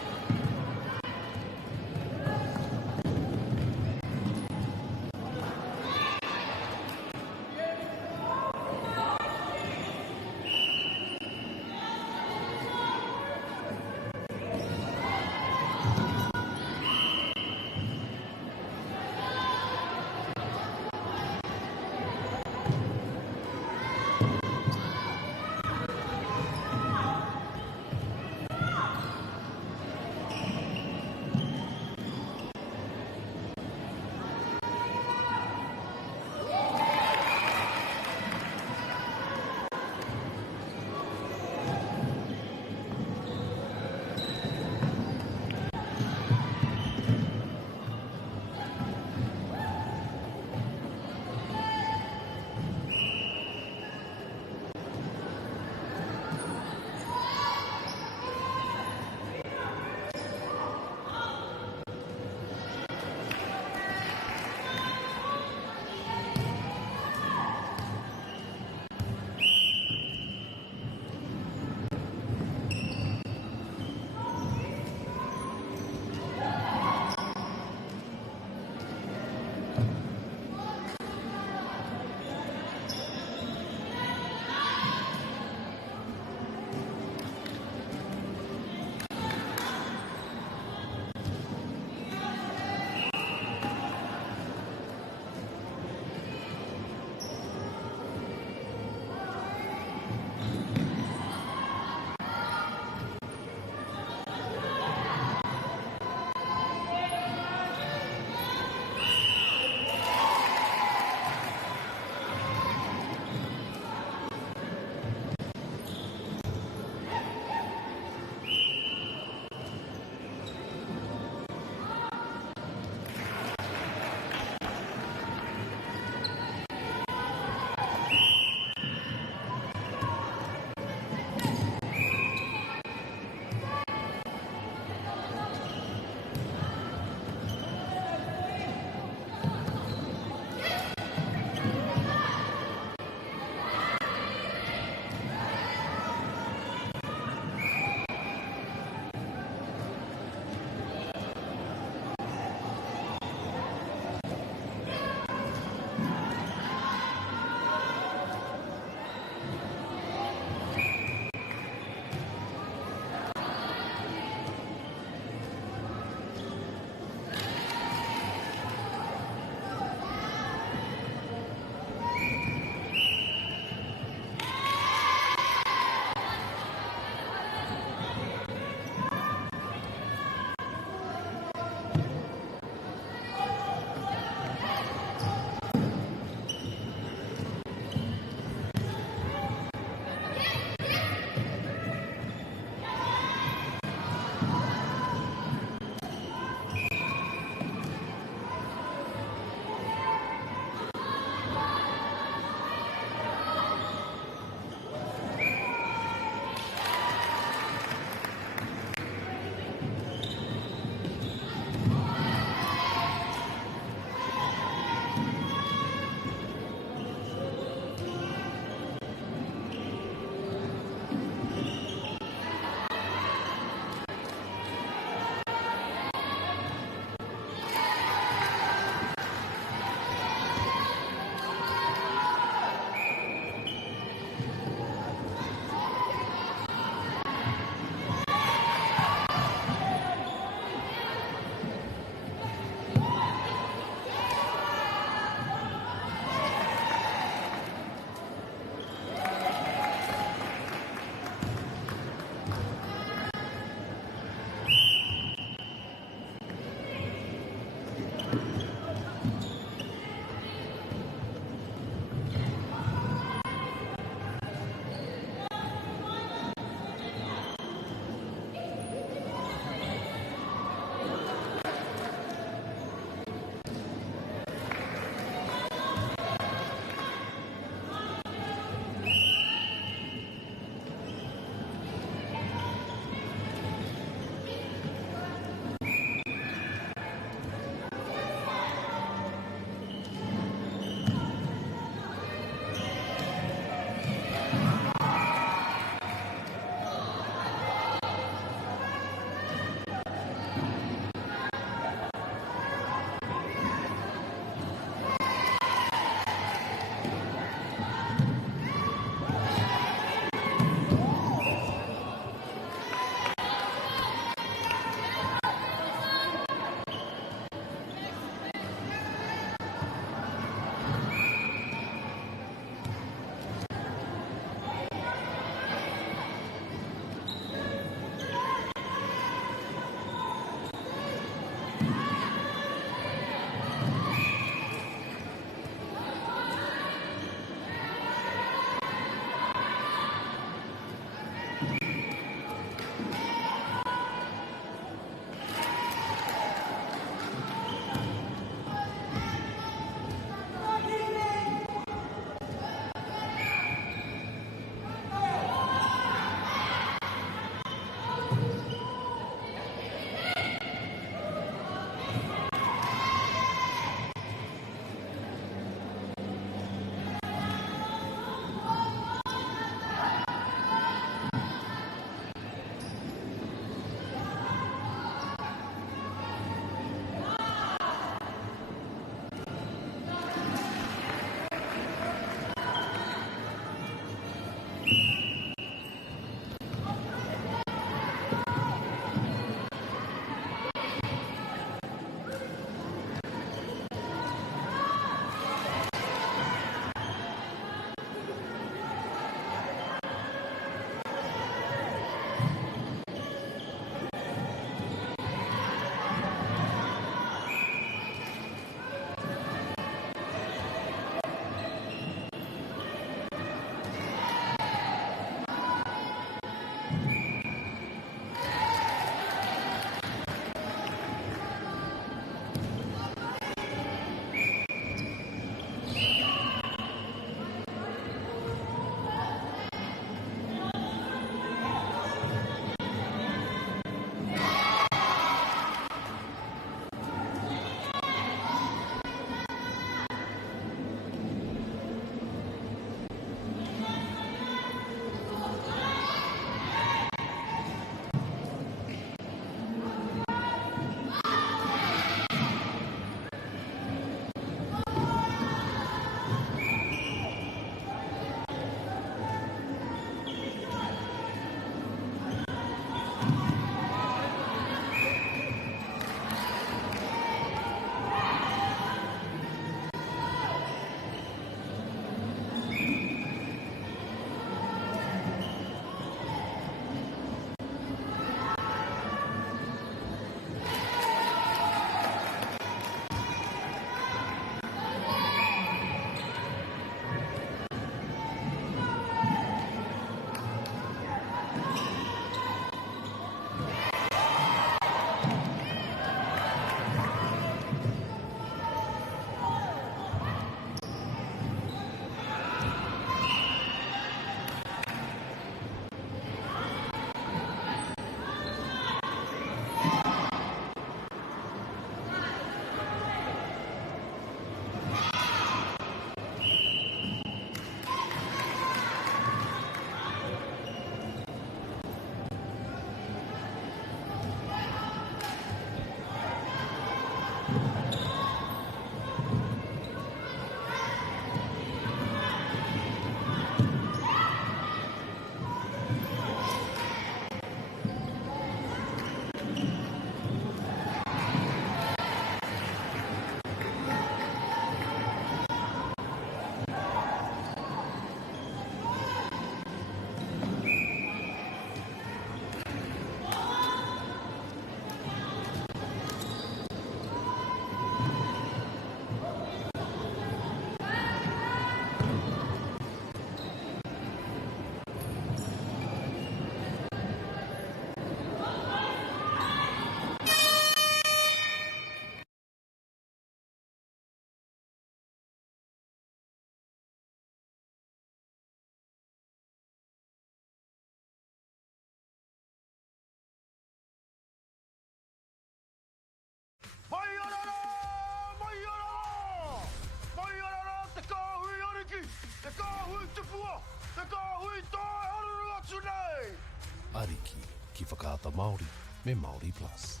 Ariki, ki whakaata Māori, me Māori Plus.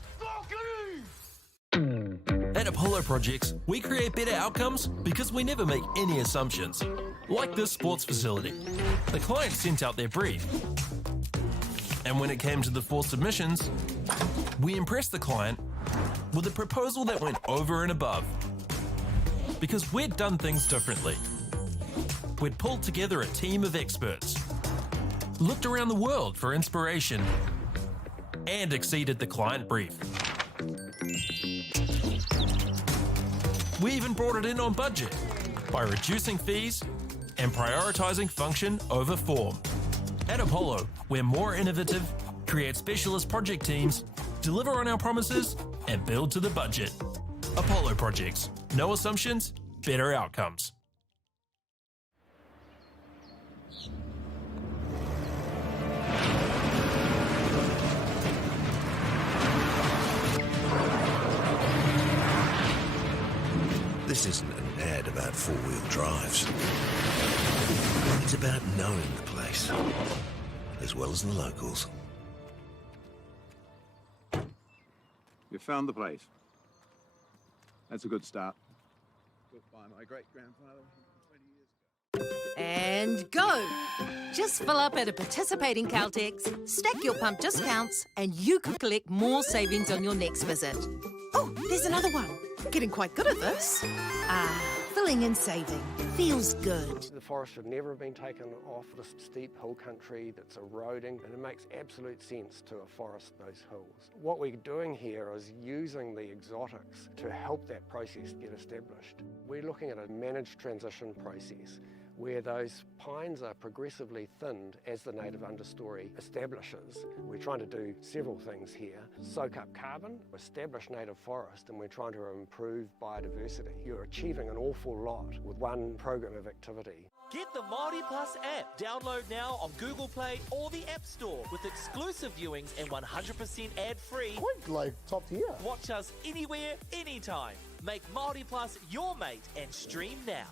At Apollo Projects, we create better outcomes because we never make any assumptions. Like this sports facility. The client sent out their brief. And when it came to the 4 submissions, we impressed the client with a proposal that went over and above. Because we'd done things differently. We'd pulled together a team of experts, looked around the world for inspiration, and exceeded the client brief. We even brought it in on budget by reducing fees and prioritizing function over form. At Apollo, we're more innovative, create specialist project teams, deliver on our promises, and build to the budget. Apollo Projects. No assumptions, better outcomes. This isn't an ad about four-wheel drives. It's about knowing the place, as well as the locals. You found the place. That's a good start. Built by my great-grandfather 20 years ago. And go! Just fill up at a participating Caltex, stack your pump discounts, and you could collect more savings on your next visit. Oh, there's another one. Getting quite good at this. Filling and saving. Feels good. The forest should never have been taken off this steep hill country that's eroding, and it makes absolute sense to afforest those hills. What we're doing here is using the exotics to help that process get established. We're looking at a managed transition process where those pines are progressively thinned as the native understory establishes. We're trying to do several things here. Soak up carbon, establish native forest, and we're trying to improve biodiversity. You're achieving an awful lot with one program of activity. Get the Māori Plus app. Download now on Google Play or the App Store with exclusive viewings and 100% ad-free. Quite like top tier. Watch us anywhere, anytime. Make Māori Plus your mate and stream now.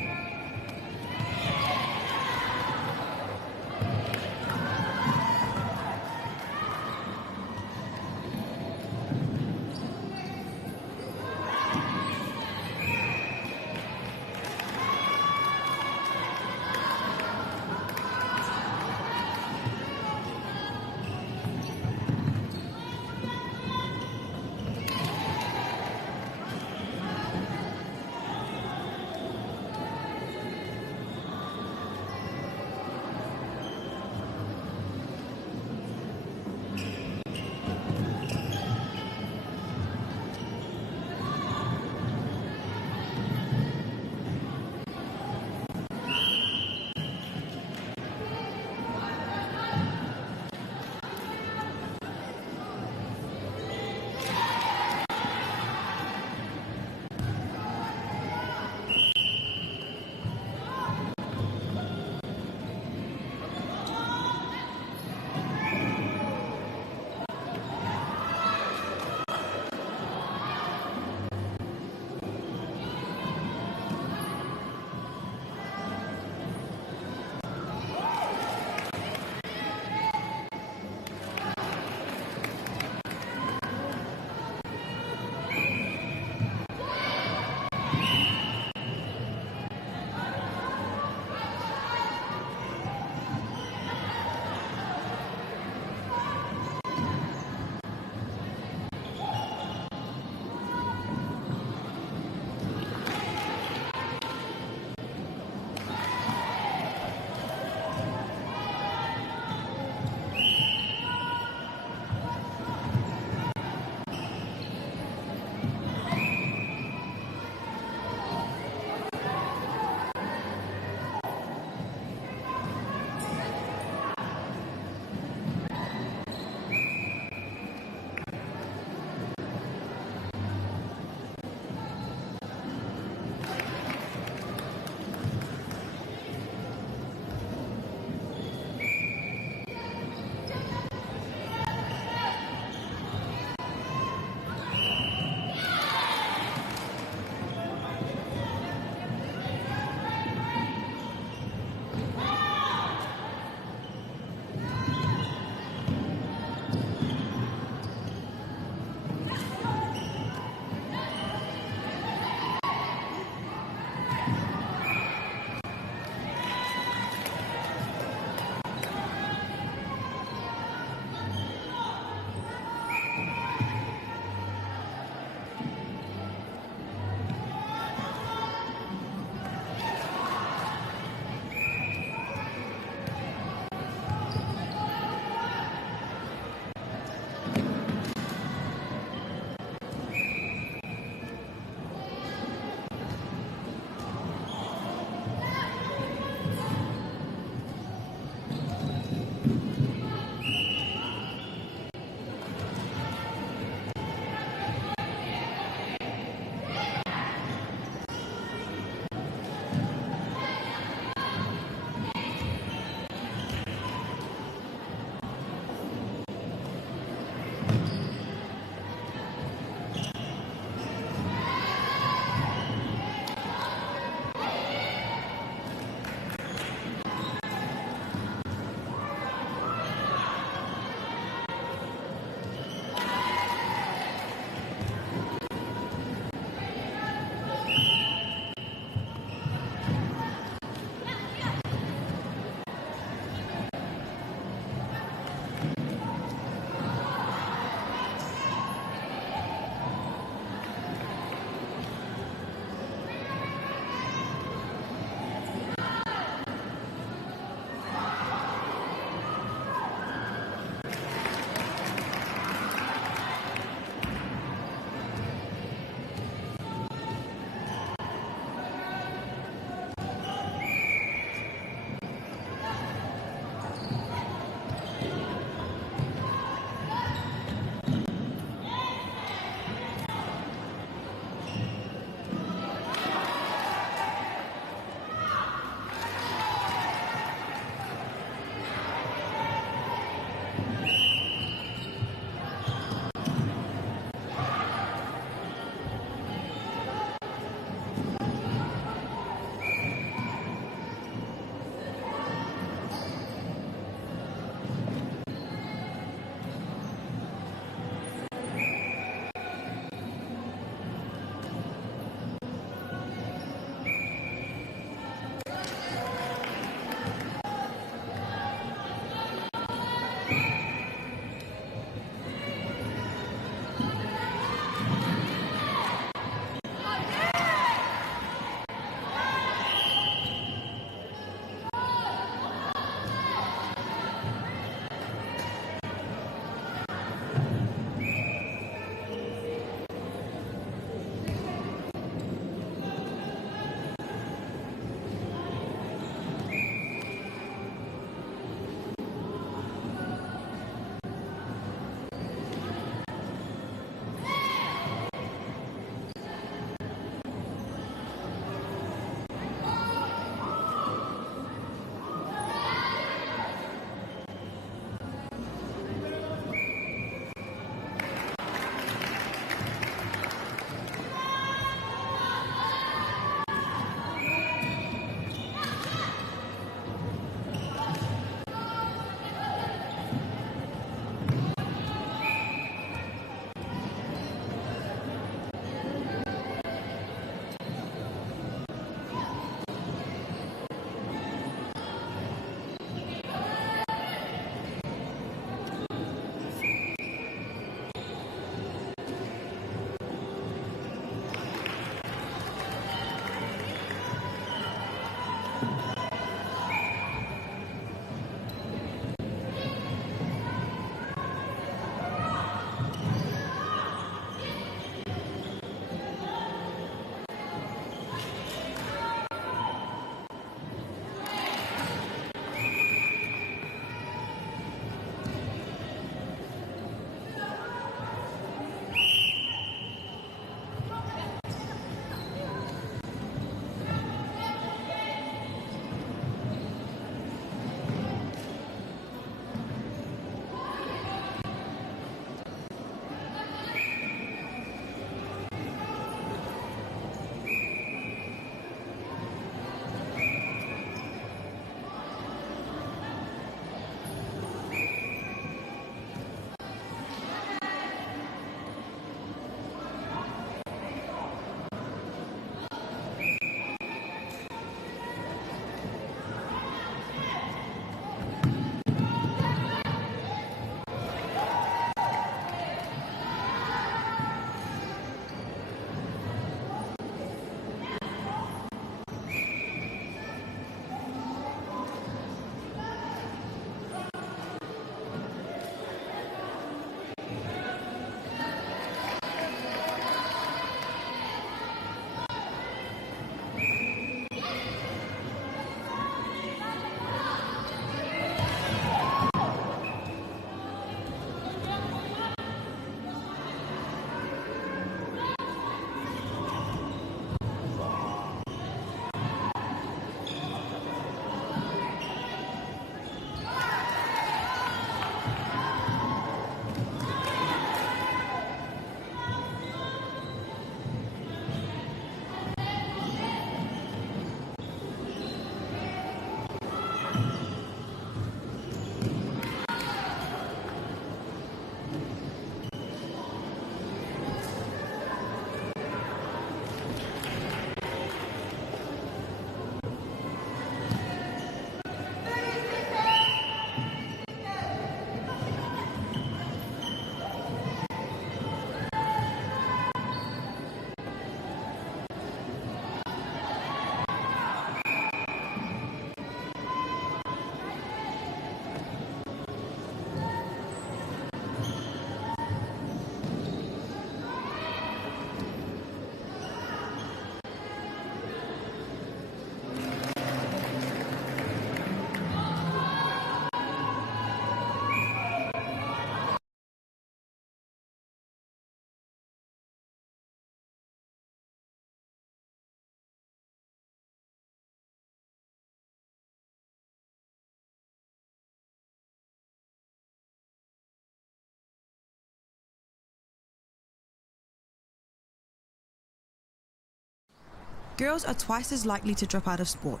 girls are twice as likely to drop out of sport.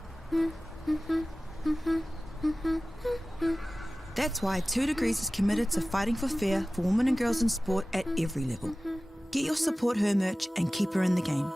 That's why 2 Degrees is committed to fighting for fair for women and girls in sport at every level. Get your Support Her merch and keep her in the game.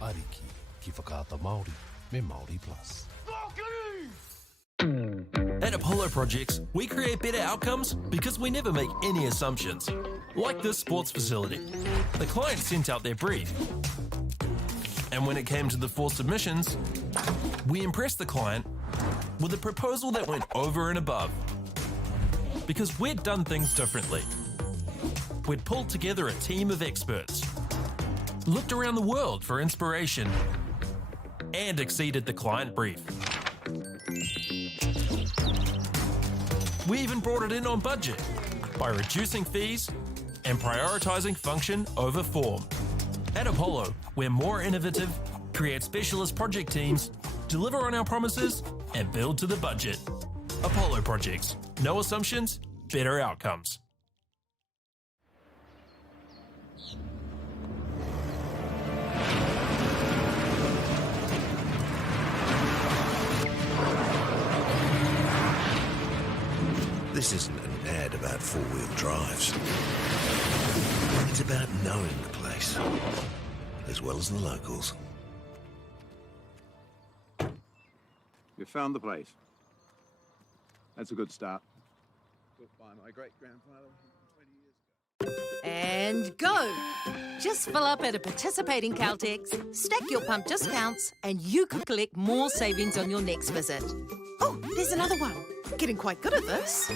Ariki, ki whakaata Māori, me Māori Plus. At Apollo Projects, we create better outcomes because we never make any assumptions. Like this sports facility. The client sent out their brief. And when it came to the 4 submissions, we impressed the client with a proposal that went over and above. Because we'd done things differently. We'd pulled together a team of experts, looked around the world for inspiration, and exceeded the client brief. We even brought it in on budget by reducing fees and prioritising function over form. At Apollo, we're more innovative, create specialist project teams, deliver on our promises, and build to the budget. Apollo Projects. No assumptions, better outcomes. This isn't an ad about four-wheel drives. It's about knowing the place, as well as the locals. You found the place. That's a good start. Built by my great-grandfather 20 years ago. And go! Just fill up at a participating Caltex, stack your pump discounts, and you could collect more savings on your next visit. Oh, there's another one. Getting quite good at this.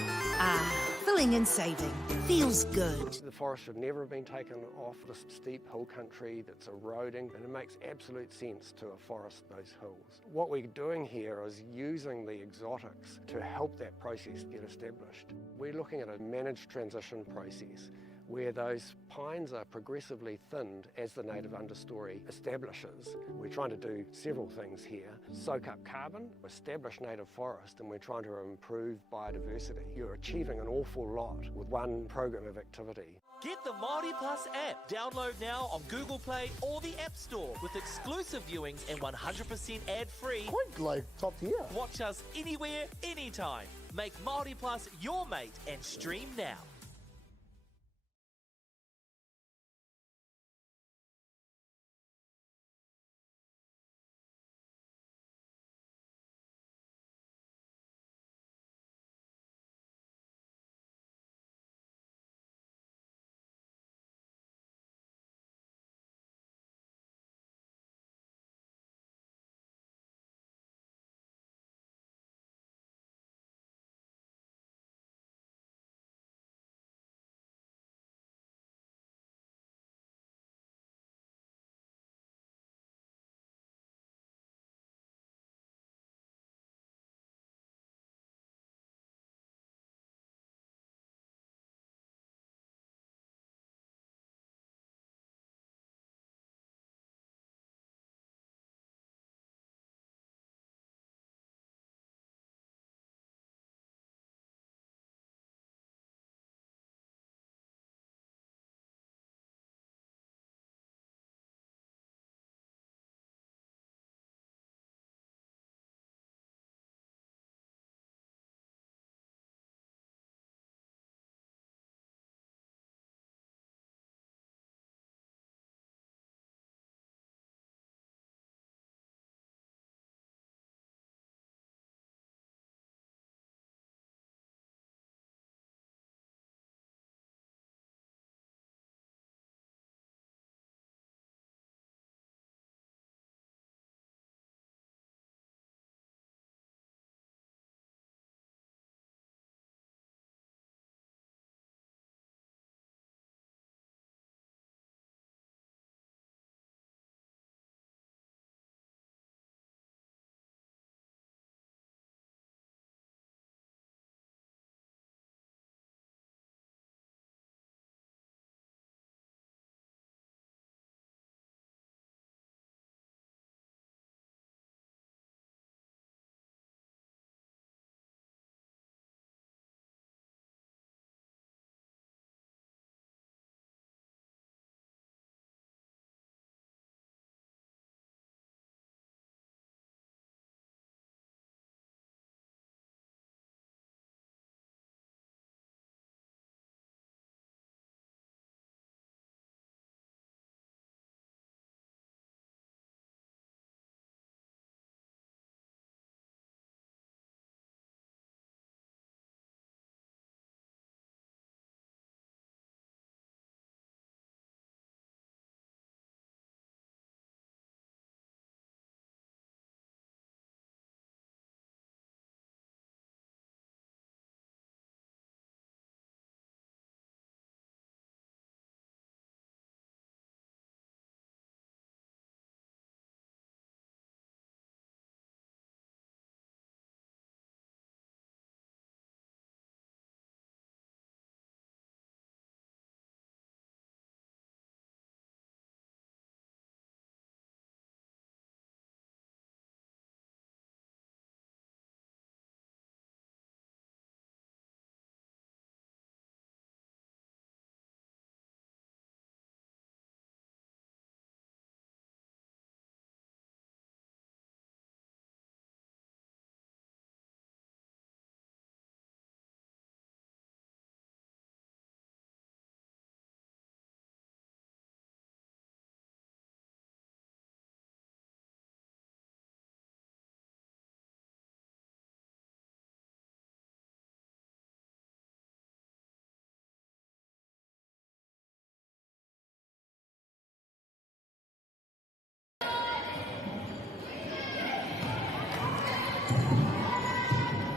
filling and saving. Feels good. The forest should never have been taken off the steep hill country that's eroding, and it makes absolute sense to afforest those hills. What we're doing here is using the exotics to help that process get established. We're looking at a managed transition process where those pines are progressively thinned as the native understory establishes. We're trying to do several things here. Soak up carbon, establish native forest, and we're trying to improve biodiversity. You're achieving an awful lot with one program of activity. Get the Māori Plus app. Download now on Google Play or the App Store with exclusive viewings and 100% ad-free. Quite like top tier. Watch us anywhere, anytime. Make Māori Plus your mate and stream now.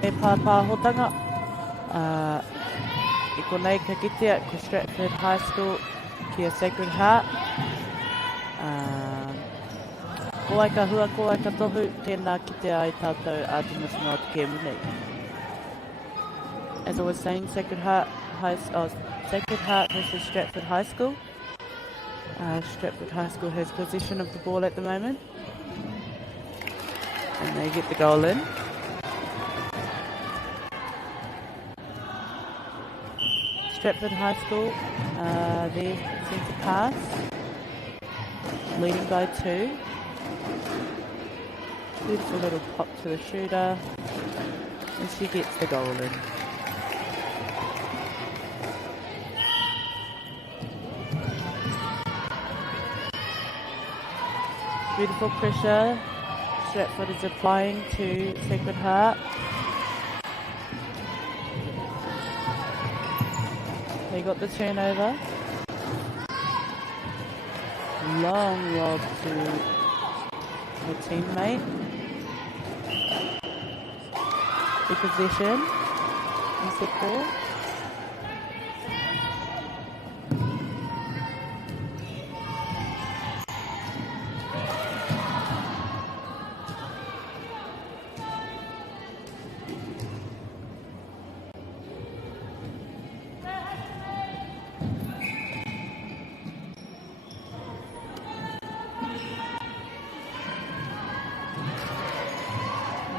E pāpāhotanga, I konei ka kitea ko Stratford High School kia Sacred Heart. Ko ai ka hua, ko ai ka tohu, tēnā kitea ai tātou Artemis Ngā Te Munei. As I was saying, Sacred Heart versus Stratford High School. Stratford High School has possession of the ball at the moment. And they get the goal in. Stratford High School, their centre pass, leading by 2. Beautiful little pop to the shooter, and she gets the goal in. Beautiful pressure, Stratford is applying to Sacred Heart. They got the turnover. Long lob to the teammate. The possession is the ball.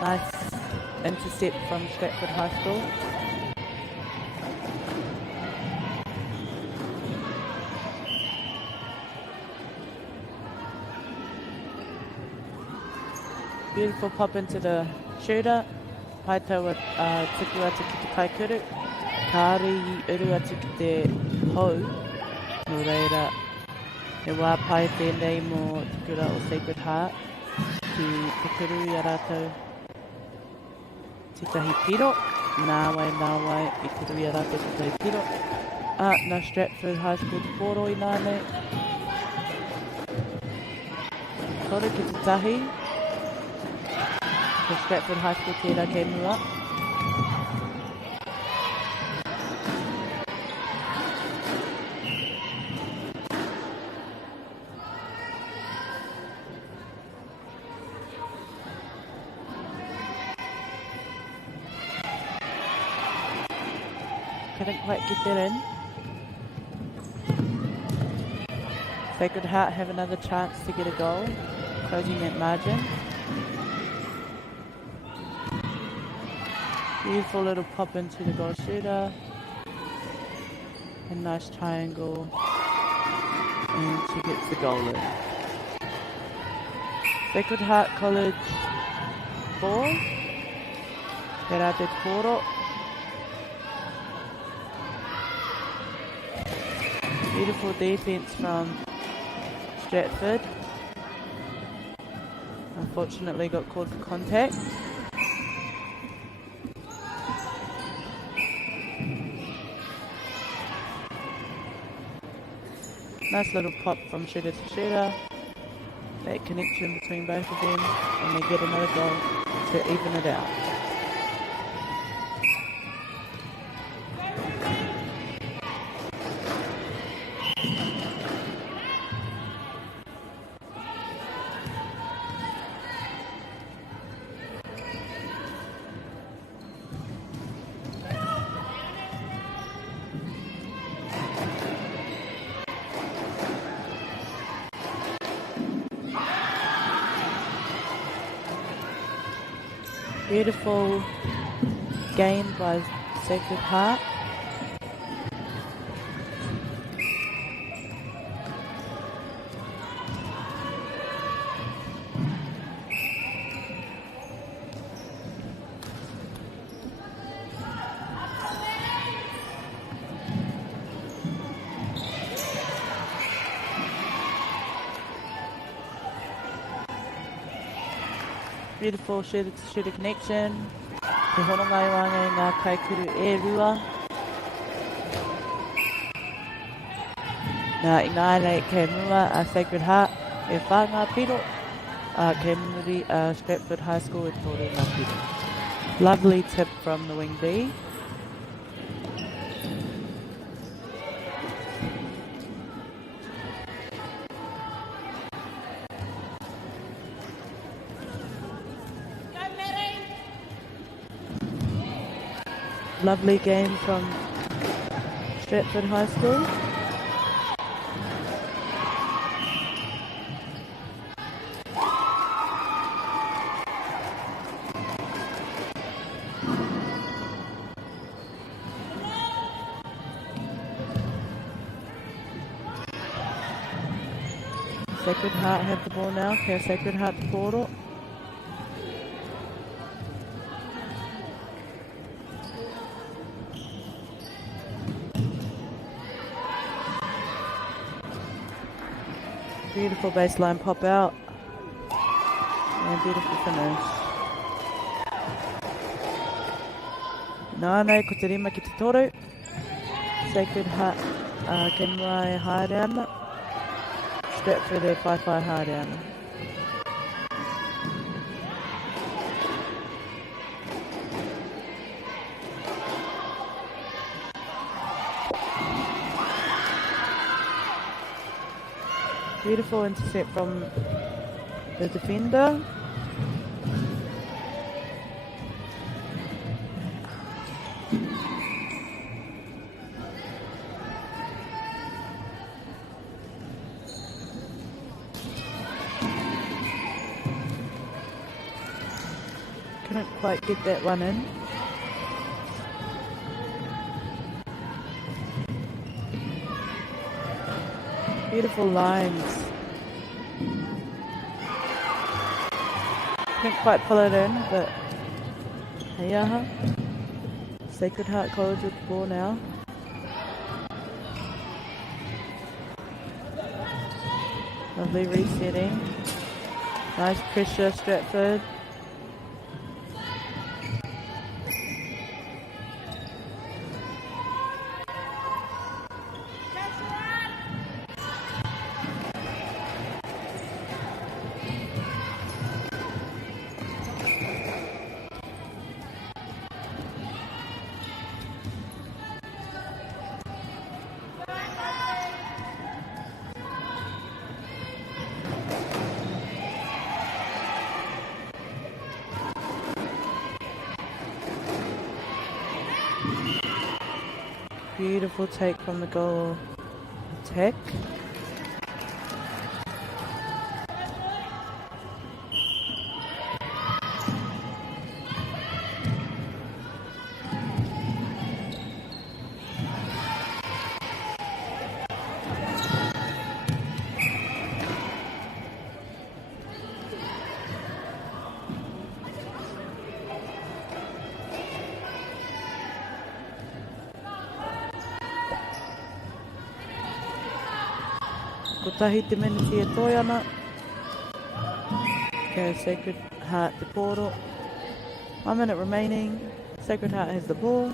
Nice intercept from Stratford High School. Beautiful pop into the shooter. Paitawa tuku atu ki te kaikuru. Kāri I uru atu ki te hou. No reira, e wā pai tēnei mō tukura o Sacred Heart. Ki te kuru I a rātou. Titahi piro, nāwai, I kuru I a rātou titahi piro. Nā Stratford High School te pōroi nāne. Kore ki te tahi. Ko Stratford High School tērā kei mua. Couldn't quite get that in. Sacred Heart have another chance to get a goal, closing that margin. Beautiful little pop into the goal shooter. A nice triangle. And she gets the goal in. Sacred Heart College ball. Tērā te kōro. Beautiful defense from Stratford. Unfortunately got called for contact. Nice little pop from shooter to shooter. That connection between both of them, and they get another goal to even it out. Beautiful gain by Sacred Heart. Beautiful shooter connection. Te horongai wangai ngā kaikuru e rua. Nā I ngāre kei mua a Sacred Heart e whā ngā piro. Kei muri a Stratford High School e tōru ngā piro. Lovely tip from the wing B. lovely game from Stratford High School. Sacred Heart have the ball now. Okay, Sacred Heart to Portal. Beautiful baseline pop out. And beautiful finish. Nānei ko te rima ki te toru. Sacred Heart ke mai haereana. Stratford e whaiwhai haereana. Beautiful intercept from the defender. Couldn't quite get that one in. Beautiful lines. Couldn't quite pull it in, but Heiaha. Sacred Heart College with the ball now. Lovely resetting. Nice pressure, Stratford. Beautiful take from the goal attack. Ko tahi te miniti e toi ana. Okay, Sacred Heart to Portal. 1 minute remaining. Sacred Heart has the ball.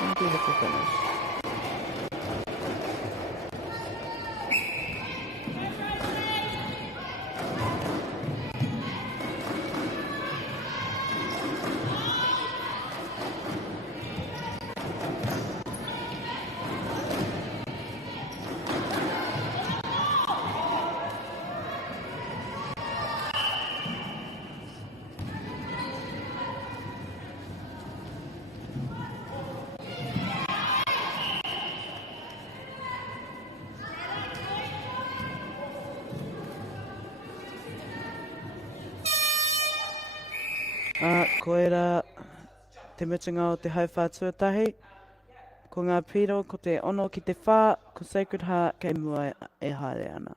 And beautiful finish. Koera te mutunga o te hauwha tuatahi. Ko ngā piro, ko te ono ki te whā, ko Sacred Heart kei mua e haere ana.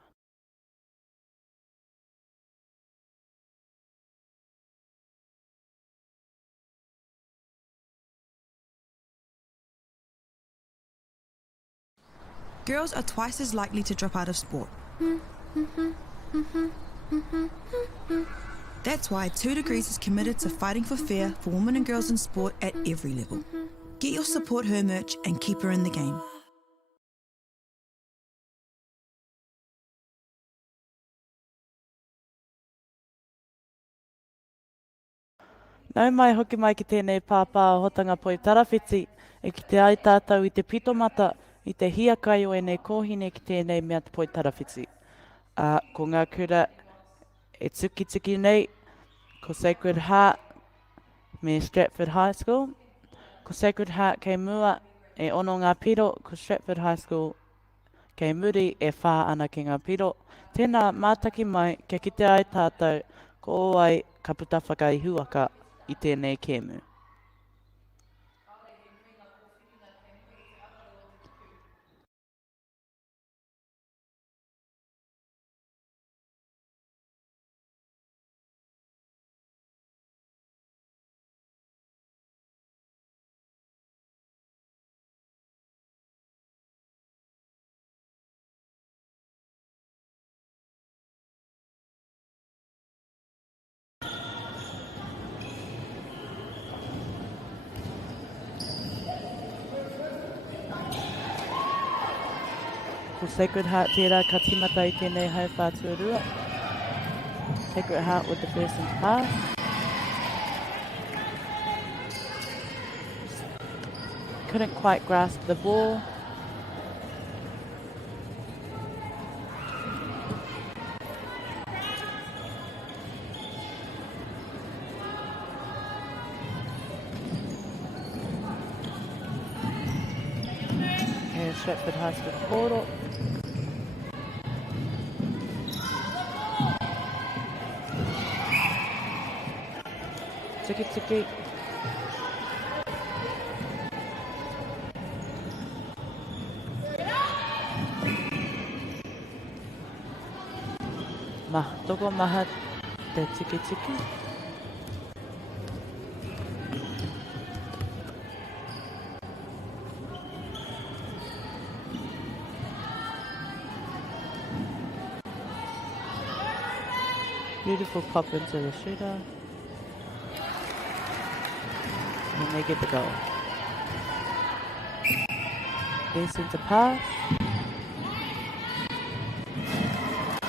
Girls are twice as likely to drop out of sport. That's why 2 Degrees is committed to fighting for fair for women and girls in sport at every level. Get your Support Her merch and keep her in the game. Nau mai hoki mai ki tēnei pāpā o hotanga poi tarawhiti e ki te ai tātou i te pitomata i te hiakai o enei kōhine ki tēnei mea te poi tarawhiti. Ko ngā kura e tuki nei, ko Sacred Heart me Stratford High School. Ko Sacred Heart kei mua e ono ngā piro, ko Stratford High School kei muri e whā ana ki ngā piro. Tēnā mātaki mai, kia kite ai tātou, ko o ai ka puta whakaihuaka i tēnei kēmu. Ko Sacred Heart tērā ka timata i tēnei hau whātuarua. Sacred Heart with the first into pass. Couldn't quite grasp the ball. Here's Stratford High School portal. Tiki. Toko maha te tiki. Beautiful pop into the shooter. And they get the goal. Decent to pass.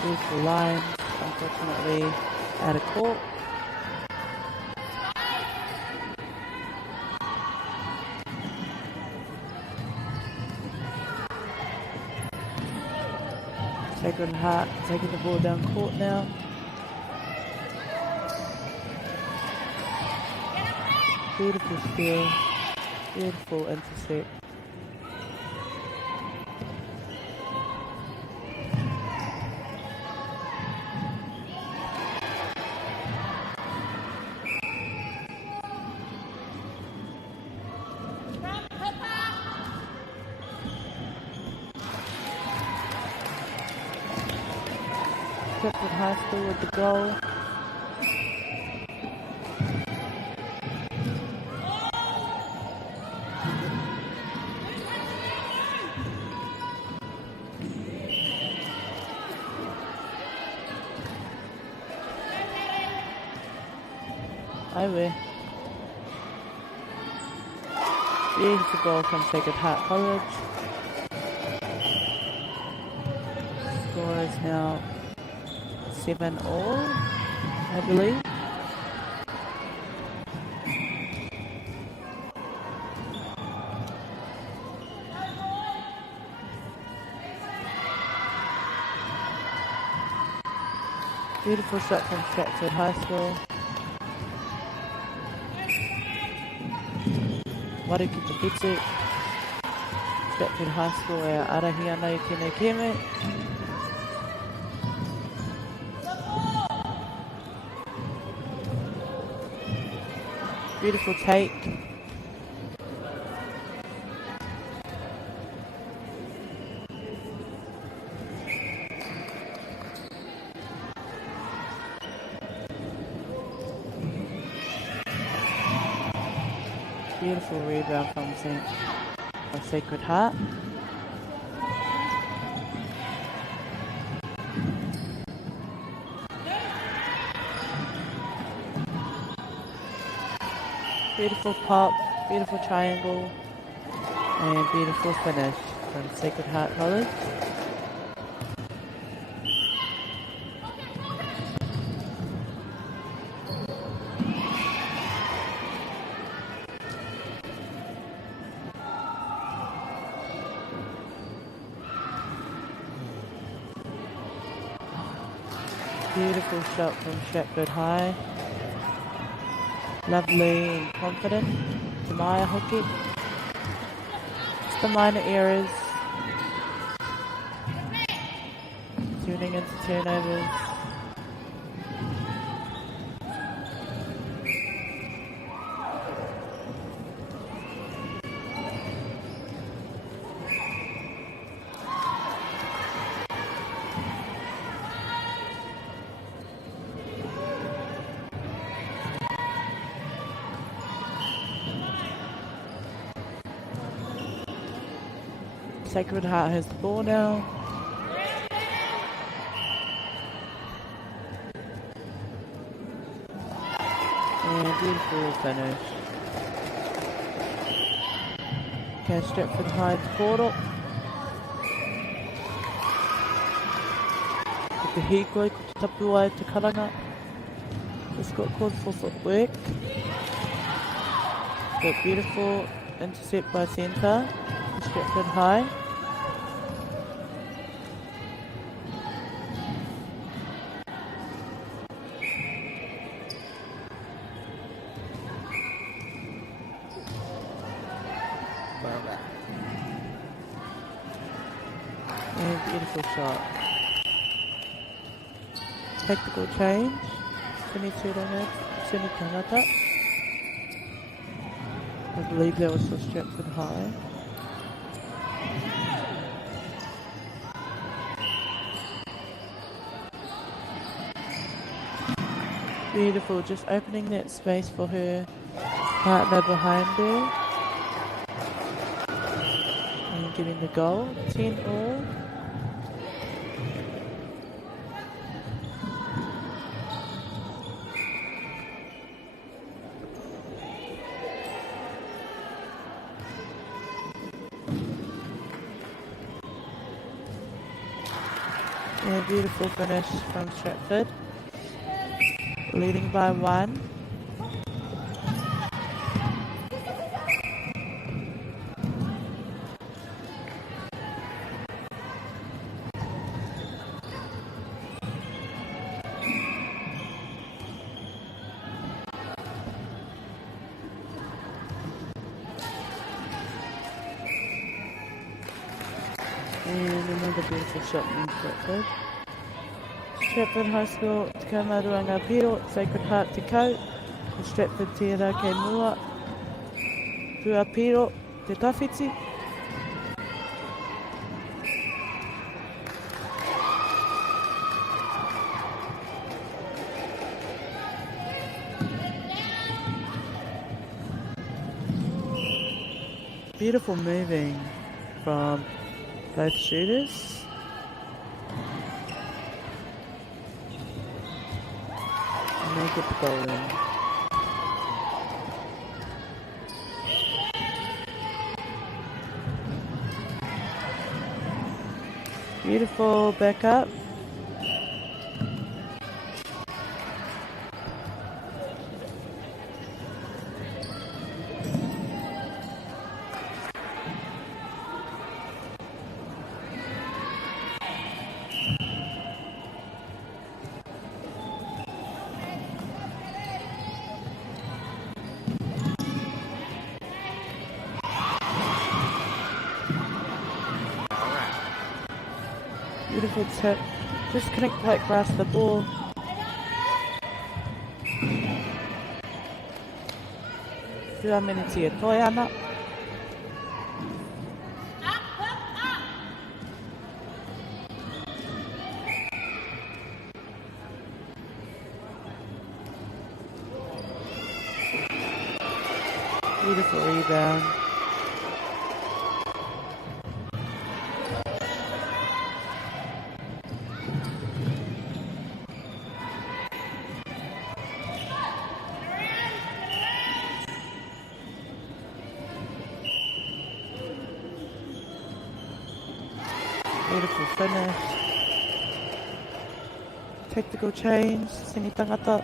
Beautiful line. Unfortunately, out of court. Sacred Heart taking the ball down court now. Beautiful steal, beautiful intercept. Stratford High School with the goal. Highway. Beautiful goal from Sacred Heart College. Score is now 7-all, I believe. Beautiful shot from Stratford High School. Waruki te whitu. Stratford High School e arahi ana i tēnei kēmu. Beautiful take. Beautiful rebound from Sacred Heart. Beautiful pop, beautiful triangle, and beautiful finish from Sacred Heart College. Beautiful shot from Stratford High. Lovely and confident. Tamaya hoki. Just the minor errors. Tuning into turnovers. Sacred Heart has the ball now. And beautiful finish. Okay, Stratford High to portal. Ko te hīkoi, ko te tapu ai te karanga. Just got called for footwork. But beautiful intercept by centre. Stratford High. And beautiful shot. Tactical change. Suni Tangata. I believe that was for Stratford High. Beautiful, just opening that space for her partner behind her. And getting the goal, 10 all. And a beautiful finish from Stratford. Leading by 1. And another beautiful shot from Stratford. Stratford High School, Te Kaumaruanga Piro, Sacred Heart Te Kau, Stratford Te Rake Mua, Pua Piro, Te Tawhiti. Beautiful moving from both shooters. And they get the goal in. Beautiful back up. Beautiful tip. Just couldn't quite grasp the ball. Pua miniti e toi ana. Beautiful rebound. Beautiful finish. Tactical change, Sini Tangata.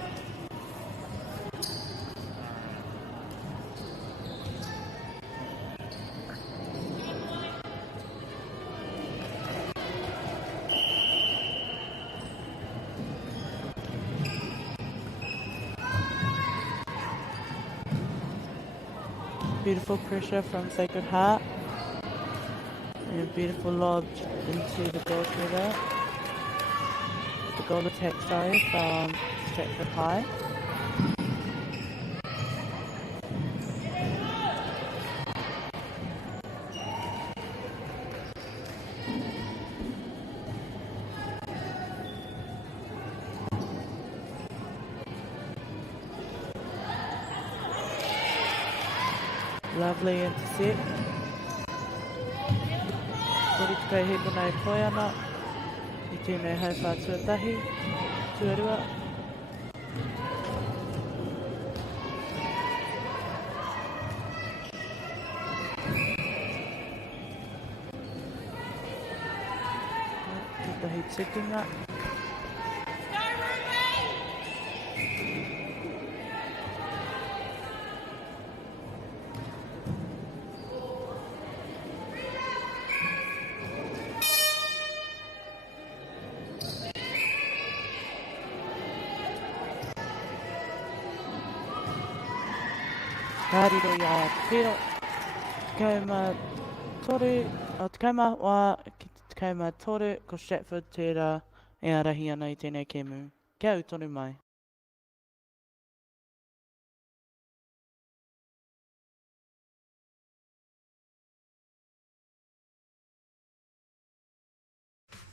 Beautiful pressure from Sacred Heart. And a beautiful lob into the goal shooter. The goal attack, sorry, from Stratford High. Lovely intercept. Kori te kai he muna e koe ana. I tēnei hauwha tuatahi, tuarua. Tuatahi tukunga. Kāriro ia Piro, tekauma toru, tekauma wā ki tekauma toru ko Stratford tērā e arahi ana I tēnei kēmu. Kia au tonu mai.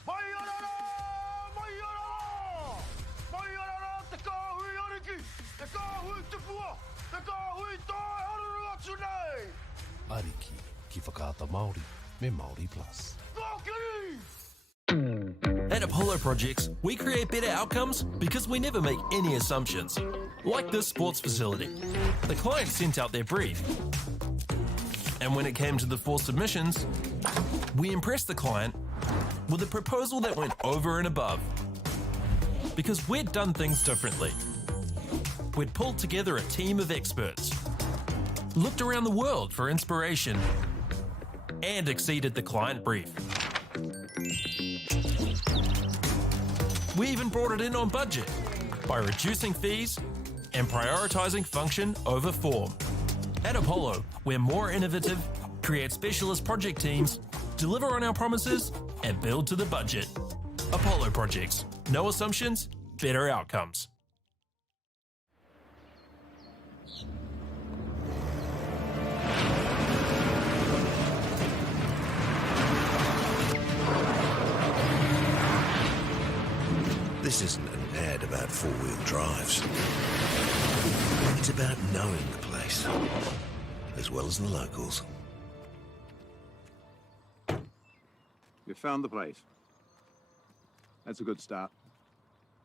Mai orara! Mai orara! Mai orara! Te kāhui ariki! Te kāhui tupua! Te kāhui tai haruru atu nei! Ariki, ki whakaata Māori, me Māori Plus. Kākiri! At Apollo Projects, we create better outcomes because we never make any assumptions. Like this sports facility. The client sent out their brief. And when it came to the 4 submissions, we impressed the client with a proposal that went over and above. Because we'd done things differently. We'd pulled together a team of experts, looked around the world for inspiration, and exceeded the client brief. We even brought it in on budget by reducing fees and prioritising function over form. At Apollo, we're more innovative, create specialist project teams, deliver on our promises, and build to the budget. Apollo Projects. No assumptions, better outcomes. This isn't an ad about four-wheel drives. It's about knowing the place, as well as the locals. You found the place. That's a good start.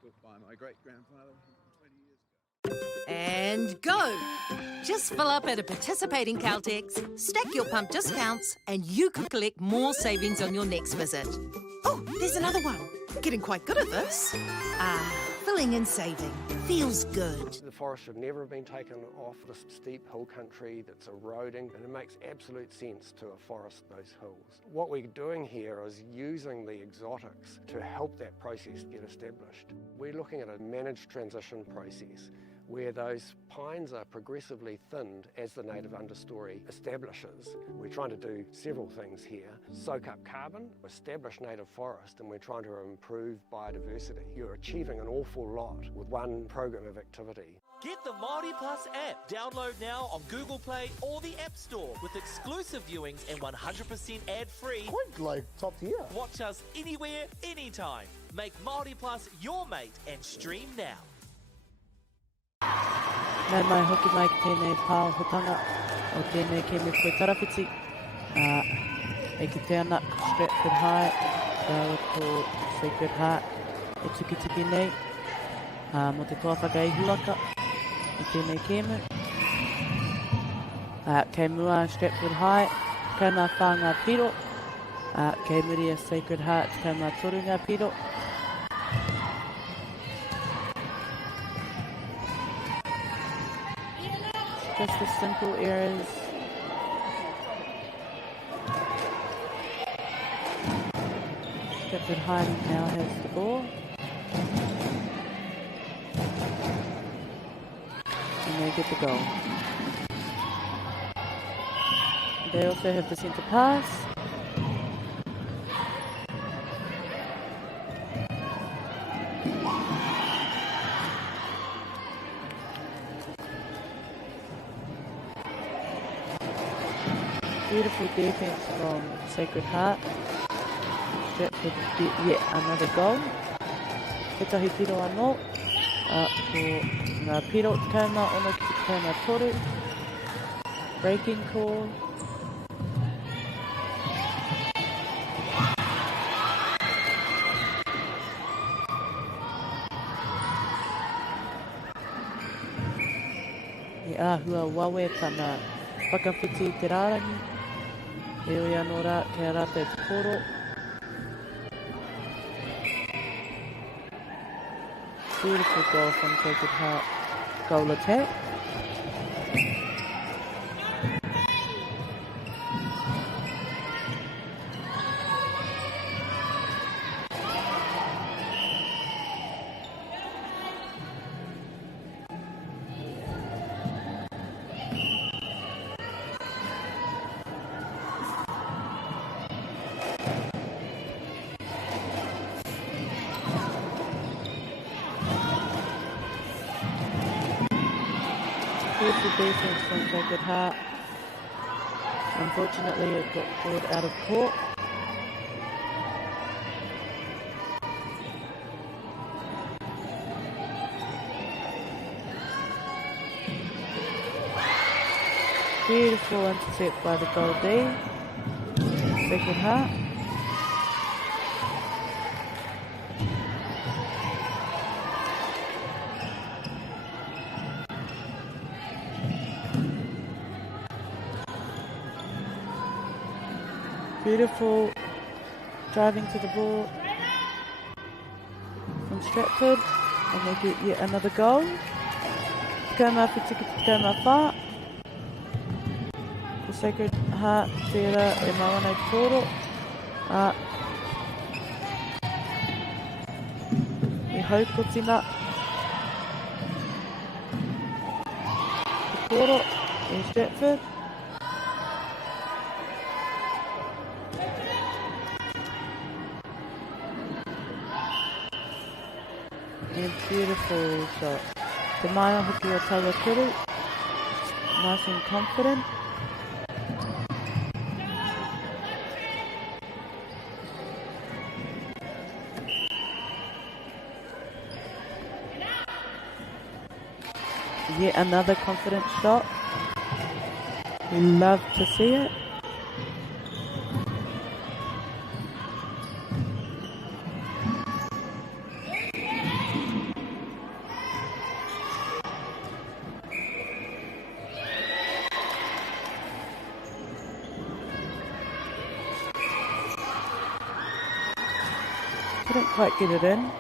Built by my great-grandfather 20 years ago. And go! Just fill up at a participating Caltex, stack your pump discounts, and you could collect more savings on your next visit. Oh, there's another one. Getting quite good at this. Filling and saving. Feels good. The forest should never have been taken off the steep hill country that's eroding, and it makes absolute sense to afforest those hills. What we're doing here is using the exotics to help that process get established. We're looking at a managed transition process where those pines are progressively thinned as the native understory establishes. We're trying to do several things here. Soak up carbon, establish native forest, and we're trying to improve biodiversity. You're achieving an awful lot with one program of activity. Get the Māori Plus app. Download now on Google Play or the App Store with exclusive viewings and 100% ad-free. Quite like top tier. Watch us anywhere, anytime. Make Māori Plus your mate and stream now. Nau mai hoki mai ki tēnei pāhotanga o tēnei ke me koe tarawhiti. E ki te ana Stratford High, rawa ko Sacred Heart e tuki nei. Mo te toa whakaihulaka i tēnei kēmu. Kei mua Stratford High, kei mā whānga piro. Kei muri a Sacred Heart, kei mā torunga piro. Just the simple errors. Stratford High now has the ball. And they get the goal. They also have the centre pass. Beautiful defense from Sacred Heart. Stratford get yet another goal. Petahi piro anō. Ko ngā piro tikauma ono ki tikauma toru. Breaking call. E āhua wawe pana whakawhiti i te rārangi. E oi anō rā kei a rātou te koro. Beautiful goal from Sacred Heart. Goal attack. Beautiful defense from Sacred Heart. Unfortunately, it got called out of court. Beautiful intercept by the Goldie. Sacred Heart. Beautiful driving to the ball from Stratford, and they get yet another goal. Tikama whitiki tikama wha. The Sacred Heart tērā e mawana i toro. E haukotina. Te koro e Stratford. And beautiful shot. Te maia hoki o taua kuru. Nice and confident. Yet another confident shot. We love to see it. Couldn't quite get it in.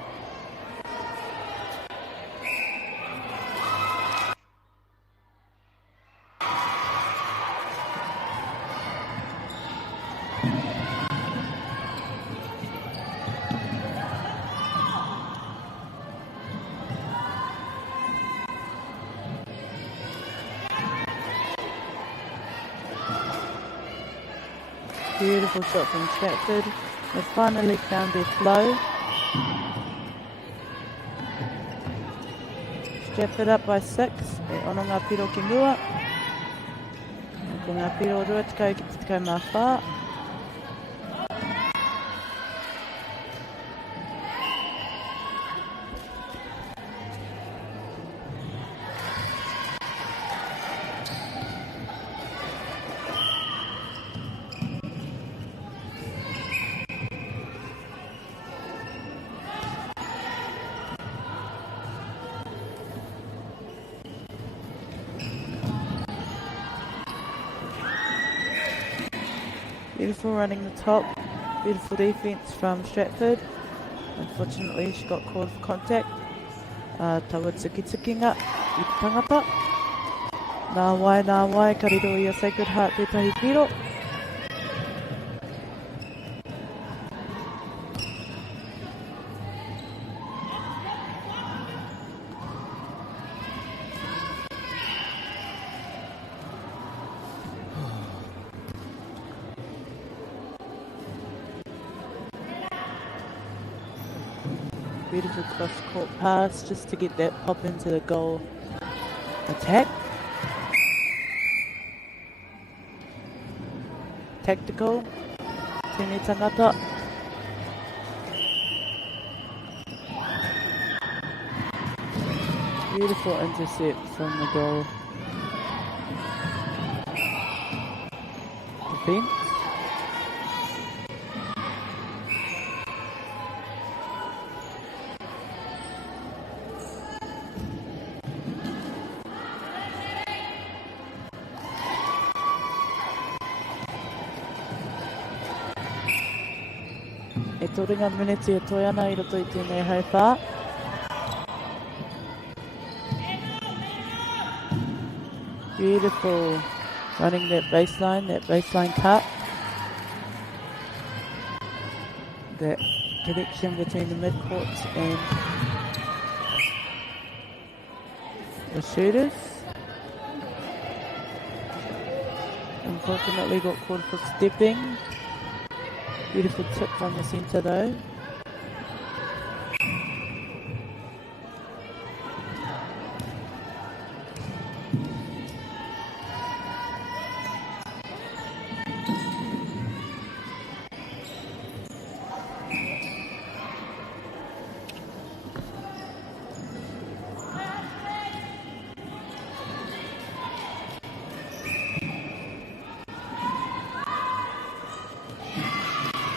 Beautiful shot from Stratford. They finally found their flow. Stratford up by 6. E ono ngā piro ki mua. Ko ngā piro rua tikau ki tikau mā whā. Beautiful running the top, beautiful defence from Stratford. Unfortunately, she got called for contact. Tawa tiki-tikinga i te tangata. Nā wai, kariro i a Sacred Heart tētahi piro. Beautiful cross-court pass just to get that pop into the goal attack. Tactical. Tēnei tangata. Beautiful intercept from the goal. Defense. E toringa miniti e toi ana I roto I tēnei haewha. Beautiful. Running that baseline cut. That connection between the midcourts and the shooters. Unfortunately got caught for stepping. Beautiful tip from the centre though.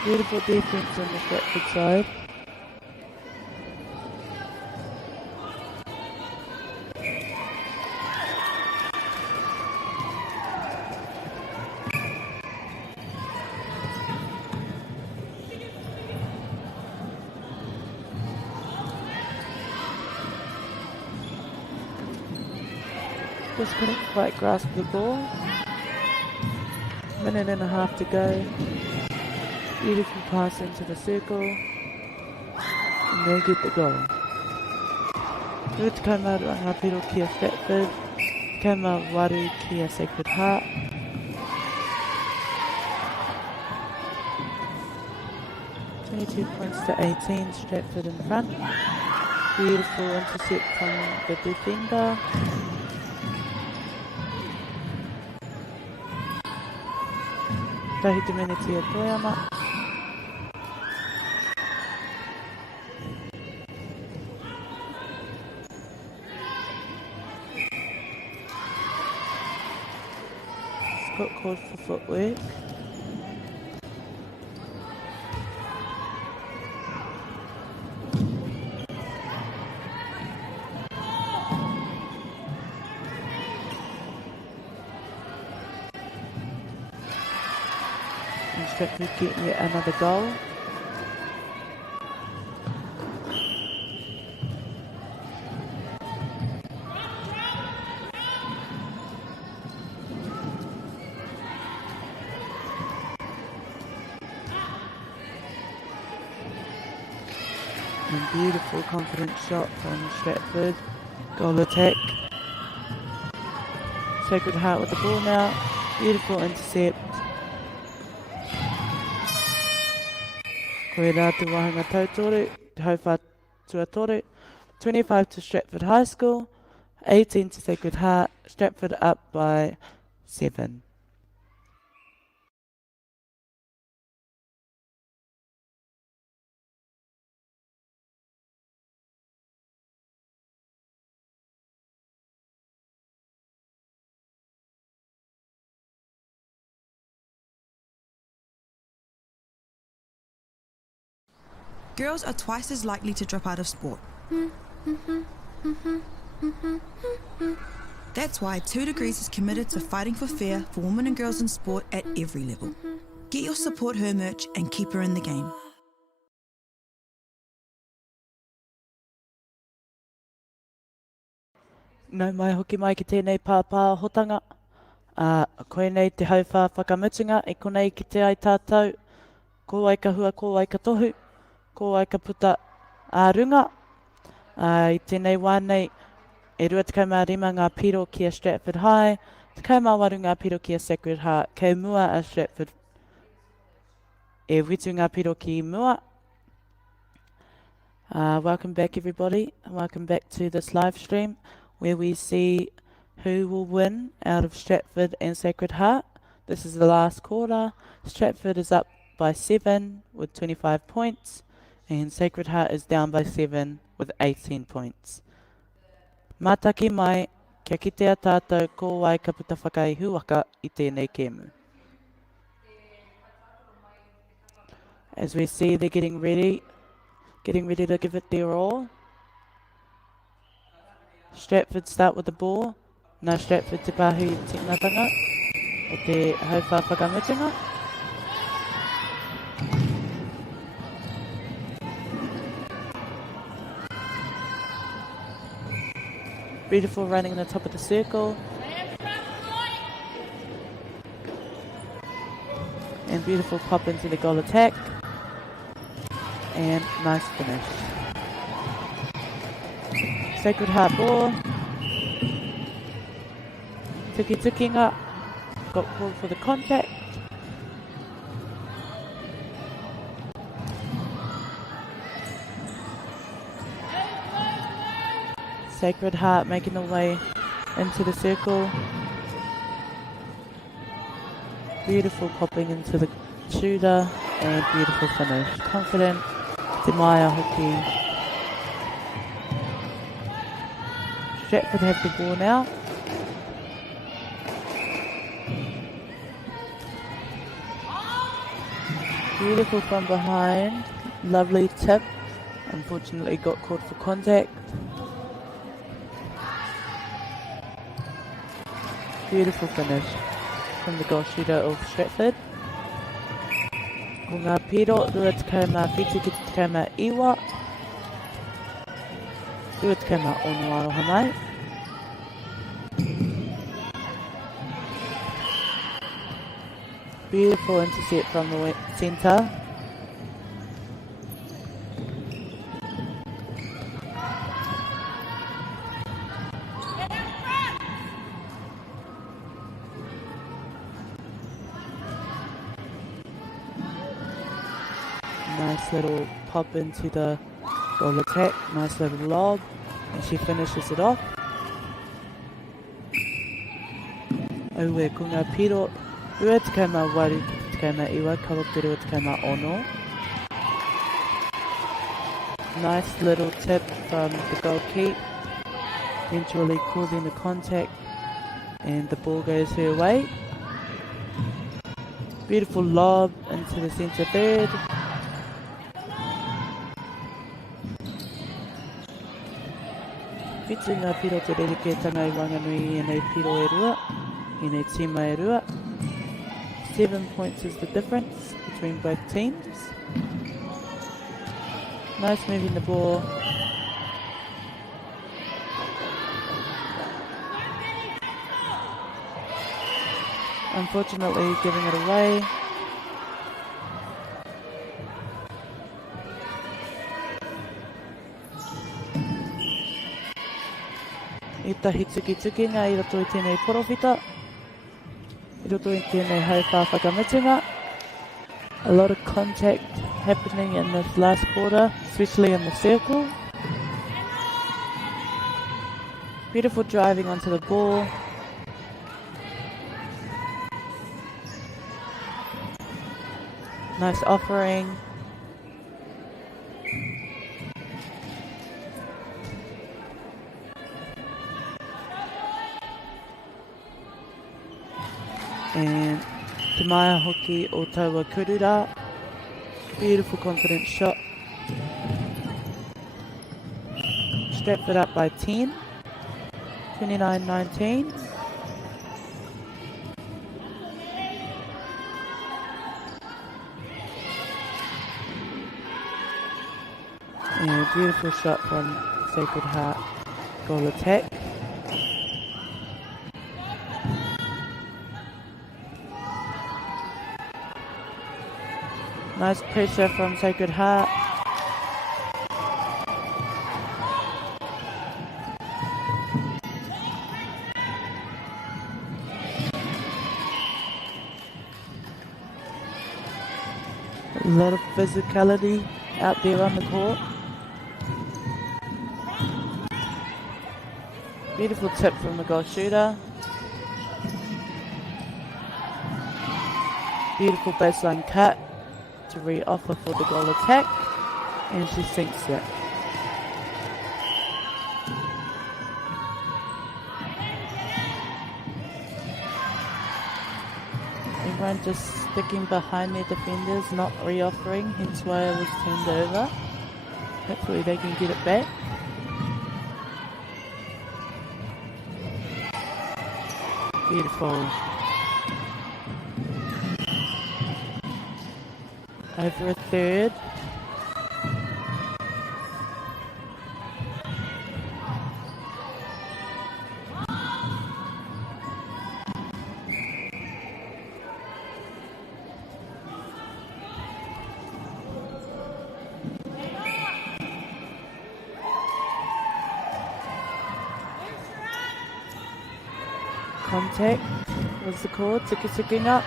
Beautiful defense on the Stratford side. Just couldn't quite grasp the ball. Minute and a half to go. Beautiful pass into the circle. And they get the goal. Rutakama Rangapiro kia Stratford. Kama Waru kia Sacred Heart. (22 points to 18, Stratford in front. Beautiful intercept from the defender. Tahiti Meneti Toyama. Got called for footwork. And Stratford getting yet another goal. And beautiful confident shot from Stratford. Goal attack. Sacred Heart with the ball now. Beautiful intercept. Koe rā te wahanga tautore, te hauwha tuatore. 25 to Stratford High School, 18 to Sacred Heart. Stratford up by 7. Girls are twice as likely to drop out of sport. That's why 2 Degrees is committed to fighting for fair for women and girls in sport at every level. Get your Support Her merch and keep her in the game. Nau mai hoki mai ki tēnei pāpā hotanga. Koe nei te hauwha whakamutunga e konei ki te ai tātou. Ko ai ka hua, ko ai ka tohu. Ko ai ka puta ārunga. I tēnei wānei e 25 ngā piro ki a Stratford High, 18 ngā piro ki a Sacred Heart, kei mua a Stratford e witu ngā piro ki mua. Welcome back, everybody. Welcome back to this live stream where we see who will win out of Stratford and Sacred Heart. This is the last quarter. Stratford is up by 7 with 25 points, and Sacred Heart is down by 7 with 18 points. Mātaki mai, kia kitea tātou ko wai ka puta whakai huaka I tēnei kēmu. As we see, they're getting ready to give it their all. Stratford start with the ball. Nā Stratford te pāhi tīnatanga o te hauwha whakamutunga. Beautiful running in the top of the circle. And beautiful pop into the goal attack. And nice finish. Sacred Heart ball. Tuki-tukinga. Got called for the contact. Sacred Heart making their way into the circle. Beautiful popping into the shooter and beautiful finish. Confident. Te Maia hoki. Stratford have the ball now. Beautiful from behind. Lovely tip. Unfortunately got caught for contact. Beautiful finish from the goal shooter of Stratford. Ko ngā piro, rua tekau mā whitu ki te tekau mā iwa. Rua tekau mā ono aroha mai. Beautiful intercept from the centre. Nice little pop into the goal attack, nice little lob, and she finishes it off. Aue ko ngā piro, rua tekau mā waru ki te tekau mā iwa, kawa te rua tekau mā ono. Nice little tip from the goal keep, eventually causing the contact, and the ball goes her way. Beautiful lob into the centre third. Whitu ngā piro te rerekētanga I Wanganui I nei piro e rua, I nei tima e rua. 7 points is the difference between both teams. Nice moving the ball. Unfortunately giving it away. I tahi tuki-tukinga I roto I tēnei porowhita. I roto I tēnei hauwha whakamutunga. A lot of contact happening in this last quarter, especially in the circle. Beautiful driving onto the ball. Nice offering. And Te Maia hoki o Taua Kurura. Beautiful confident shot. Stratford up by 10. 29-19. And a beautiful shot from Sacred Heart goal attack. Nice pressure from Sacred Heart. A lot of physicality out there on the court. Beautiful tip from the goal shooter. Beautiful baseline cut to re-offer for the goal attack, and she sinks it. Everyone just sticking behind their defenders, not re-offering, hence why it was turned over. Hopefully they can get it back. Beautiful. Over a third. Contact was the call, ticking up.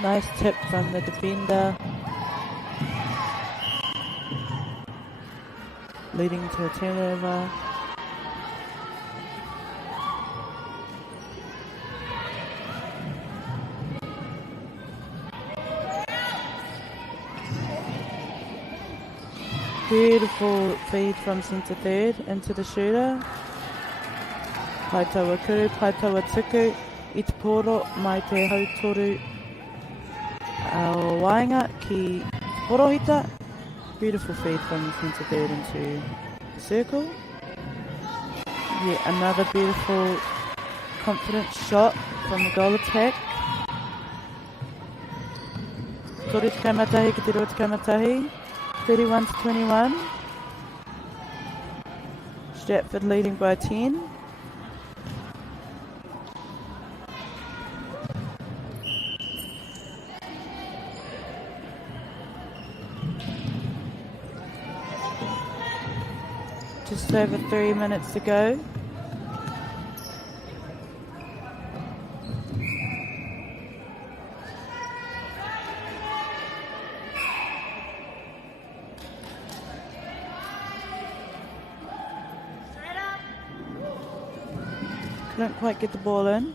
Nice tip from the defender, leading to a turnover. Beautiful feed from centre third into the shooter. Paitawa kuru, paitawa tuku, i te poro mai te hautoru wainga ki porohita. Beautiful feed from centre third into the circle. Yet another beautiful confident shot from the goal attack. Toru te kaimatahi ki te roa te kaimatahi. 31 to 21. Stratford leading by 10. Just over 3 minutes to go. Couldn't quite get the ball in.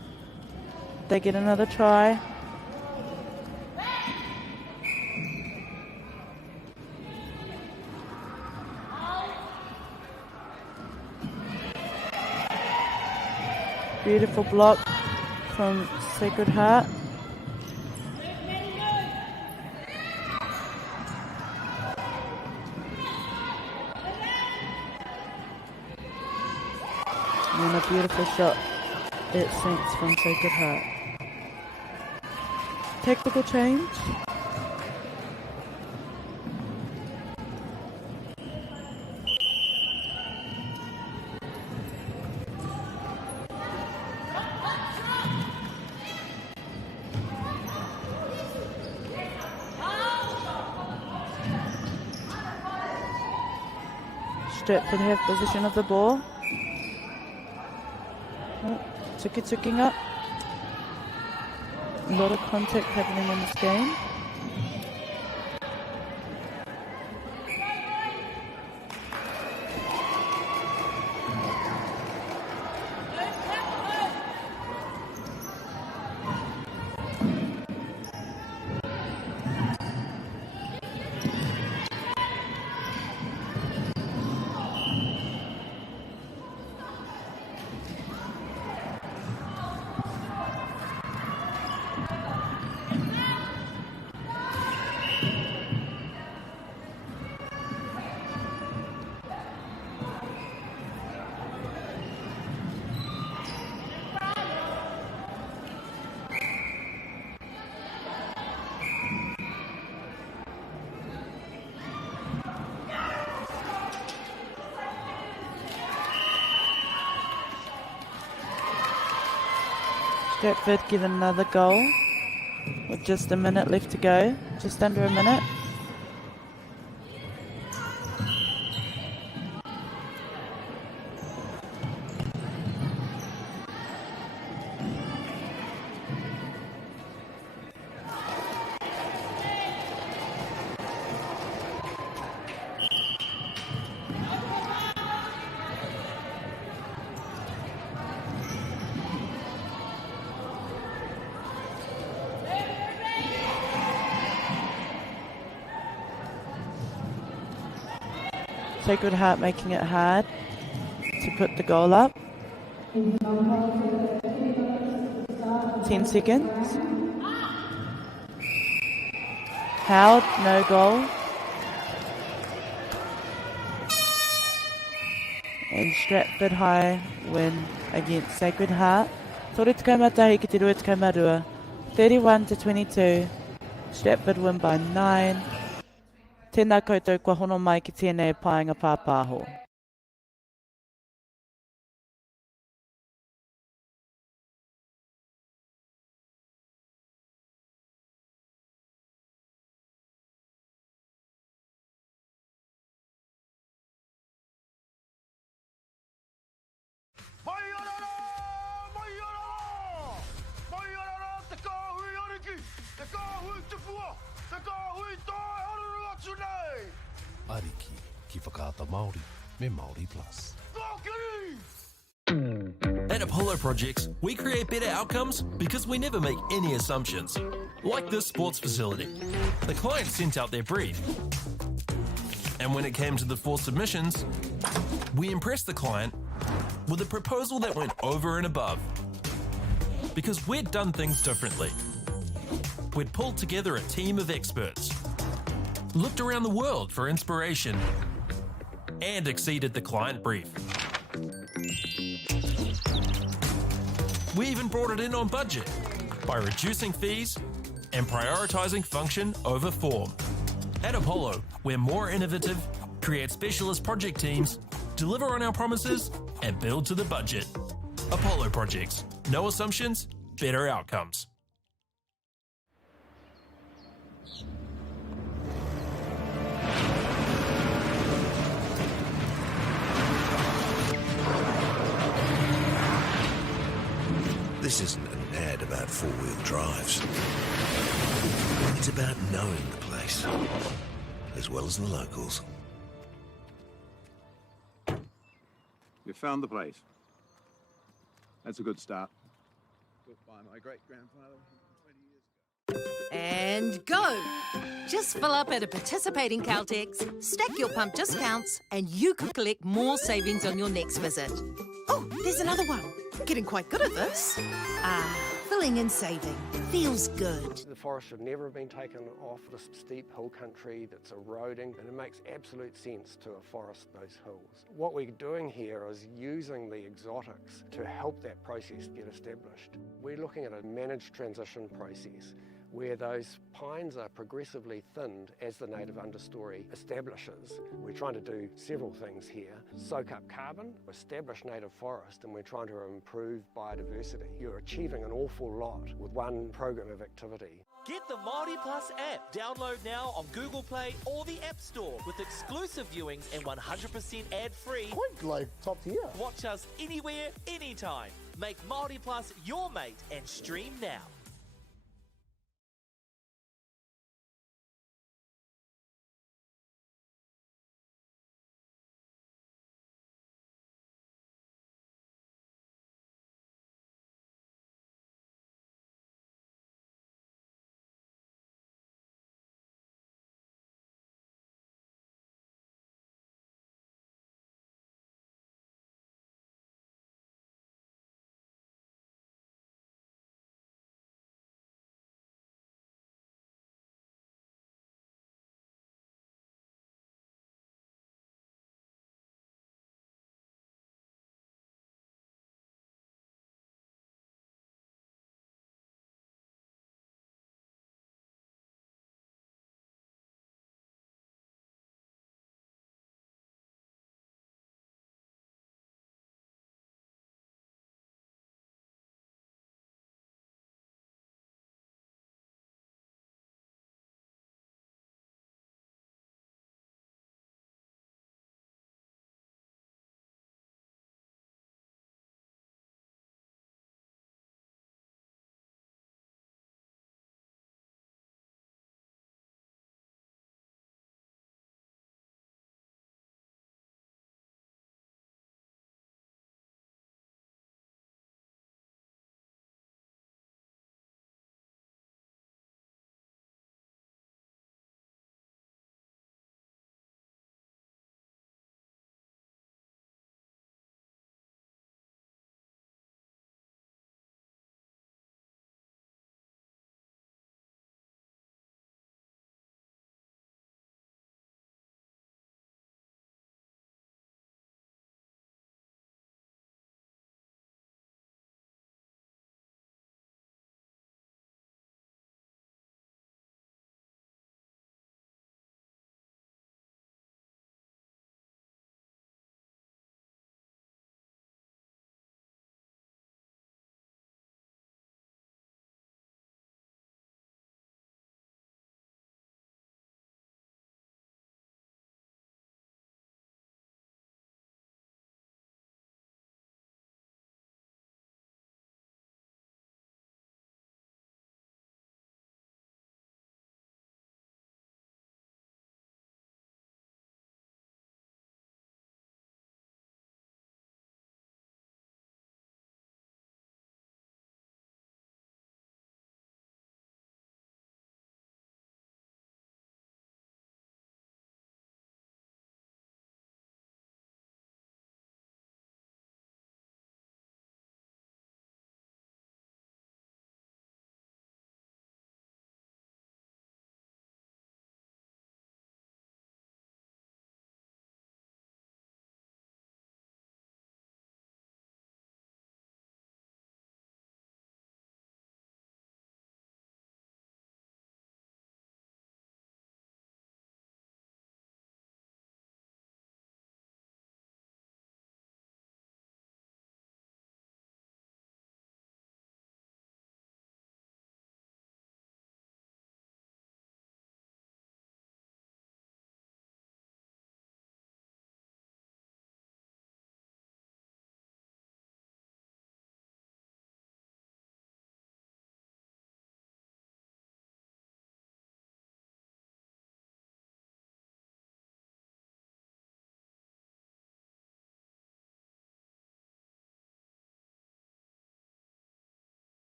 They get another try. Beautiful block from Sacred Heart. And a beautiful shot. It sinks from Sacred Heart. Tactical change. Stratford have possession of the ball. Ticking up. A lot of contact happening in this game. Stratford give another goal with just a minute left to go, just under a minute. Sacred Heart making it hard to put the goal up. 10 seconds. Howard, no goal. And Stratford High win against Sacred Heart. Tore te kaumatahi ki te rua te kaumarua. 31-22. Stratford win by 9. Tēnā koutou kua hono mai ki tēnei paenga pāpāho. Mai orara! Mai orara! Mai orara! Te kāhui ariki! Te kāhui tupua! Te kāhui tae haruru atu nei! Ariki, ki whakaata Māori, me Māori Plus. Kākiri! At Apollo Projects, we create better outcomes because we never make any assumptions. Like this sports facility. The client sent out their brief. And when it came to the 4 submissions, we impressed the client with a proposal that went over and above. Because we'd done things differently. We'd pulled together a team of experts, looked around the world for inspiration, and exceeded the client brief. We even brought it in on budget by reducing fees and prioritising function over form. At Apollo, we're more innovative, create specialist project teams, deliver on our promises, and build to the budget. Apollo Projects. No assumptions, better outcomes. This isn't an ad about four-wheel drives. It's about knowing the place, as well as the locals. You found the place. That's a good start. Built by my great-grandfather 20 years ago. And go! Just fill up at a participating Caltex, stack your pump discounts, and you could collect more savings on your next visit. Oh, there's another one. Getting quite good at this. Filling and saving. Feels good. The forest should never have been taken off this steep hill country that's eroding, and it makes absolute sense to afforest those hills. What we're doing here is using the exotics to help that process get established. We're looking at a managed transition process where those pines are progressively thinned as the native understory establishes. We're trying to do several things here. Soak up carbon, establish native forest, and we're trying to improve biodiversity. You're achieving an awful lot with one program of activity. Get the Māori Plus app. Download now on Google Play or the App Store with exclusive viewings and 100% ad-free. Quite like top tier. Watch us anywhere, anytime. Make Māori Plus your mate and stream now.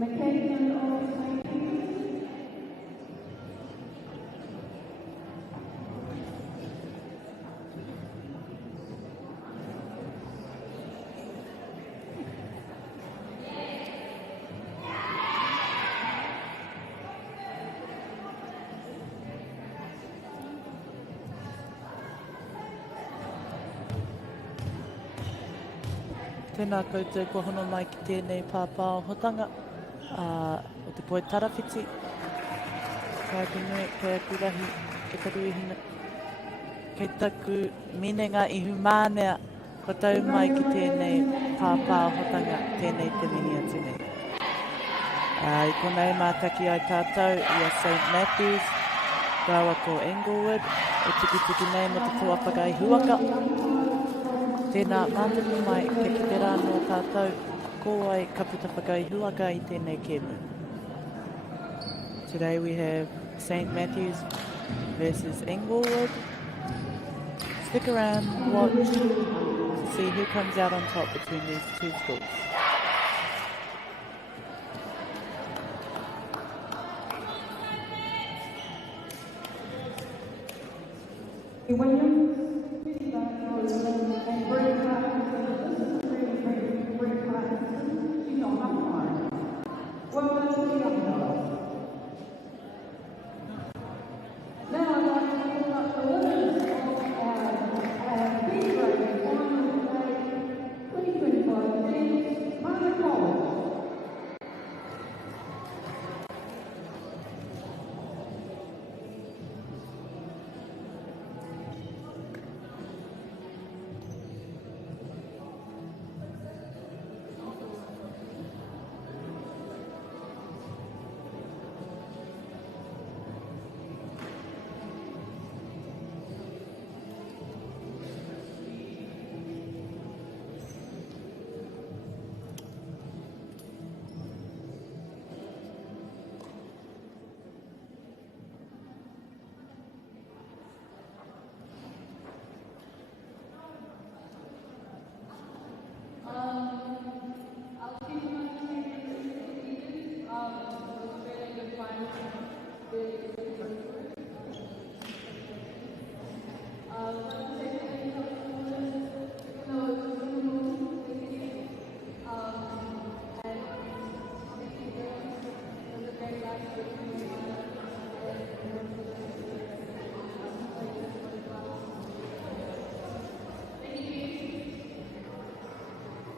Tēnā koutou kua hono mai ki tēnei pāpā o hotanga o te poe tarawhiti. Kai te nui, kai aku rahi, e karuihina. Kei taku minenga I humānea ko tau mai ki tēnei pāpā o hotanga, tēnei te mihi atu nei. I konei mātaki ai tātou I a St. Matthews, rawa ko Englewood, e tiki nei mo te whawapaka I Huaka. Tēnā mātaki mai ke kite rā no tātou, ko ai ka puta whakai huaka I tēnei kēmu. Today we have St. Matthews versus Englewood. Stick around, watch to see who comes out on top between these two schools.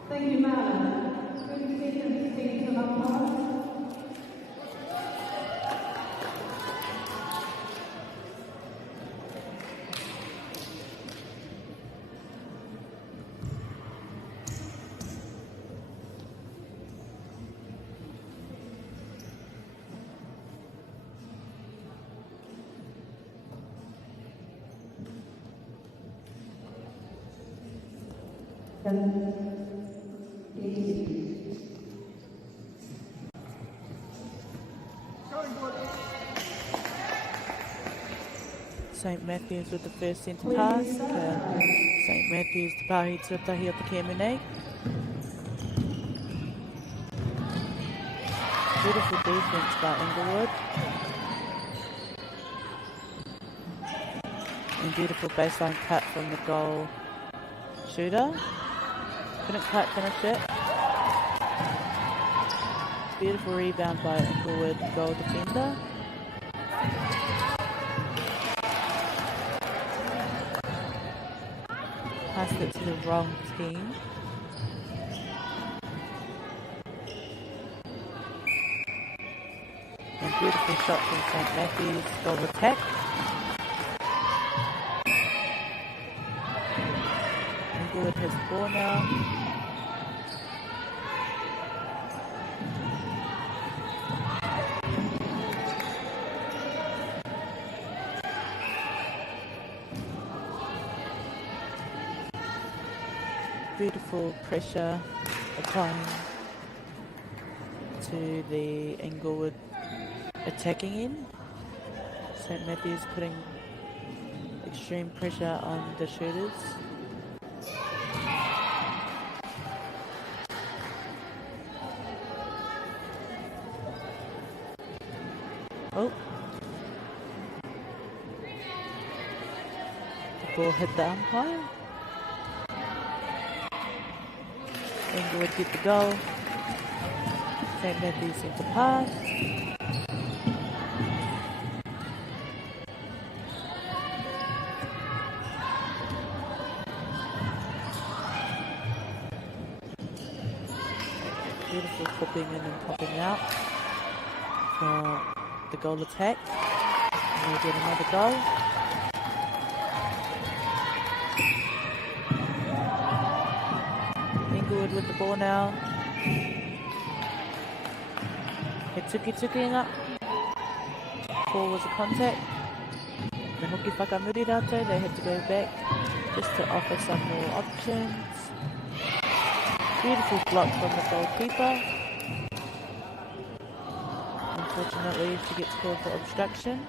Thank you, Madam. Could you take and speak to the applause? St. Matthews with the first centre pass. St. Matthews te pāhi tuatahi o te kēmu nei. Beautiful defence by Englewood. And beautiful baseline cut from the goal shooter. Couldn't quite finish it. Beautiful rebound by Englewood goal defender. Passed it to the wrong team. And beautiful shot from St. Matthews, goal attack. Englewood has the ball now. Beautiful pressure applying to the Englewood attacking end. St. Matthews putting extreme pressure on the shooters. Ball hit the umpire. Inglewood get the goal. St. Matthews centre pass. Beautiful popping in and popping out for the goal attack. And we'll get another goal. Inglewood with the ball now. Tuki up. Ball was a contact. The hoki whakamuri rātou, they had to go back just to offer some more options. Beautiful block from the goalkeeper. Unfortunately, she gets called for obstruction.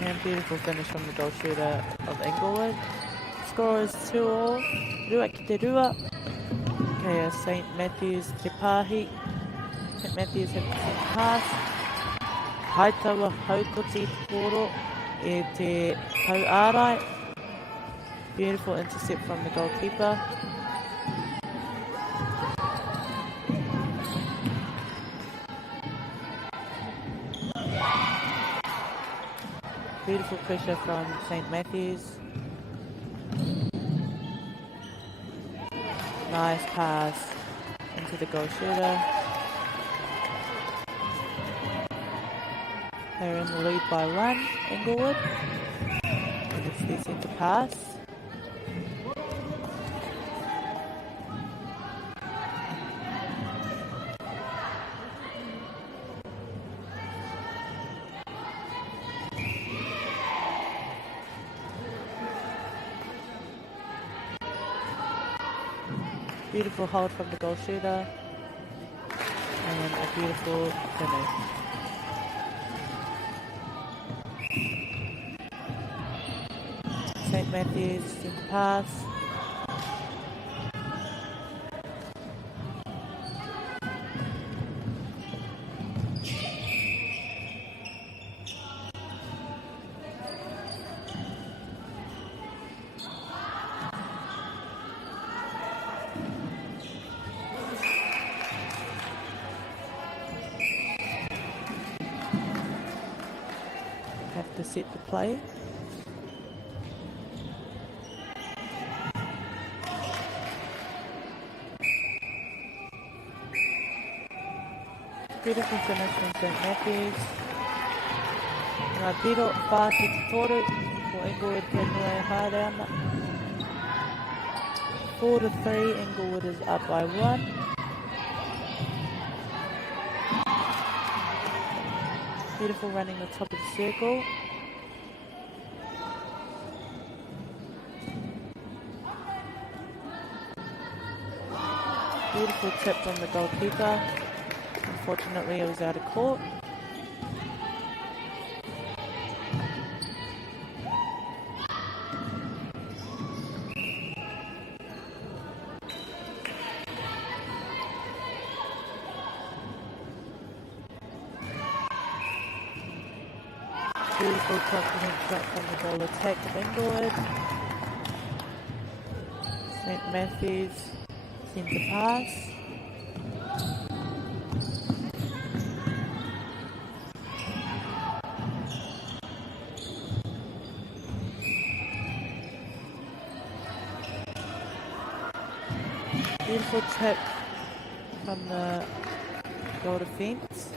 And beautiful finish from the goal shooter of Inglewood. Score is 2-2. Rua ki te rua. Kea St. Matthews te pāhi. St. Matthews have the pass. Haitawa haukoti te koro e te hau ārai. Beautiful intercept from the goalkeeper. Beautiful pressure from St. Matthews. Nice pass into the goal shooter. They're in the lead by 1, Inglewood. It's their centre pass. Beautiful hold from the goal shooter. And a beautiful finish. St. Matthews centre pass. Have to set the play. Beautiful finish from St. Matthews. Ngā piro whāti te toru ko Inglewood ke nui haere ana. 4-3, Inglewood is up by 1. Beautiful running the top of the circle. Beautiful tip from the goalkeeper. Unfortunately, it was out of court. Beautiful confident shot from the goal attack of Inglewood. St. Matthews centre pass. Beautiful tip from the goal defence.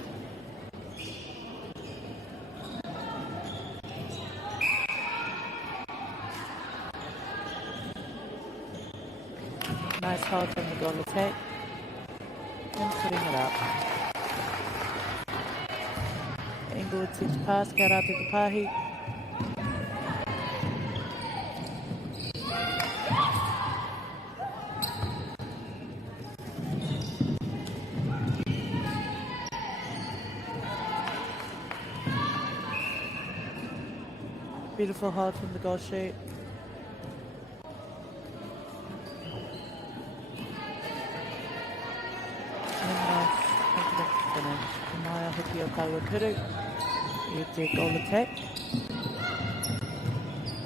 Nice hold from the goal attack. And putting it up. Inglewood centre pass, kia rā te pāhi. Beautiful hold from the goal shoot. And nice tēnei. Mai a hoki o kaua kuru i te goal attack.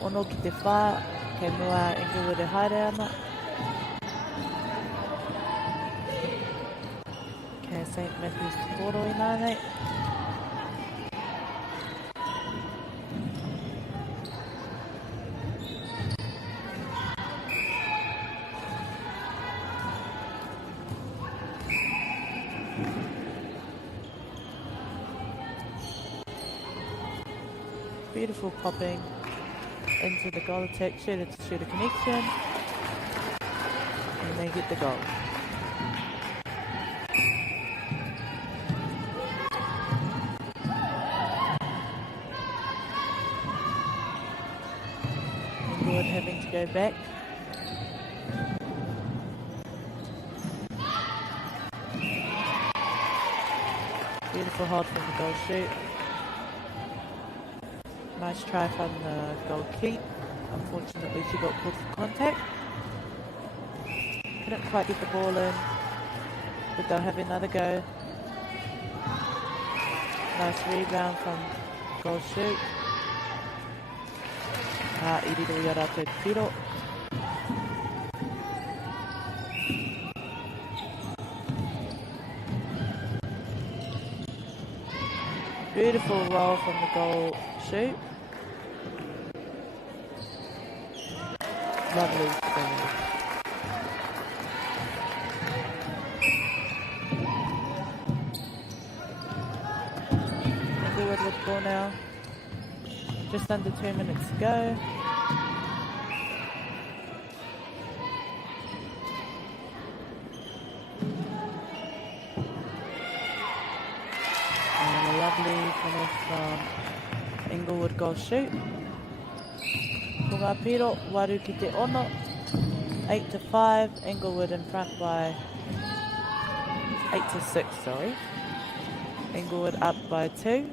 Ono ki te whā, kei mua Inglewood e haere ana. Kei St. Matthew's te koro i nānei. Beautiful popping into the goal attack, shooter to shooter connection, and they get the goal. Inglewood having to go back. Beautiful hold from the goal shoot. Nice try from the goal keep. Unfortunately, she got caught for contact. Couldn't quite get the ball in, but they'll have another go. Nice rebound from goal shoot. Irido Yarato Piro. Beautiful roll from the goal shoot. Lovely finish. Inglewood with the ball now. Just under 2 minutes to go. And a lovely finish from Inglewood goal shoot. Ko ngā piro, waru ki te ono, 8-5, Inglewood in front by 8-6, sorry. Inglewood up by 2.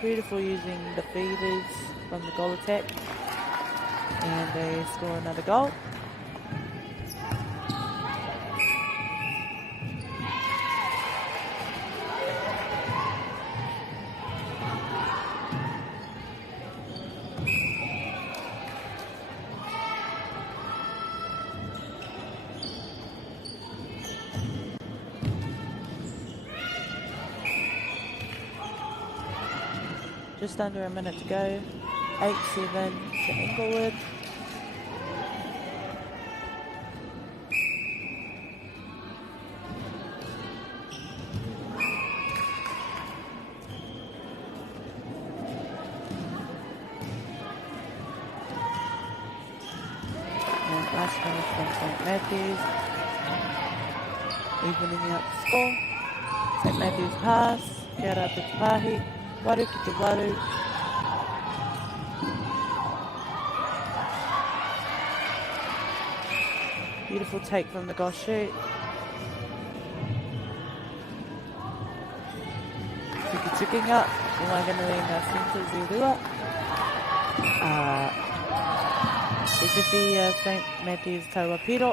Beautiful using the feeders from the goal attack. And they score another goal. Just under a minute to go. 8-7 to Inglewood. And last finish from St. Matthew's. Evening out the score. St. Matthew's pass. Kia ora te pahi. Waru ki te waru. Beautiful take from the goal shoot. Tuki-tukinga. Umaganui ngā centres I rua. I whiwhi St. Matthew's taua piro.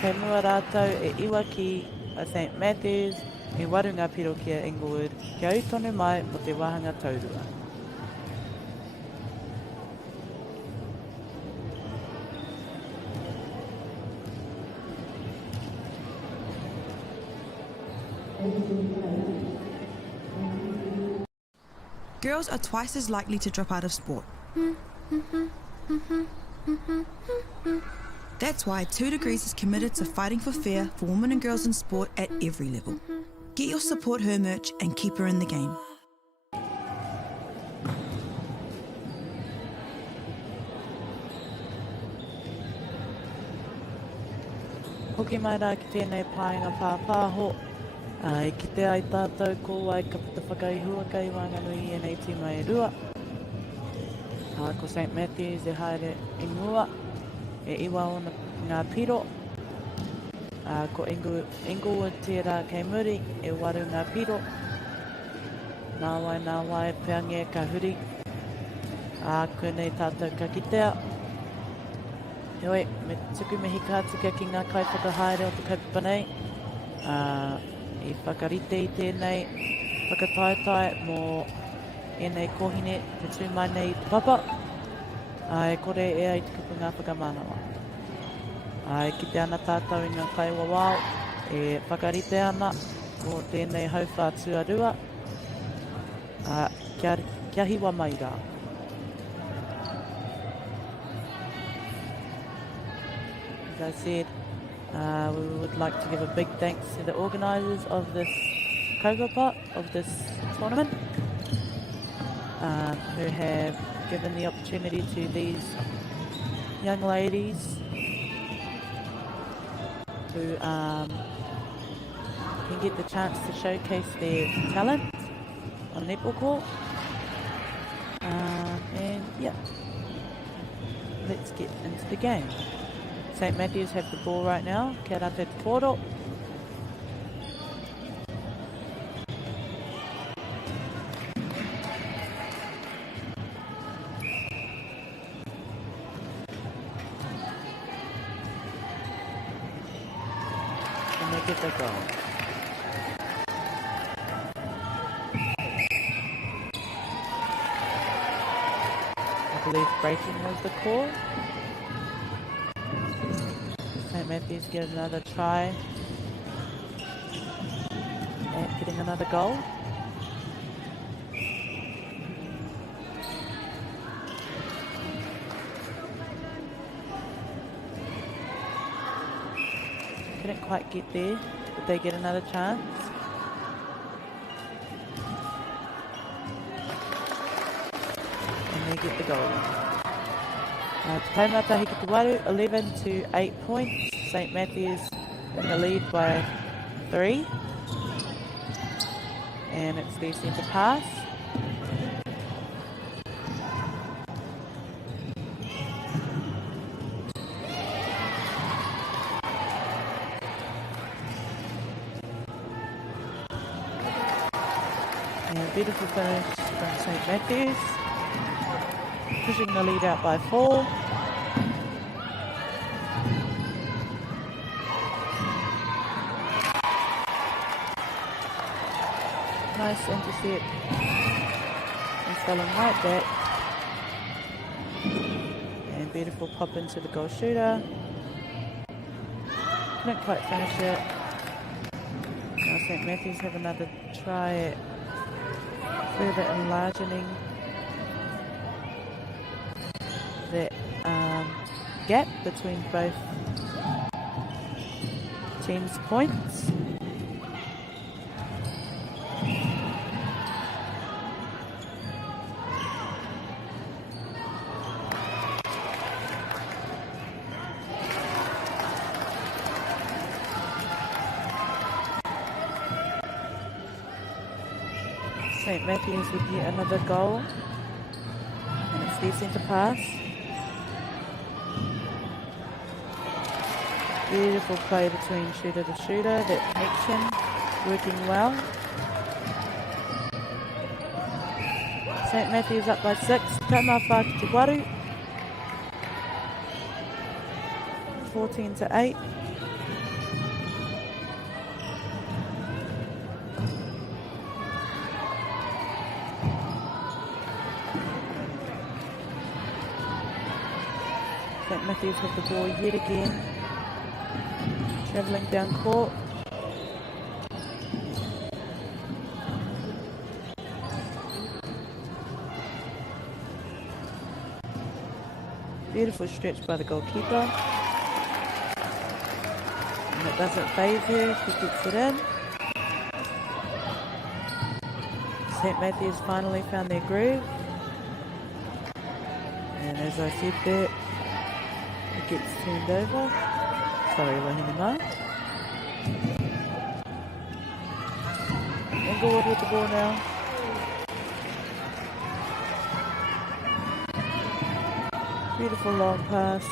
Kei mua rātou e iwa ki a St. Matthew's. I waru ngā piro kia Inglewood. Kia au tonu mai mo te wahanga taurua. Girls are twice as likely to drop out of sport. That's why 2 Degrees is committed to fighting for fair for women and girls in sport at every level. Get your Support Her merch and keep her in the game. Hoki mai rā ki tēnei pāinga pāpāho. I ki te ai tātou ko ai ka puta whakaihua kai Wanganui e nei tīma e rua. Ko St. Matthew's e haere ingoa, e iwa o ngā piro. Ko Inglewood tērā kei muri, e waru ngā piro. Nā wai, peange ka huri. Koenei tātou ka kitea. Heoi, me tuku mihi kā tika ki ngā kai whakahaere o te kaupapa nei. I whakarite I tēnei whakataetai mō enei kohine te tū mai nei te papa. E kore ea I te kupunga whakamanawa. Ki te ana tātou I ngā kaiwa wao, e whakarite ana o tēnei hauwha tuarua. Kia hiwa mai rā. As I said, we would like to give a big thanks to the organisers of this kaupapa, of this tournament, who have given the opportunity to these young ladies who can get the chance to showcase their talent on netball court. And yeah, let's get into the game. St. Matthews have the ball right now. Kia rā te toro. And they get the goal. I believe breaking was the call. St. Matthews get another try at getting another goal. Couldn't quite get there, but they get another chance. And they get the goal. Taumata Hiki Te Waru, 11 to 8 points. St. Matthews in the lead by 3. And it's their centre pass. And beautiful finish from St. Matthews. Pushing the lead out by 4. Nice intercept. And selling right back. And beautiful pop into the goal shooter. Couldn't quite finish it. Now St. Matthews have another try at further enlarging that gap between both teams' points. St. Matthews would get another goal. And it's their centre pass. Beautiful play between shooter to shooter. That connection working well. St. Matthews up by 6. Taumata Hiki Te Waru. 14 to 8. St. Matthews have the ball yet again. Travelling down court. Beautiful stretch by the goalkeeper. And it doesn't phase her, she gets it in. St. Matthews finally found their groove. And as I said that, it gets turned over. Sorry, Wahinima. Inglewood with the ball now. Beautiful long pass.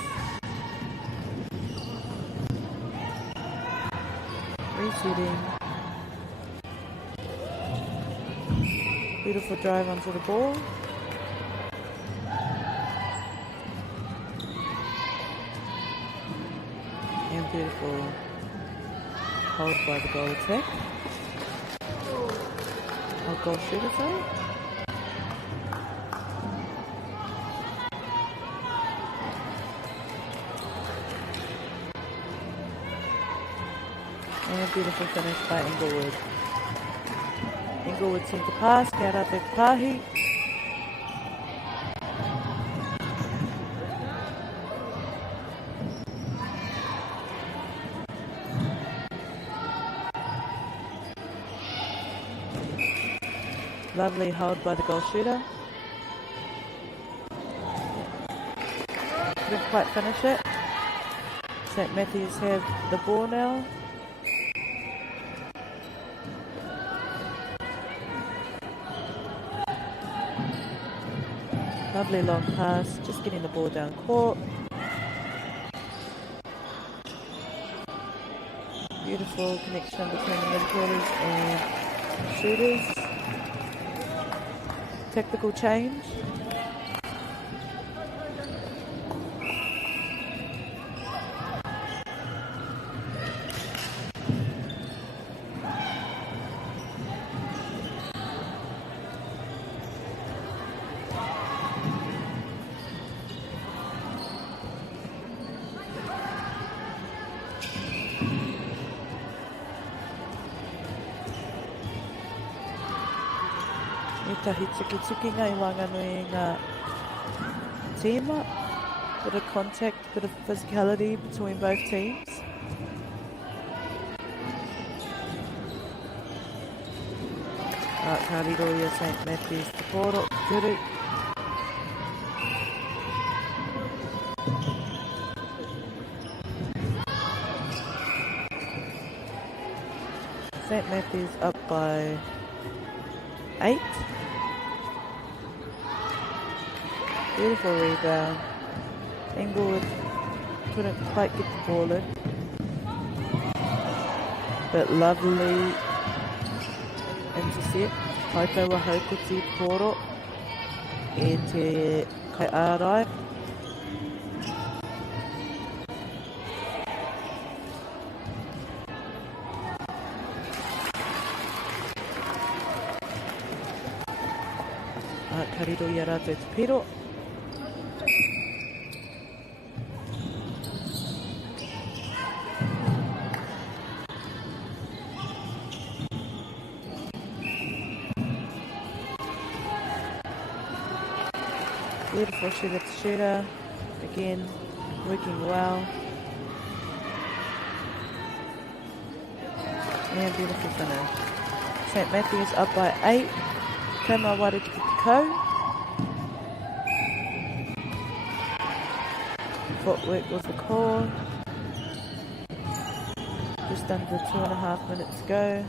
Resetting. Beautiful drive onto the ball. And beautiful hold by the goal attack. Oh, goal shooter, sorry. And a beautiful finish by Inglewood. Inglewood centre pass, Kia te Pahi. Lovely hold by the goal shooter. Didn't quite finish it. St Matthews have the ball now. Lovely long pass, just getting the ball down court. Beautiful connection between the midfielders and shooters. Tactical change. Tahi tuki ngai wanganui ngā tīma. Bit of contact, bit of physicality between both teams. Kāriroia St Matthews te koro, kuru. St Matthews up by 8. Beautiful rebound. Inglewood couldn't quite get the ball in. But lovely intercept. Kaitaua haukuti koro e te kai ārai. Kariro i a rātou te piro. Beautiful shooter to shooter. Again, working well. And beautiful finish. St Matthews up by 8. Kama Wariki te ko. Footwork was the call. Just under 2.5 minutes to go.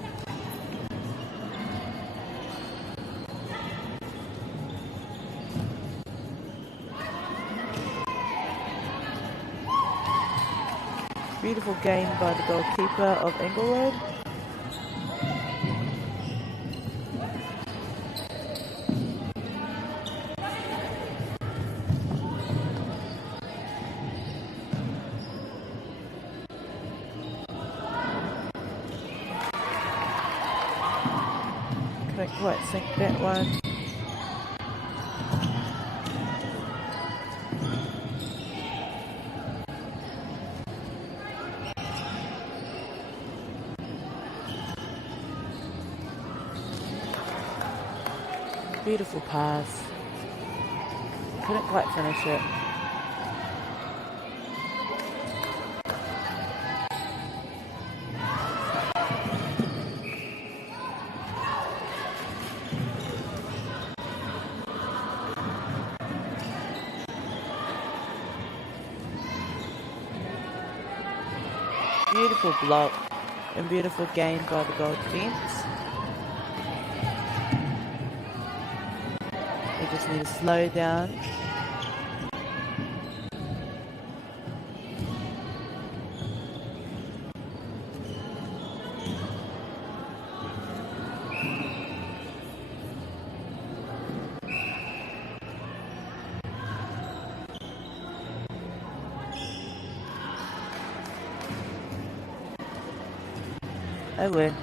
Beautiful game by the goalkeeper of Inglewood. Couldn't quite sink that one. Beautiful pass. Couldn't quite finish it. Beautiful block and beautiful gain by the goal defence. We just need to slow down. Ewe,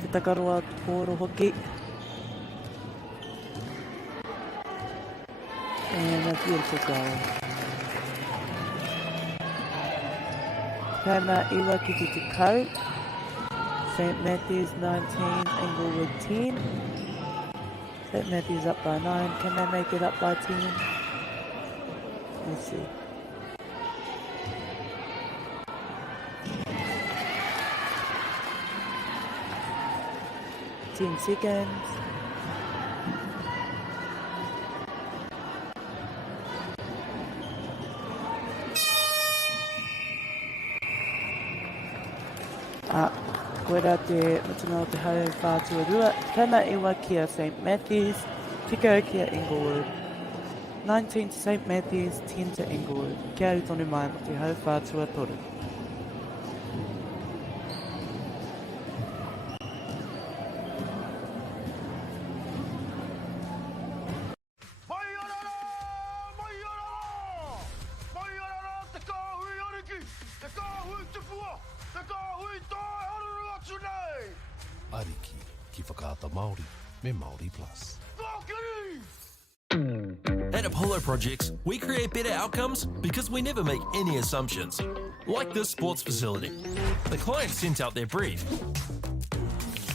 te takaroa pōro hoki. And a beautiful goal. Kama iwa ki te tukau. St. Matthews 19, Inglewood 10. St. Matthews up by 9. Can they make it up by 10? Let's see. Ten seconds. Koera te matuna o te hau whātua rua. Kana iwa kia St. Matthews, tika kia Inglewood. 19 to St. Matthews, 10 to Inglewood. Kia au tonu mai mo te hau whātua toru. Ariki, ki whakaata Māori, me Māori Plus. At Apollo Projects, we create better outcomes because we never make any assumptions. Like this sports facility. The client sent out their brief.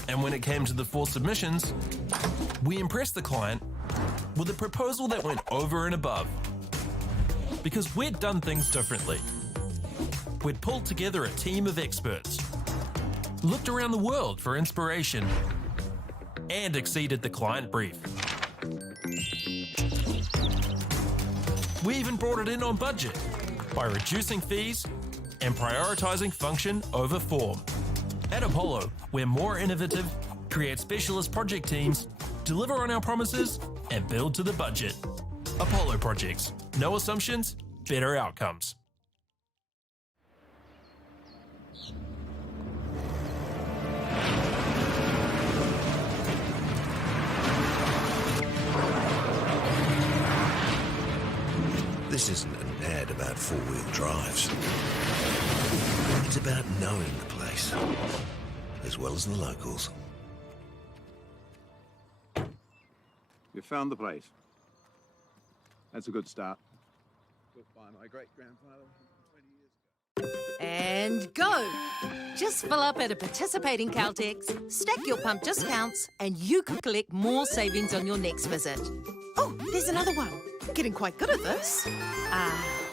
And when it came to the 4 submissions, we impressed the client with a proposal that went over and above. Because we'd done things differently. We'd pulled together a team of experts, looked around the world for inspiration, and exceeded the client brief. We even brought it in on budget by reducing fees and prioritising function over form. At Apollo, we're more innovative, create specialist project teams, deliver on our promises, and build to the budget. Apollo Projects. No assumptions, better outcomes. This isn't an ad about four-wheel drives. It's about knowing the place, as well as the locals. You found the place. That's a good start. Built by my great-grandfather 20 years ago. And go! Just fill up at a participating Caltex, stack your pump discounts, and you could collect more savings on your next visit. Oh, there's another one. Getting quite good at this.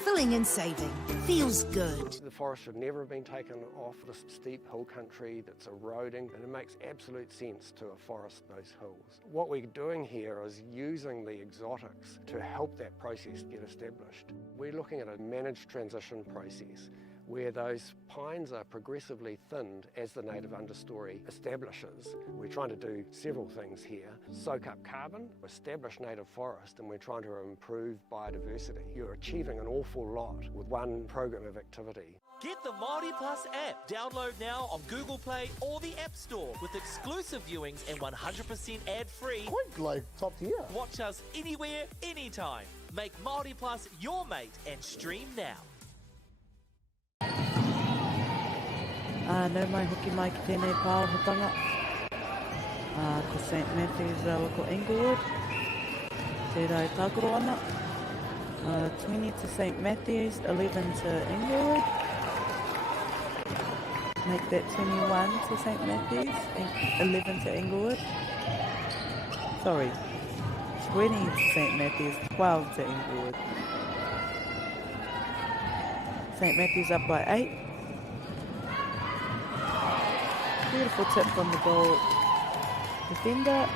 Filling and saving. Feels good. The forest should never have been taken off this steep hill country that's eroding, and it makes absolute sense to afforest those hills. What we're doing here is using the exotics to help that process get established. We're looking at a managed transition process where those pines are progressively thinned as the native understory establishes. We're trying to do several things here. Soak up carbon, establish native forest, and we're trying to improve biodiversity. You're achieving an awful lot with one program of activity. Get the Māori Plus app. Download now on Google Play or the App Store with exclusive viewings and 100% ad-free. Quite like top tier. Watch us anywhere, anytime. Make Māori Plus your mate and stream now. No mai hoki mai ki tēnei pāhotanga. Ko St. Matthews rawa ko Inglewood. Te rai tākoro ana. 20 to St. Matthews, 11 to Inglewood. Make that 21 to St. Matthews, 11 to Inglewood. Sorry, 20 to St. Matthews, 12 to Inglewood. St. Matthews up by 8. Beautiful tip from the goal defender.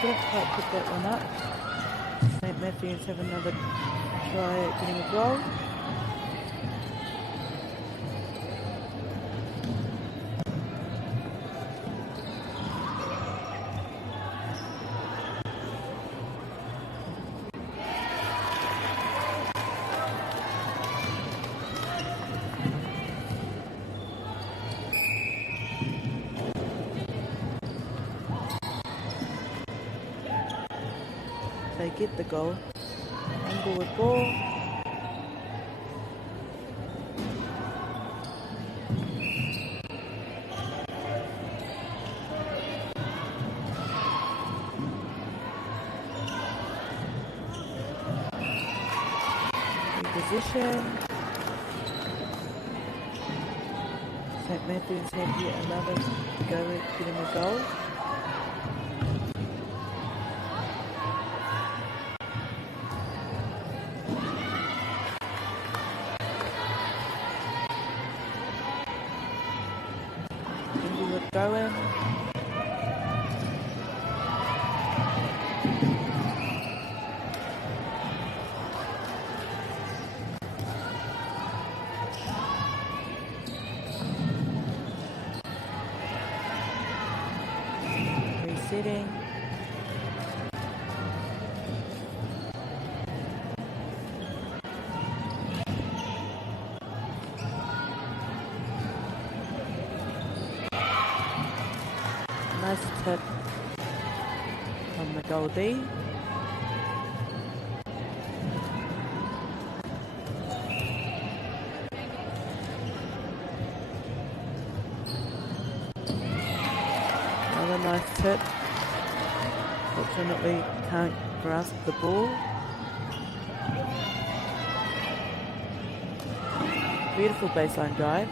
Didn't quite put that one up. St. Matthews have another try at getting a goal. they get the goal. Inglewood ball. Position. St. Matthews have yet another to go at getting a goal. Inglewood going. Resetting. Nice tip from the Goldie. Another nice tip. Fortunately, can't grasp the ball. Beautiful baseline drive.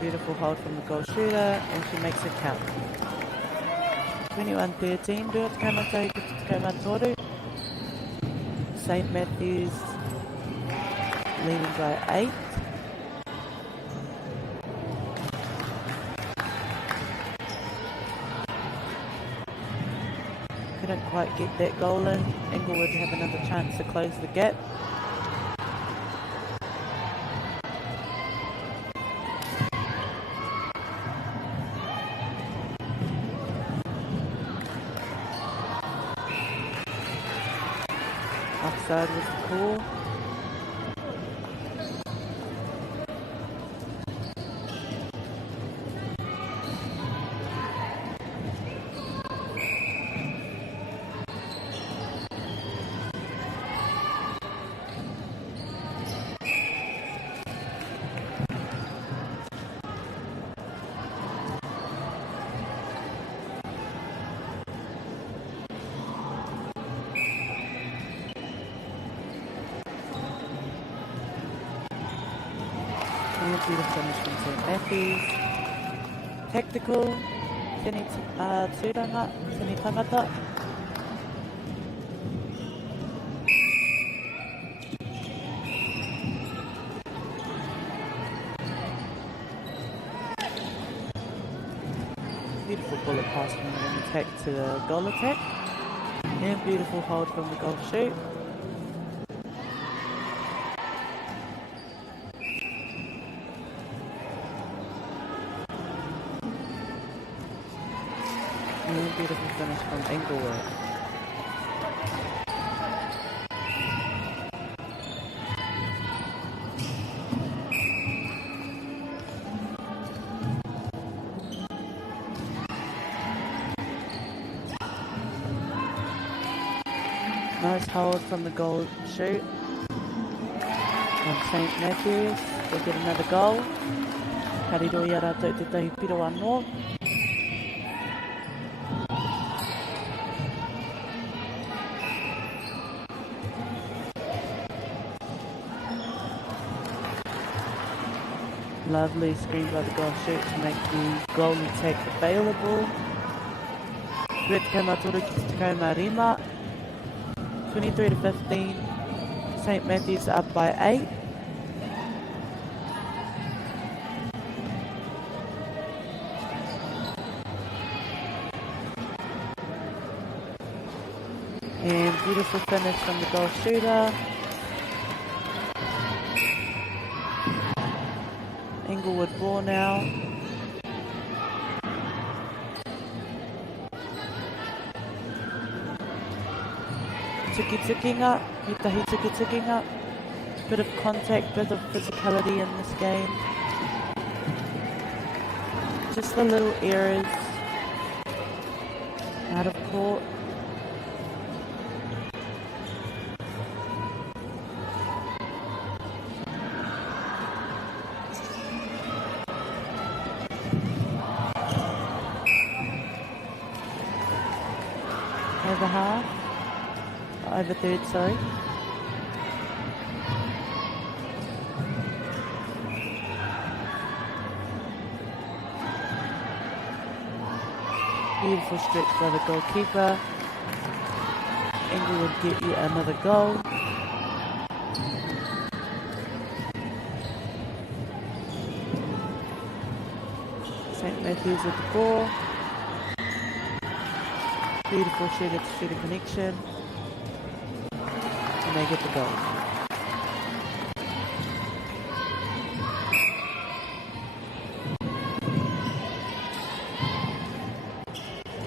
Beautiful hold from the goal shooter, and she makes it count. 21-13, Reo Te Kaimata i Te Kaimatoru. St. Matthews leading by 8. Couldn't quite get that goal in. Inglewood have another chance to close the gap. Offside was the call. Beautiful finish from St. Matthews. Tactical, Tini Tangata. Beautiful bullet pass from the attack to the goal attack. And beautiful hold from the goal shoot. Beautiful finish from Inglewood. Nice hold from the goal shoot from St. Matthews. They get another goal. Kariroi rātou te tahi piro anō. Lovely screen by the goal shoot to make the goal attack available. Reo Te Kaimatoru ki Te Kaumarima. 23-15. St. Matthews up by 8. And beautiful finish from the goal shooter. Inglewood ball now. Tiki-tikinga, hitahi tiki-tikinga. Bit of contact, bit of physicality in this game. Just the little errors out of court. Over half, over third, sorry. Beautiful stretch by the goalkeeper. Inglewood get you another goal. St. Matthews with the ball. Beautiful shooter-to-shooter connection. And they get the goal.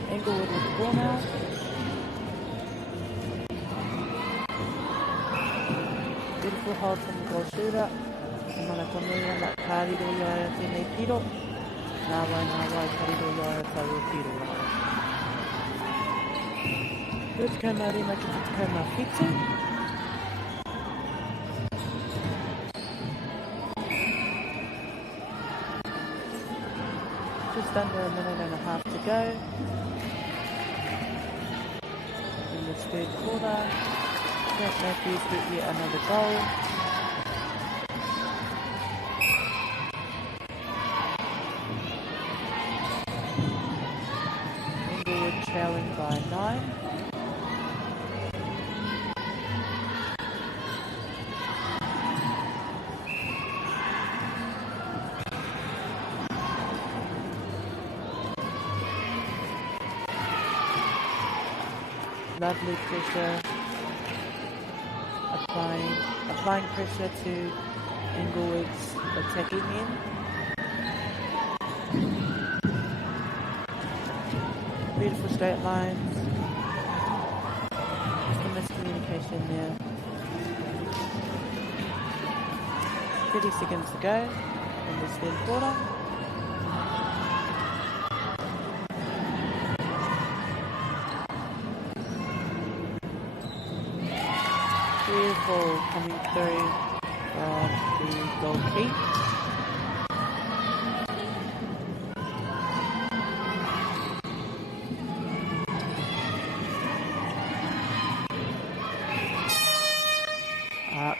Inglewood with the ball now. Beautiful hold from the goal shooter. Mana konuia na kāriro iaia tēnei piro. Nā wai kāriro iaia tāua piro rā. Good camera, rima ki te camera whitu. Just under a minute and a half to go in this third quarter. St. Matthews get yet another goal. Inglewood trailing by 9. Lovely pressure, applying pressure to Inglewood's attacking end. Beautiful straight lines. Just a miscommunication there. 30 seconds to go in this third quarter. Beautiful coming through from the goalkeeper.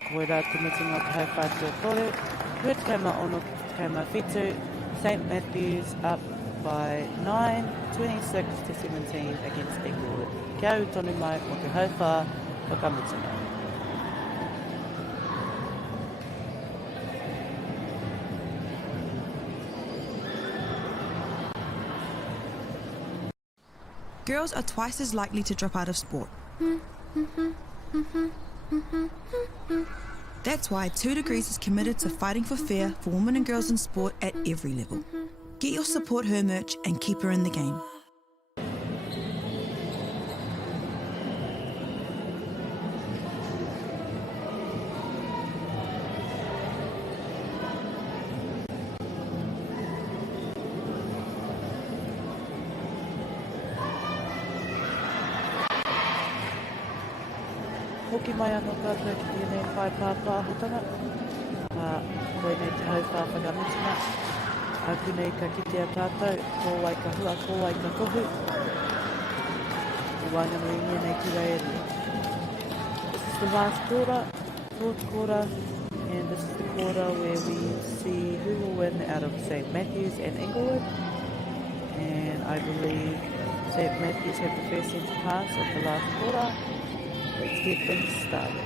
Koera committing up high five to Kore. Good kama ono kama fitu. St. Matthews up by 9, 26 to 17 against Inglewood. Kia au tonu mai mo te hauwha whakamutunga. Girls are twice as likely to drop out of sport. That's why 2 Degrees is committed to fighting for fair for women and girls in sport at every level. Get your Support Her merch and keep her in the game. Hoki mai anō kātou ki tēnei whai pāpā hotanga. Koe nei te hauwha whakamutunga. Aku nei ka kitea tātou, ko wai ka hua, ko wai ka kohu. I wāngamu ingia nei ki reiri. This is the last quarter, fourth quarter, and this is the quarter where we see who will win out of St. Matthews and Inglewood. And I believe St. Matthews have the first centre pass of the last quarter. Let's get things started.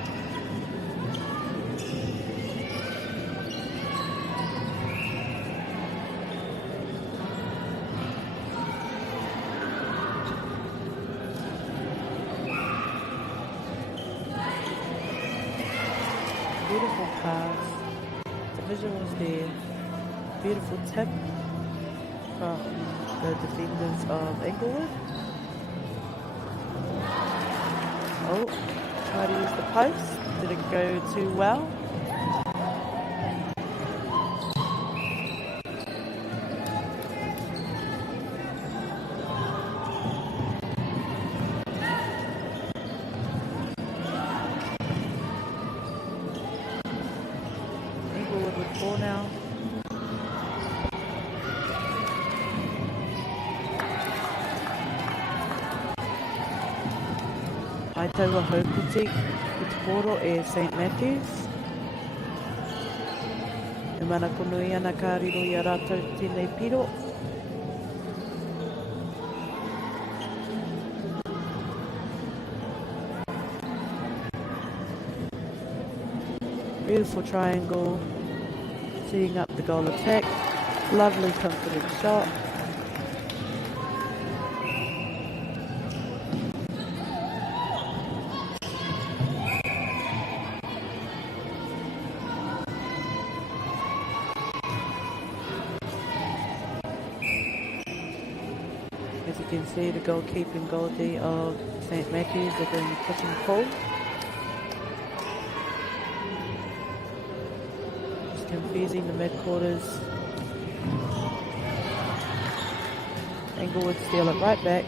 Beautiful pass. The visuals there. Beautiful tip from the defenders of Inglewood. Oh, try to use the post. Didn't go too well. Ai taua hauputi i te koro e St. Matthews. E mana konui ana ka riro i a rātou tēnei piro. Beautiful triangle, seeing up the goal attack. Lovely confident shot. As you can see, the goalkeeping goalie of St. Matthews are doing the push and pull. Just confusing the mid-quarters. Englewood steal it right back.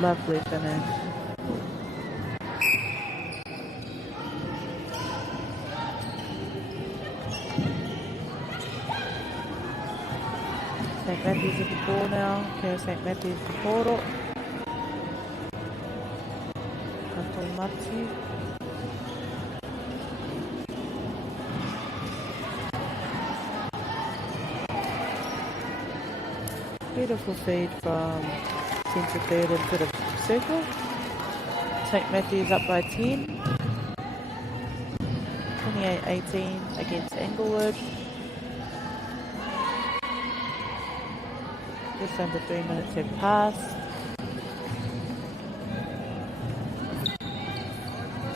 Lovely finish. St. Matthews at the ball now. Okay, St. Matthews to Poro. Katomati. Beautiful feed from centre third into the circle. St. Matthews up by 10. 28-18 against Englewood. Just under 3 minutes have passed.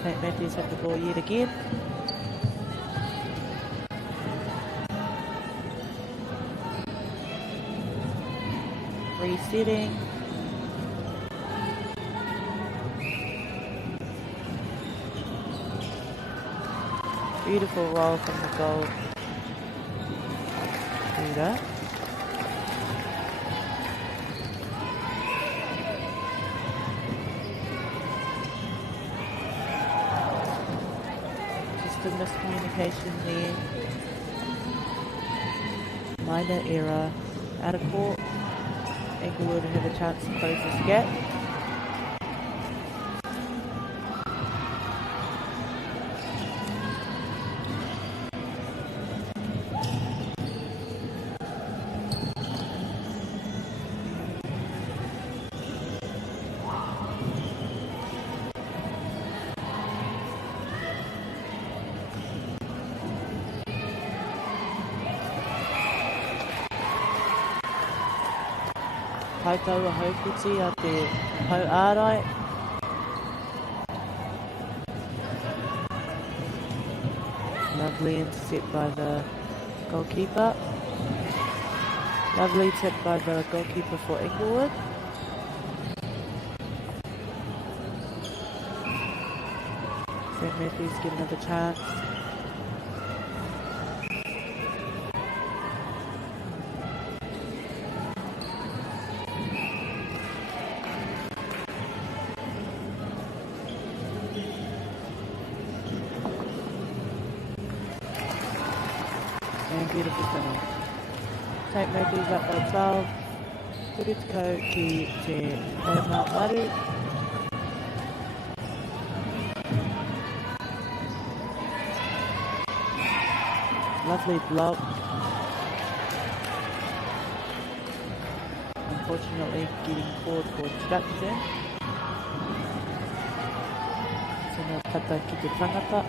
St. Matthews have the ball yet again. Resetting. Beautiful roll from the goal. Leader. Just a miscommunication there. Minor error. Out of court. Englewood have a chance to close this gap. Kaitaua hauputi a te hau ārai. Lovely intercept by the goalkeeper. Lovely tip by the goalkeeper for Englewood. St. Matthews get another chance. And beautiful finish. St. Matthews up by 12. Kurituko ki te Mount Maru. Lovely block. Unfortunately getting called for deduction. Tēnā tata ki te tangata.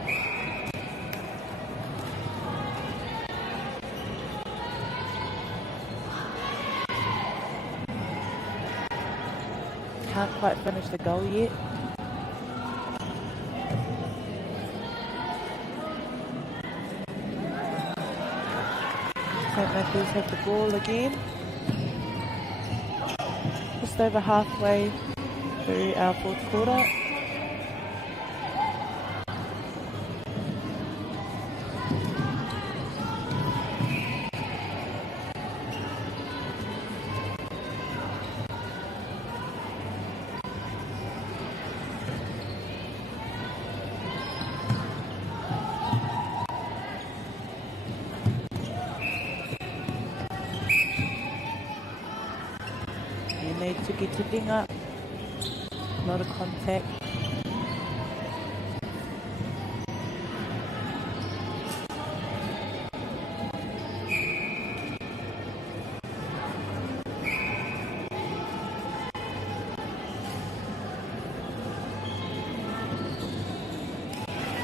Can't quite finish the goal yet. St. Matthews have the ball again. Just over halfway through our fourth quarter. tēnei tukitukinga. A lot of contact.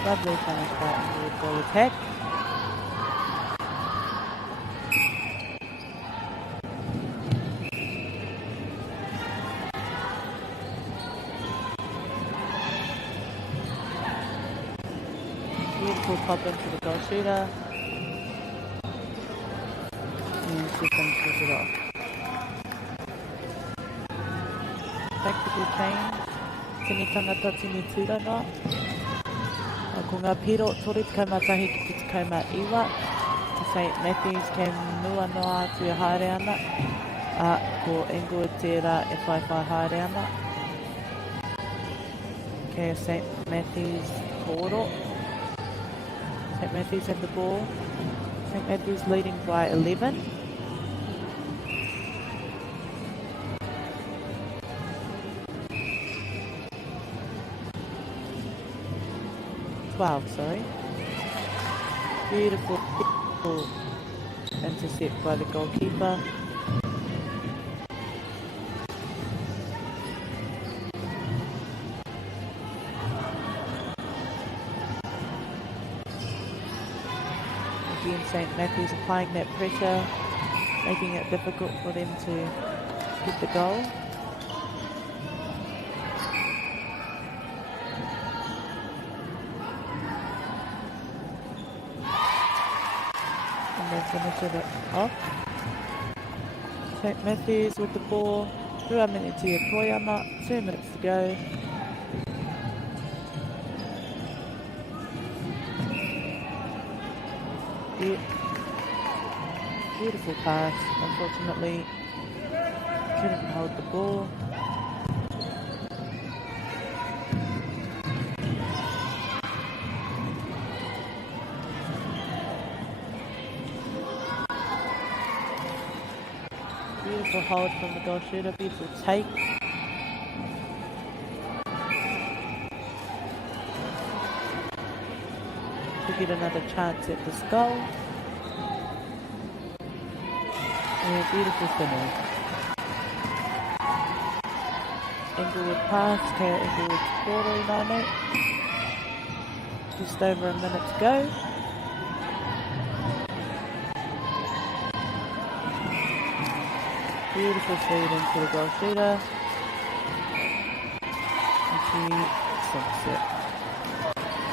Lovely finish by Inglewood goal attack. Beautiful pop into the goal shooter. And she finishes it off. Tactical change. Tini tangata, tini tūranga. Ko ngā piro, toru te kaumatahi ki te kauma iwa. Ko St. Matthews kei mua noa atu e haere ana. Ko Inglewood tērā e whaiwhai haere ana. Kei St. Matthews kōro. St. Matthews have the ball. St. Matthews leading by 11. Sorry. Beautiful intercept by the goalkeeper. Again, St. Matthews applying that pressure, making it difficult for them to get the goal. Finish it off. St. Matthews with the ball. Rua minute e Toyama. 2 minutes to go. Beautiful pass. Unfortunately, couldn't hold the ball. Beautiful hold from the goal shooter, beautiful take. To get another chance at this goal. And a beautiful finish. Inglewood pass, Kaya Inglewood's quarter United. Just over a minute to go. Beautiful feed into the goal shooter. And she sinks it.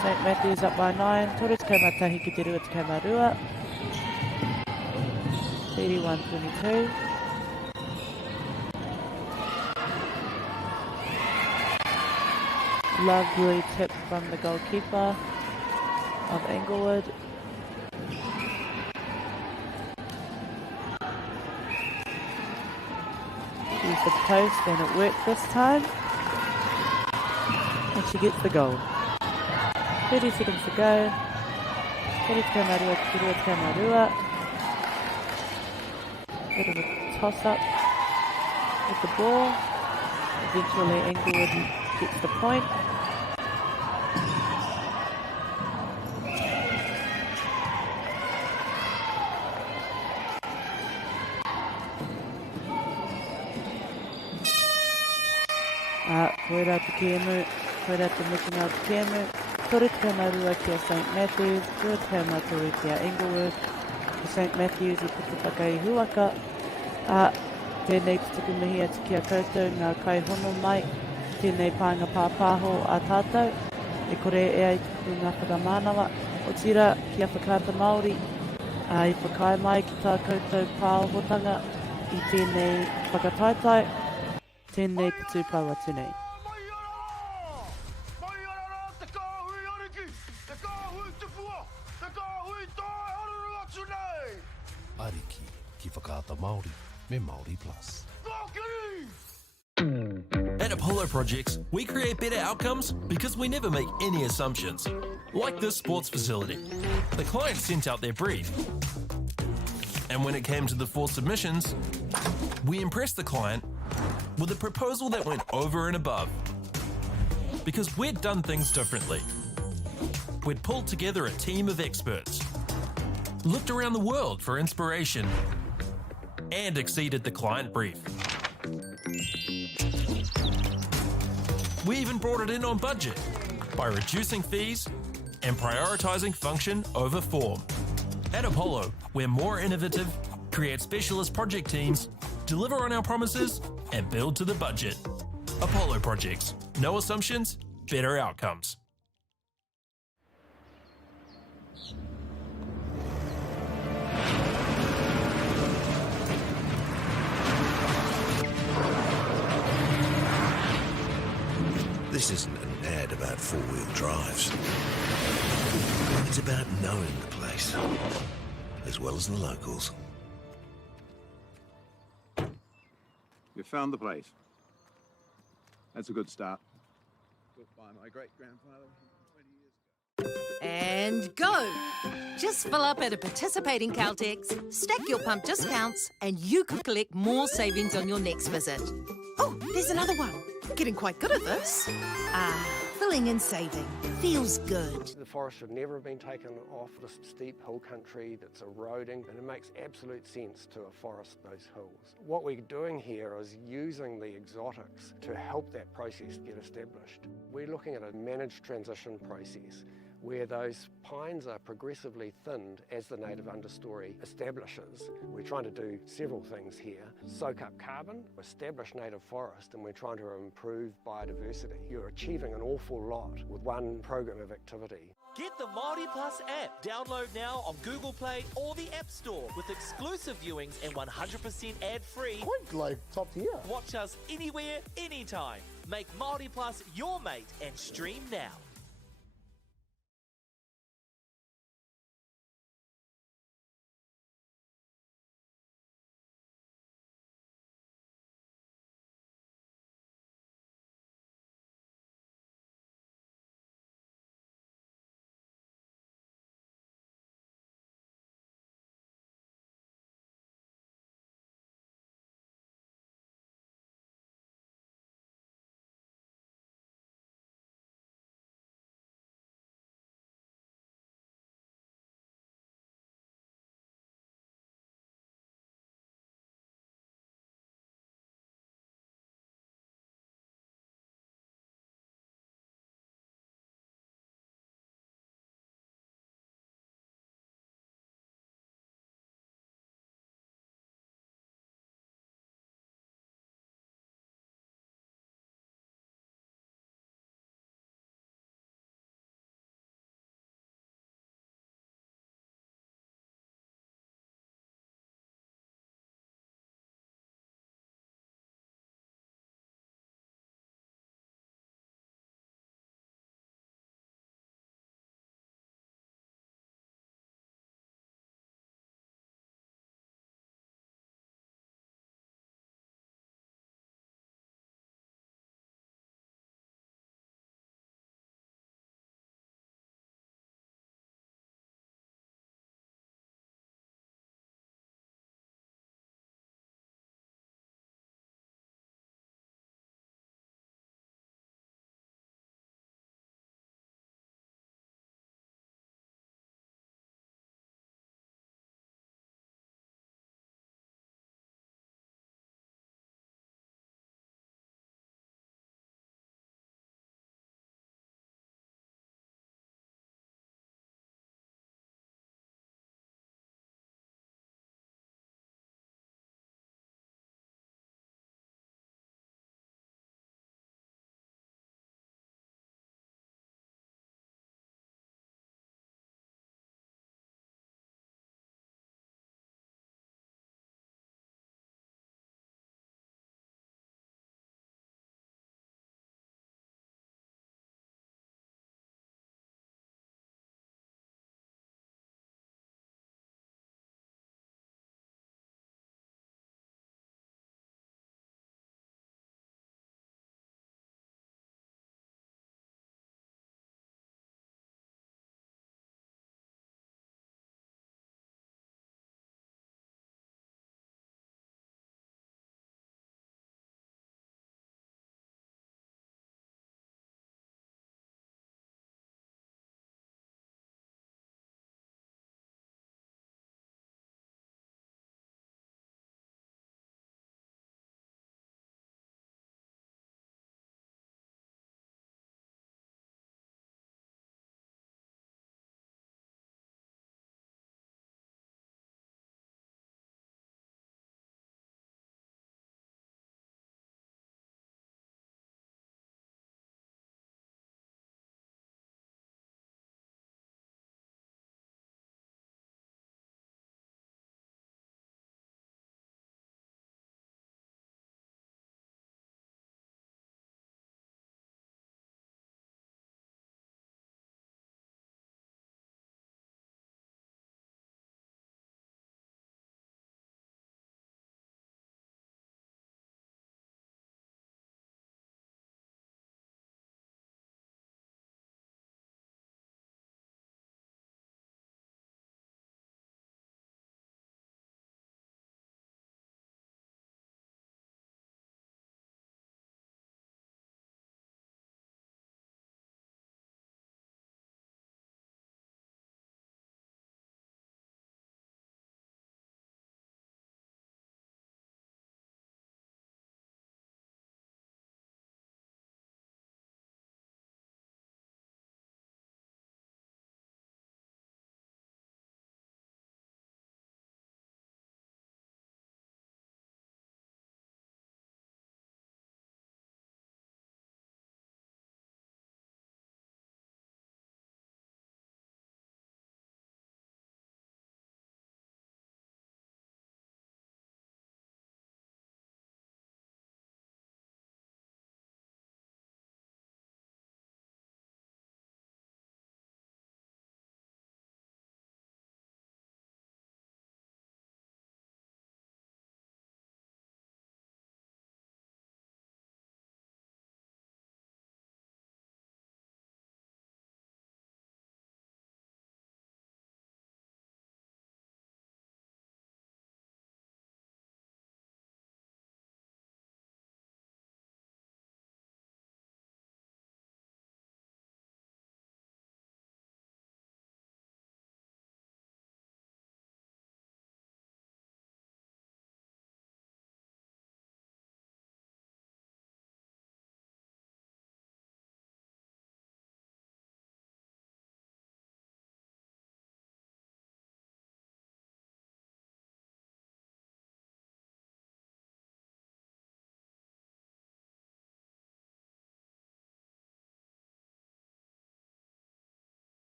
St. Matthews up by 9. Toru te kaumatahi ki te rua te kaumarua. 31-22. Lovely tip from the goalkeeper of Inglewood. Use the post and it worked this time. And she gets the goal. 30 seconds to go. Toru te kaumarua ki te rua te kaumarua. Bit of a toss up with the ball. Eventually Inglewood gets the point. Koera te Kemu, koera te Mikinau te Kemu. Toru te kaumarua kia St. Matthews, toru te kaumaturi kia Inglewood. Ko St. Matthews I puta whakai huaka. Tēnei te tuku mihi atu kia koutou ngā kai hono mai. Tēnei pānga pāpāho a tātou. E kore e ai tuku ngā whakamānawa. O tira kia whakata Māori. I whakai mai ki tā koutou pāohotanga. I tēnei whakataitai. Tēnei te tūpau atu nei. Ariki, ki whakaata Māori, me Māori Plus. At Apollo Projects, we create better outcomes because we never make any assumptions. Like this sports facility. The client sent out their brief. And when it came to the 4 submissions, we impressed the client with a proposal that went over and above. Because we'd done things differently. We'd pulled together a team of experts, looked around the world for inspiration, and exceeded the client brief. We even brought it in on budget by reducing fees and prioritising function over form. At Apollo, we're more innovative, create specialist project teams, deliver on our promises, and build to the budget. Apollo Projects. No assumptions, better outcomes. This isn't an ad about four-wheel drives. It's about knowing the place, as well as the locals. You found the place. That's a good start. Built by my great-grandfather 20 years ago. And go! Just fill up at a participating Caltex, stack your pump discounts, and you could collect more savings on your next visit. Oh, there's another one. Getting quite good at this. Filling and saving. Feels good. The forest should never have been taken off this steep hill country that's eroding, and it makes absolute sense to afforest those hills. What we're doing here is using the exotics to help that process get established. We're looking at a managed transition process where those pines are progressively thinned as the native understory establishes. We're trying to do several things here. Soak up carbon, establish native forest, and we're trying to improve biodiversity. You're achieving an awful lot with one program of activity. Get the Māori Plus app. Download now on Google Play or the App Store with exclusive viewings and 100% ad-free. Quite like top tier. Watch us anywhere, anytime. Make Māori Plus your mate and stream now.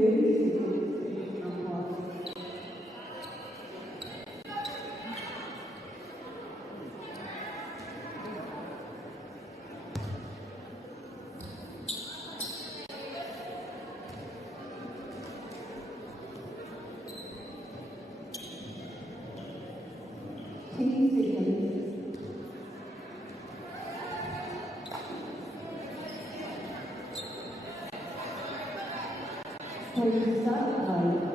30 seconds umpire.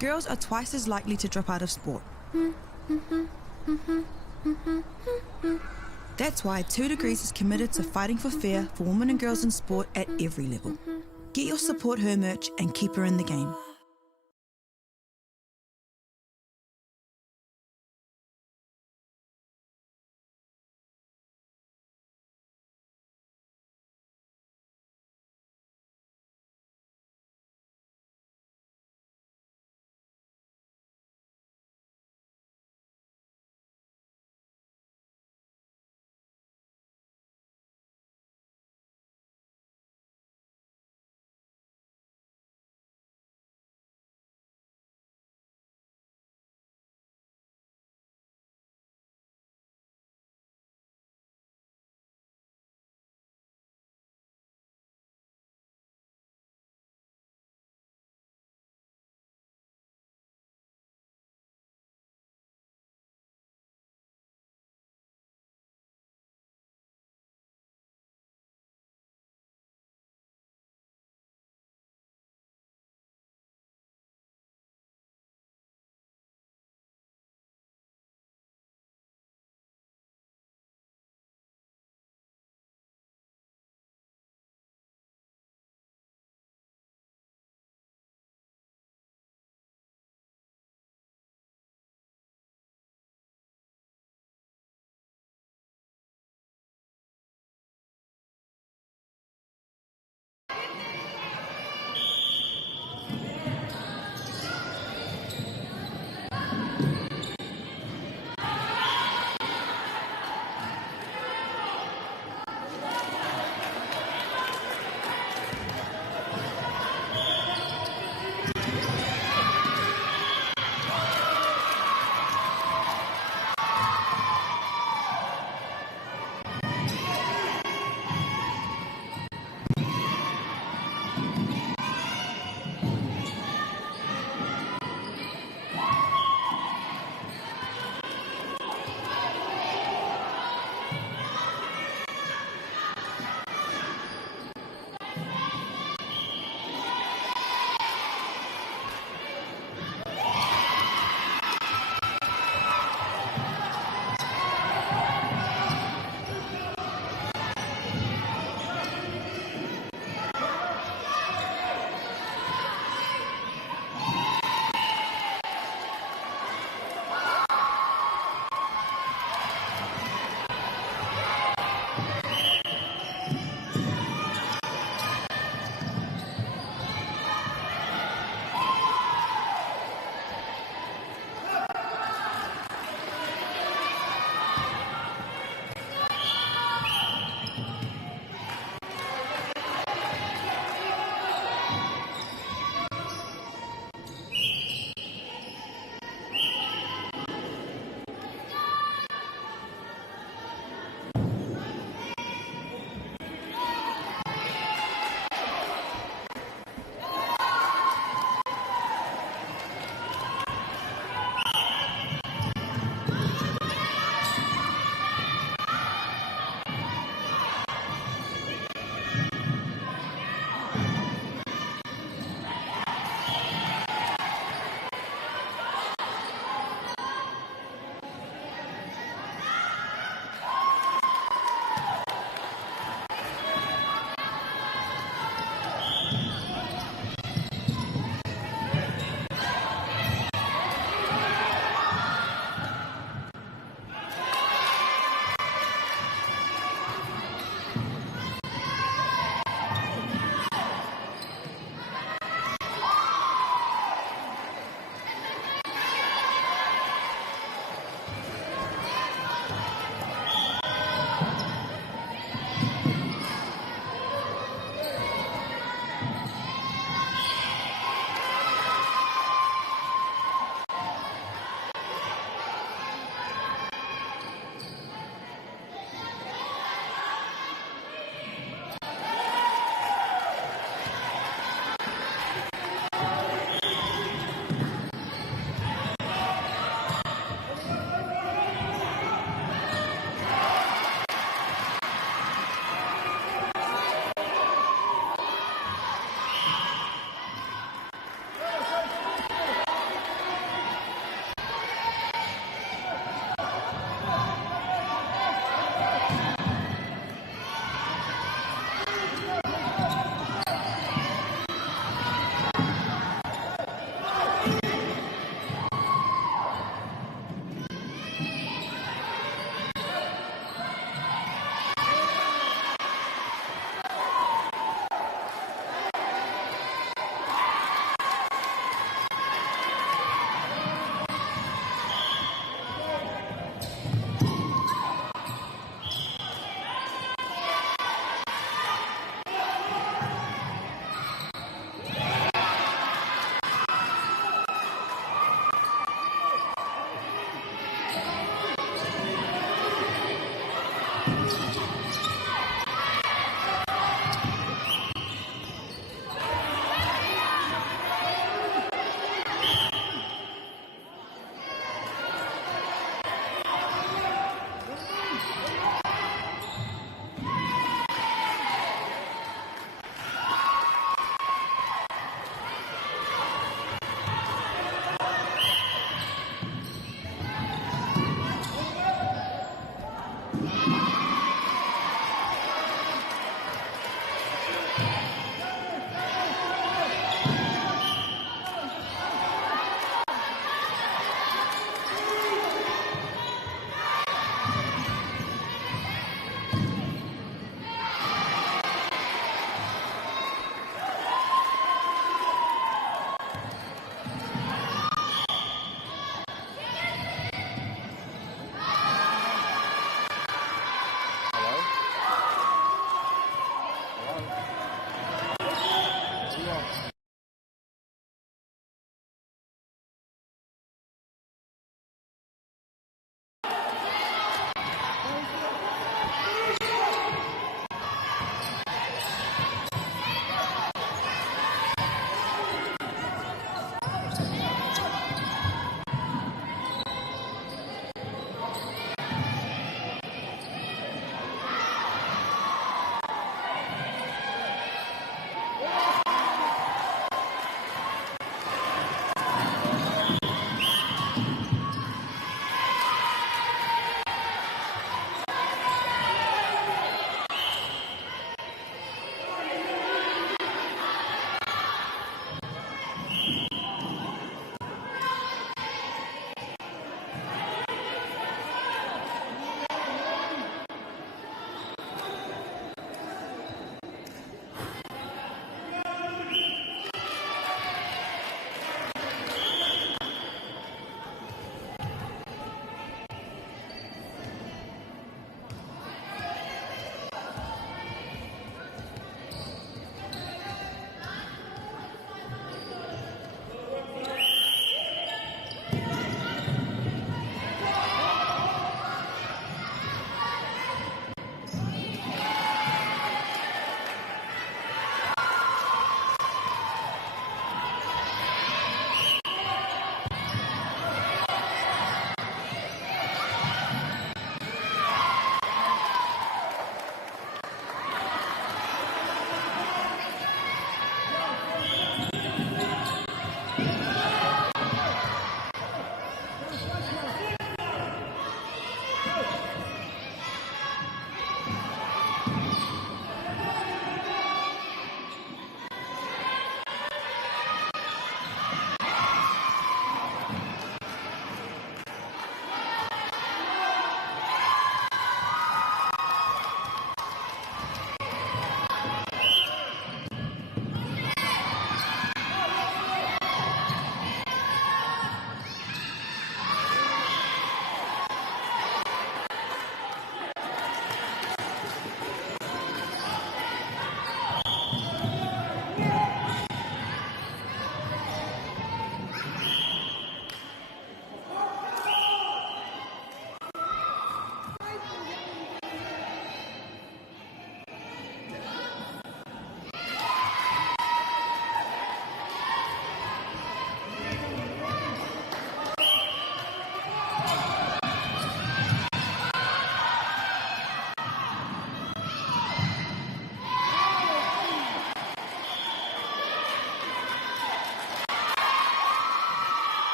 girls are twice as likely to drop out of sport. That's why 2 Degrees is committed to fighting for fair for women and girls in sport at every level. Get your Support Her merch and keep her in the game.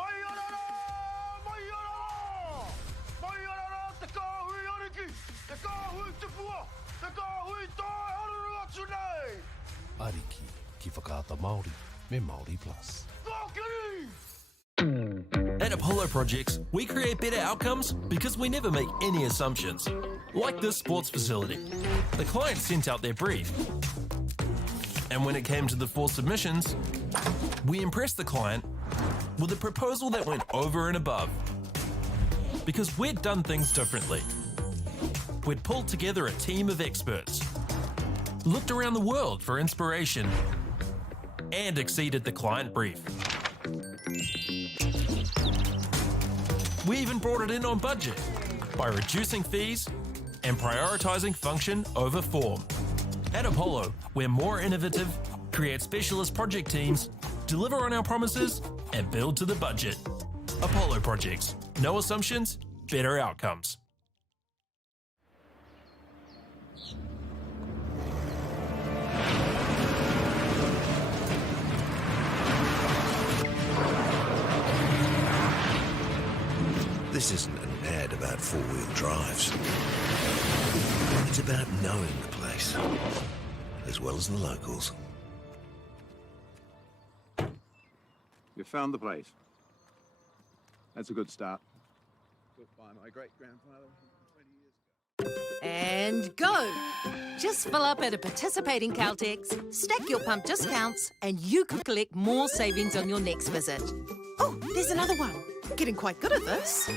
Maiorara! Maiorara! Maiorara te kāhui ariki! Te kāhui te pua! Te kāhui tae haruru atu nei! Ariki, ki whakaata Māori, me Māori Plus. Kākiri! At Apollo Projects, we create better outcomes because we never make any assumptions. Like this sports facility. The client sent out their brief. And when it came to the 4 submissions, we impressed the client with a proposal that went over and above. Because we'd done things differently. We'd pulled together a team of experts, looked around the world for inspiration, and exceeded the client brief. We even brought it in on budget by reducing fees and prioritising function over form. At Apollo, we're more innovative, create specialist project teams, deliver on our promises, and build to the budget. Apollo Projects. No assumptions, better outcomes. This isn't an ad about 4-wheel drives. It's about knowing the place, as well as the locals. You found the place. That's a good start. Built by my great-grandfather 20 years ago. And go! Just fill up at a participating Caltex, stack your pump discounts, and you could collect more savings on your next visit. Oh, there's another one. Getting quite good at this.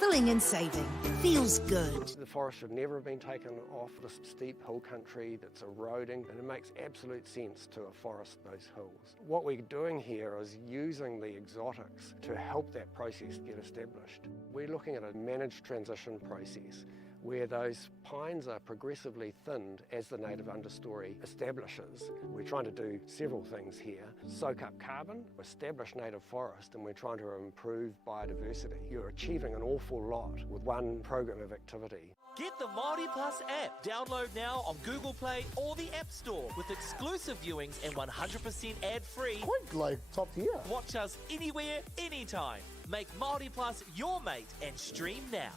Filling and saving. Feels good. The forest should never have been taken off this steep hill country that's eroding, and it makes absolute sense to afforest those hills. What we're doing here is using the exotics to help that process get established. We're looking at a managed transition process where those pines are progressively thinned as the native understory establishes. We're trying to do several things here. Soak up carbon, establish native forest, and we're trying to improve biodiversity. You're achieving an awful lot with one program of activity. Get the Māori Plus app. Download now on Google Play or the App Store with exclusive viewings and 100% ad-free. Quite like top tier. Watch us anywhere, anytime. Make Māori Plus your mate and stream now.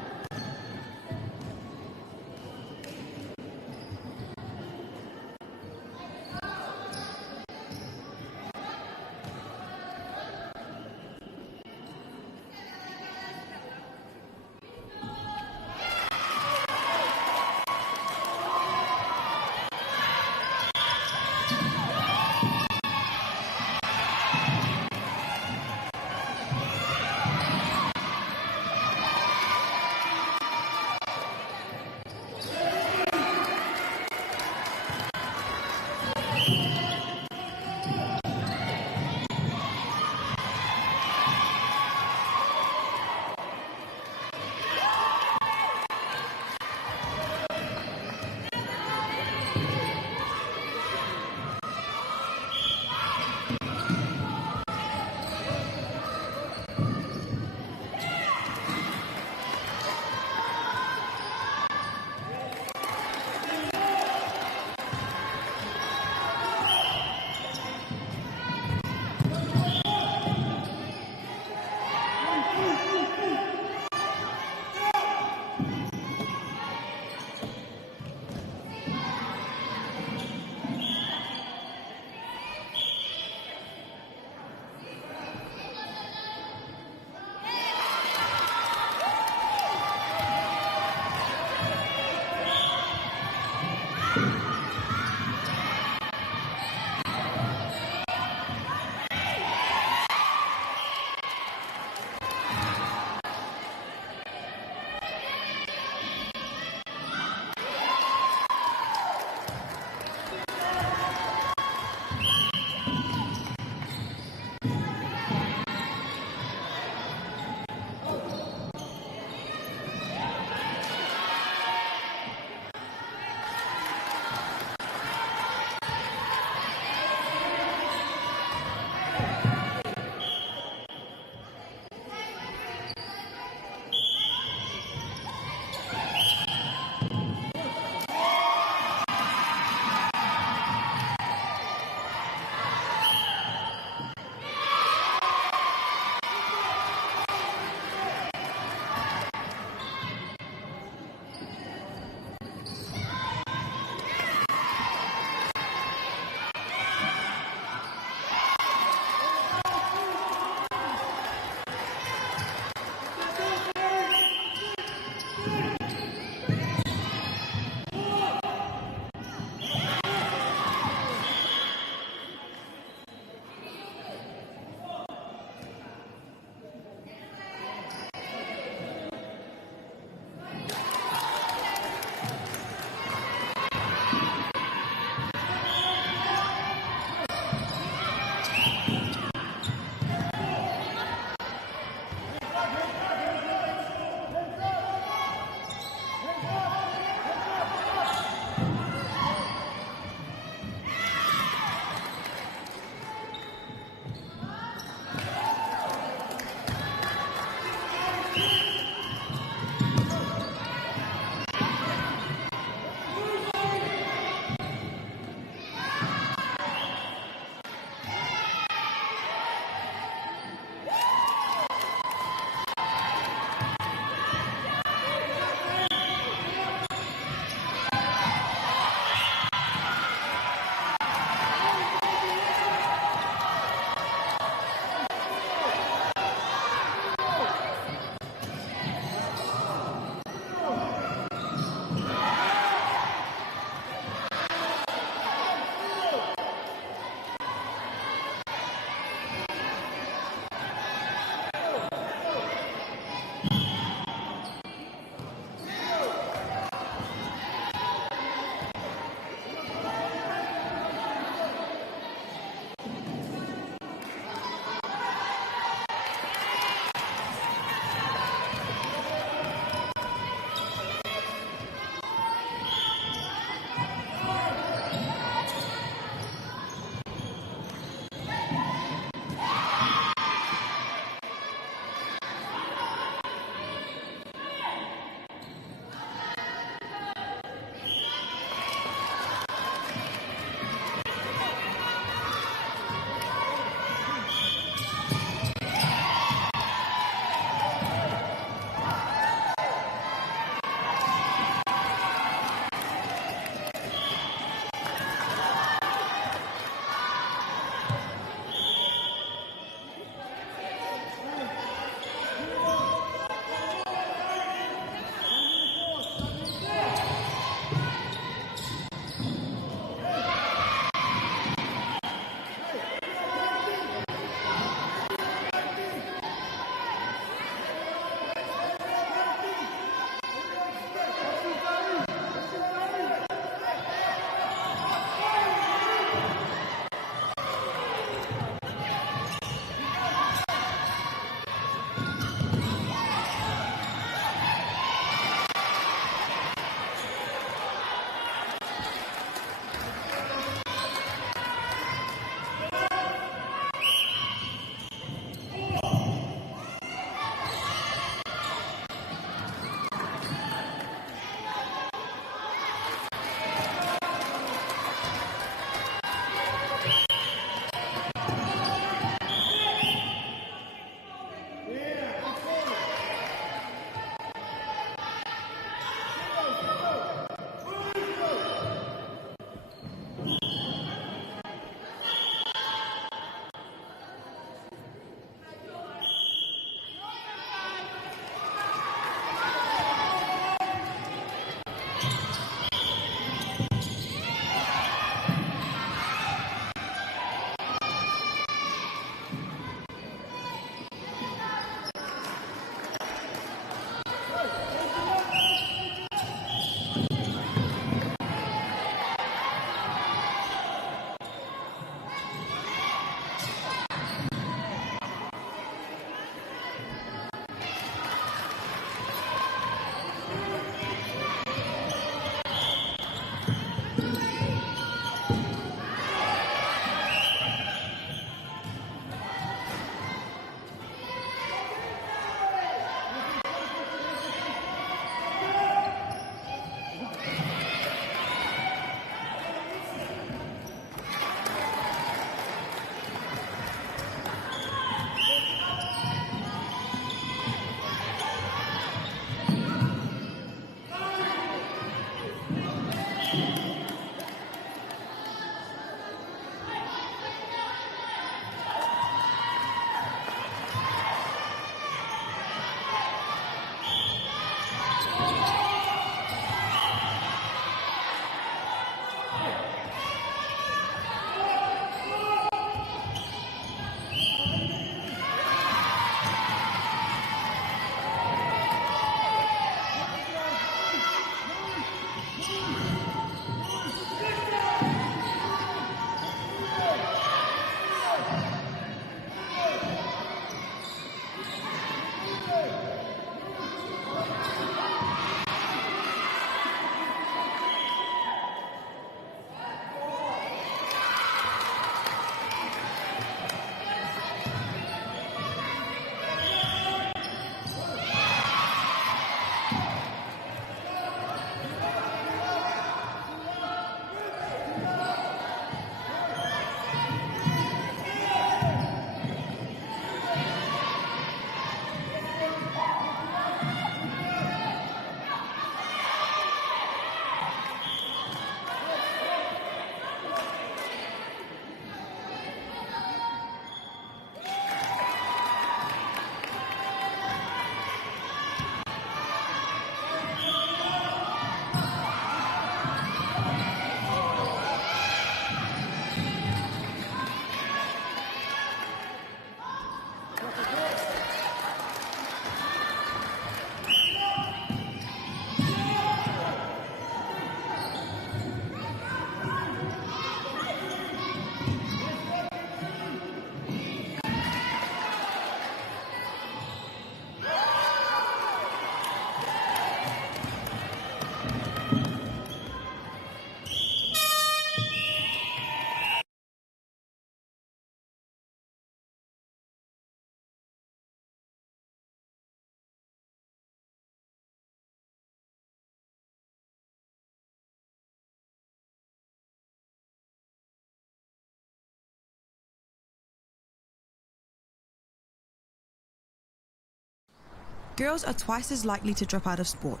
girls are twice as likely to drop out of sport.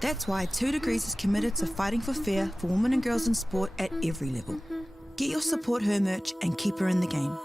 That's why 2 Degrees is committed to fighting for fair for women and girls in sport at every level. Get your Support Her merch and keep her in the game.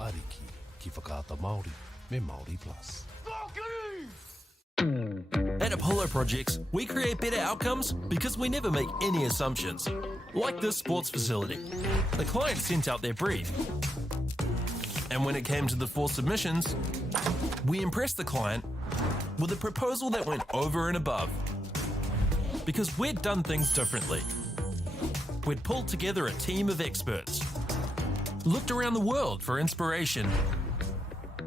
Ariki, ki whakaata Māori, me Māori Plus. At Apollo Projects, we create better outcomes because we never make any assumptions. Like this sports facility. The client sent out their brief. And when it came to the 4 submissions, we impressed the client with a proposal that went over and above. Because we'd done things differently. We'd pulled together a team of experts, looked around the world for inspiration,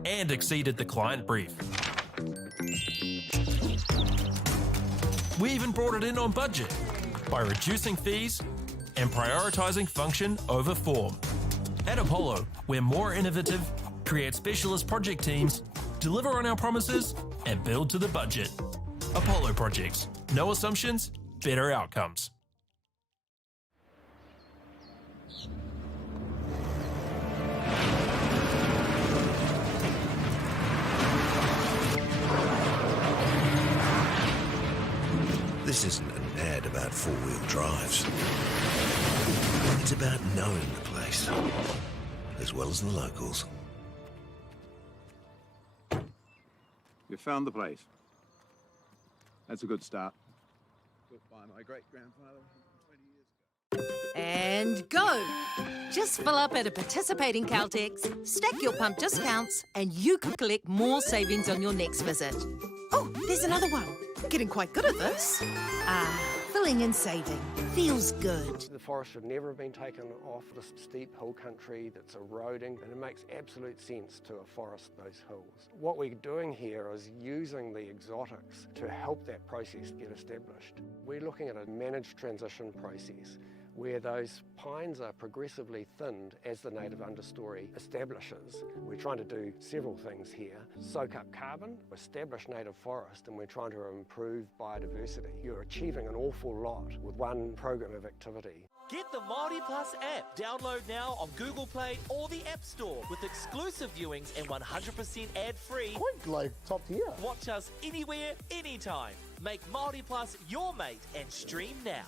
and exceeded the client brief. We even brought it in on budget by reducing fees and prioritising function over form. At Apollo, we're more innovative, create specialist project teams, deliver on our promises, and build to the budget. Apollo Projects. No assumptions, better outcomes. This isn't an ad about four-wheel drives. It's about knowing the place, as well as the locals. You found the place. That's a good start. Built by my great-grandfather 20 years ago. And go! Just fill up at a participating Caltex, stack your pump discounts, and you could collect more savings on your next visit. Oh, there's another one. Getting quite good at this. Filling and saving. Feels good. The forest should never have been taken off this steep hill country that's eroding, and it makes absolute sense to afforest those hills. What we're doing here is using the exotics to help that process get established. We're looking at a managed transition process where those pines are progressively thinned as the native understory establishes. We're trying to do several things here. Soak up carbon, establish native forest, and we're trying to improve biodiversity. You're achieving an awful lot with one program of activity. Get the Māori Plus app. Download now on Google Play or the App Store with exclusive viewings and 100% ad-free. Quite like top tier. Watch us anywhere, anytime. Make Māori Plus your mate and stream now.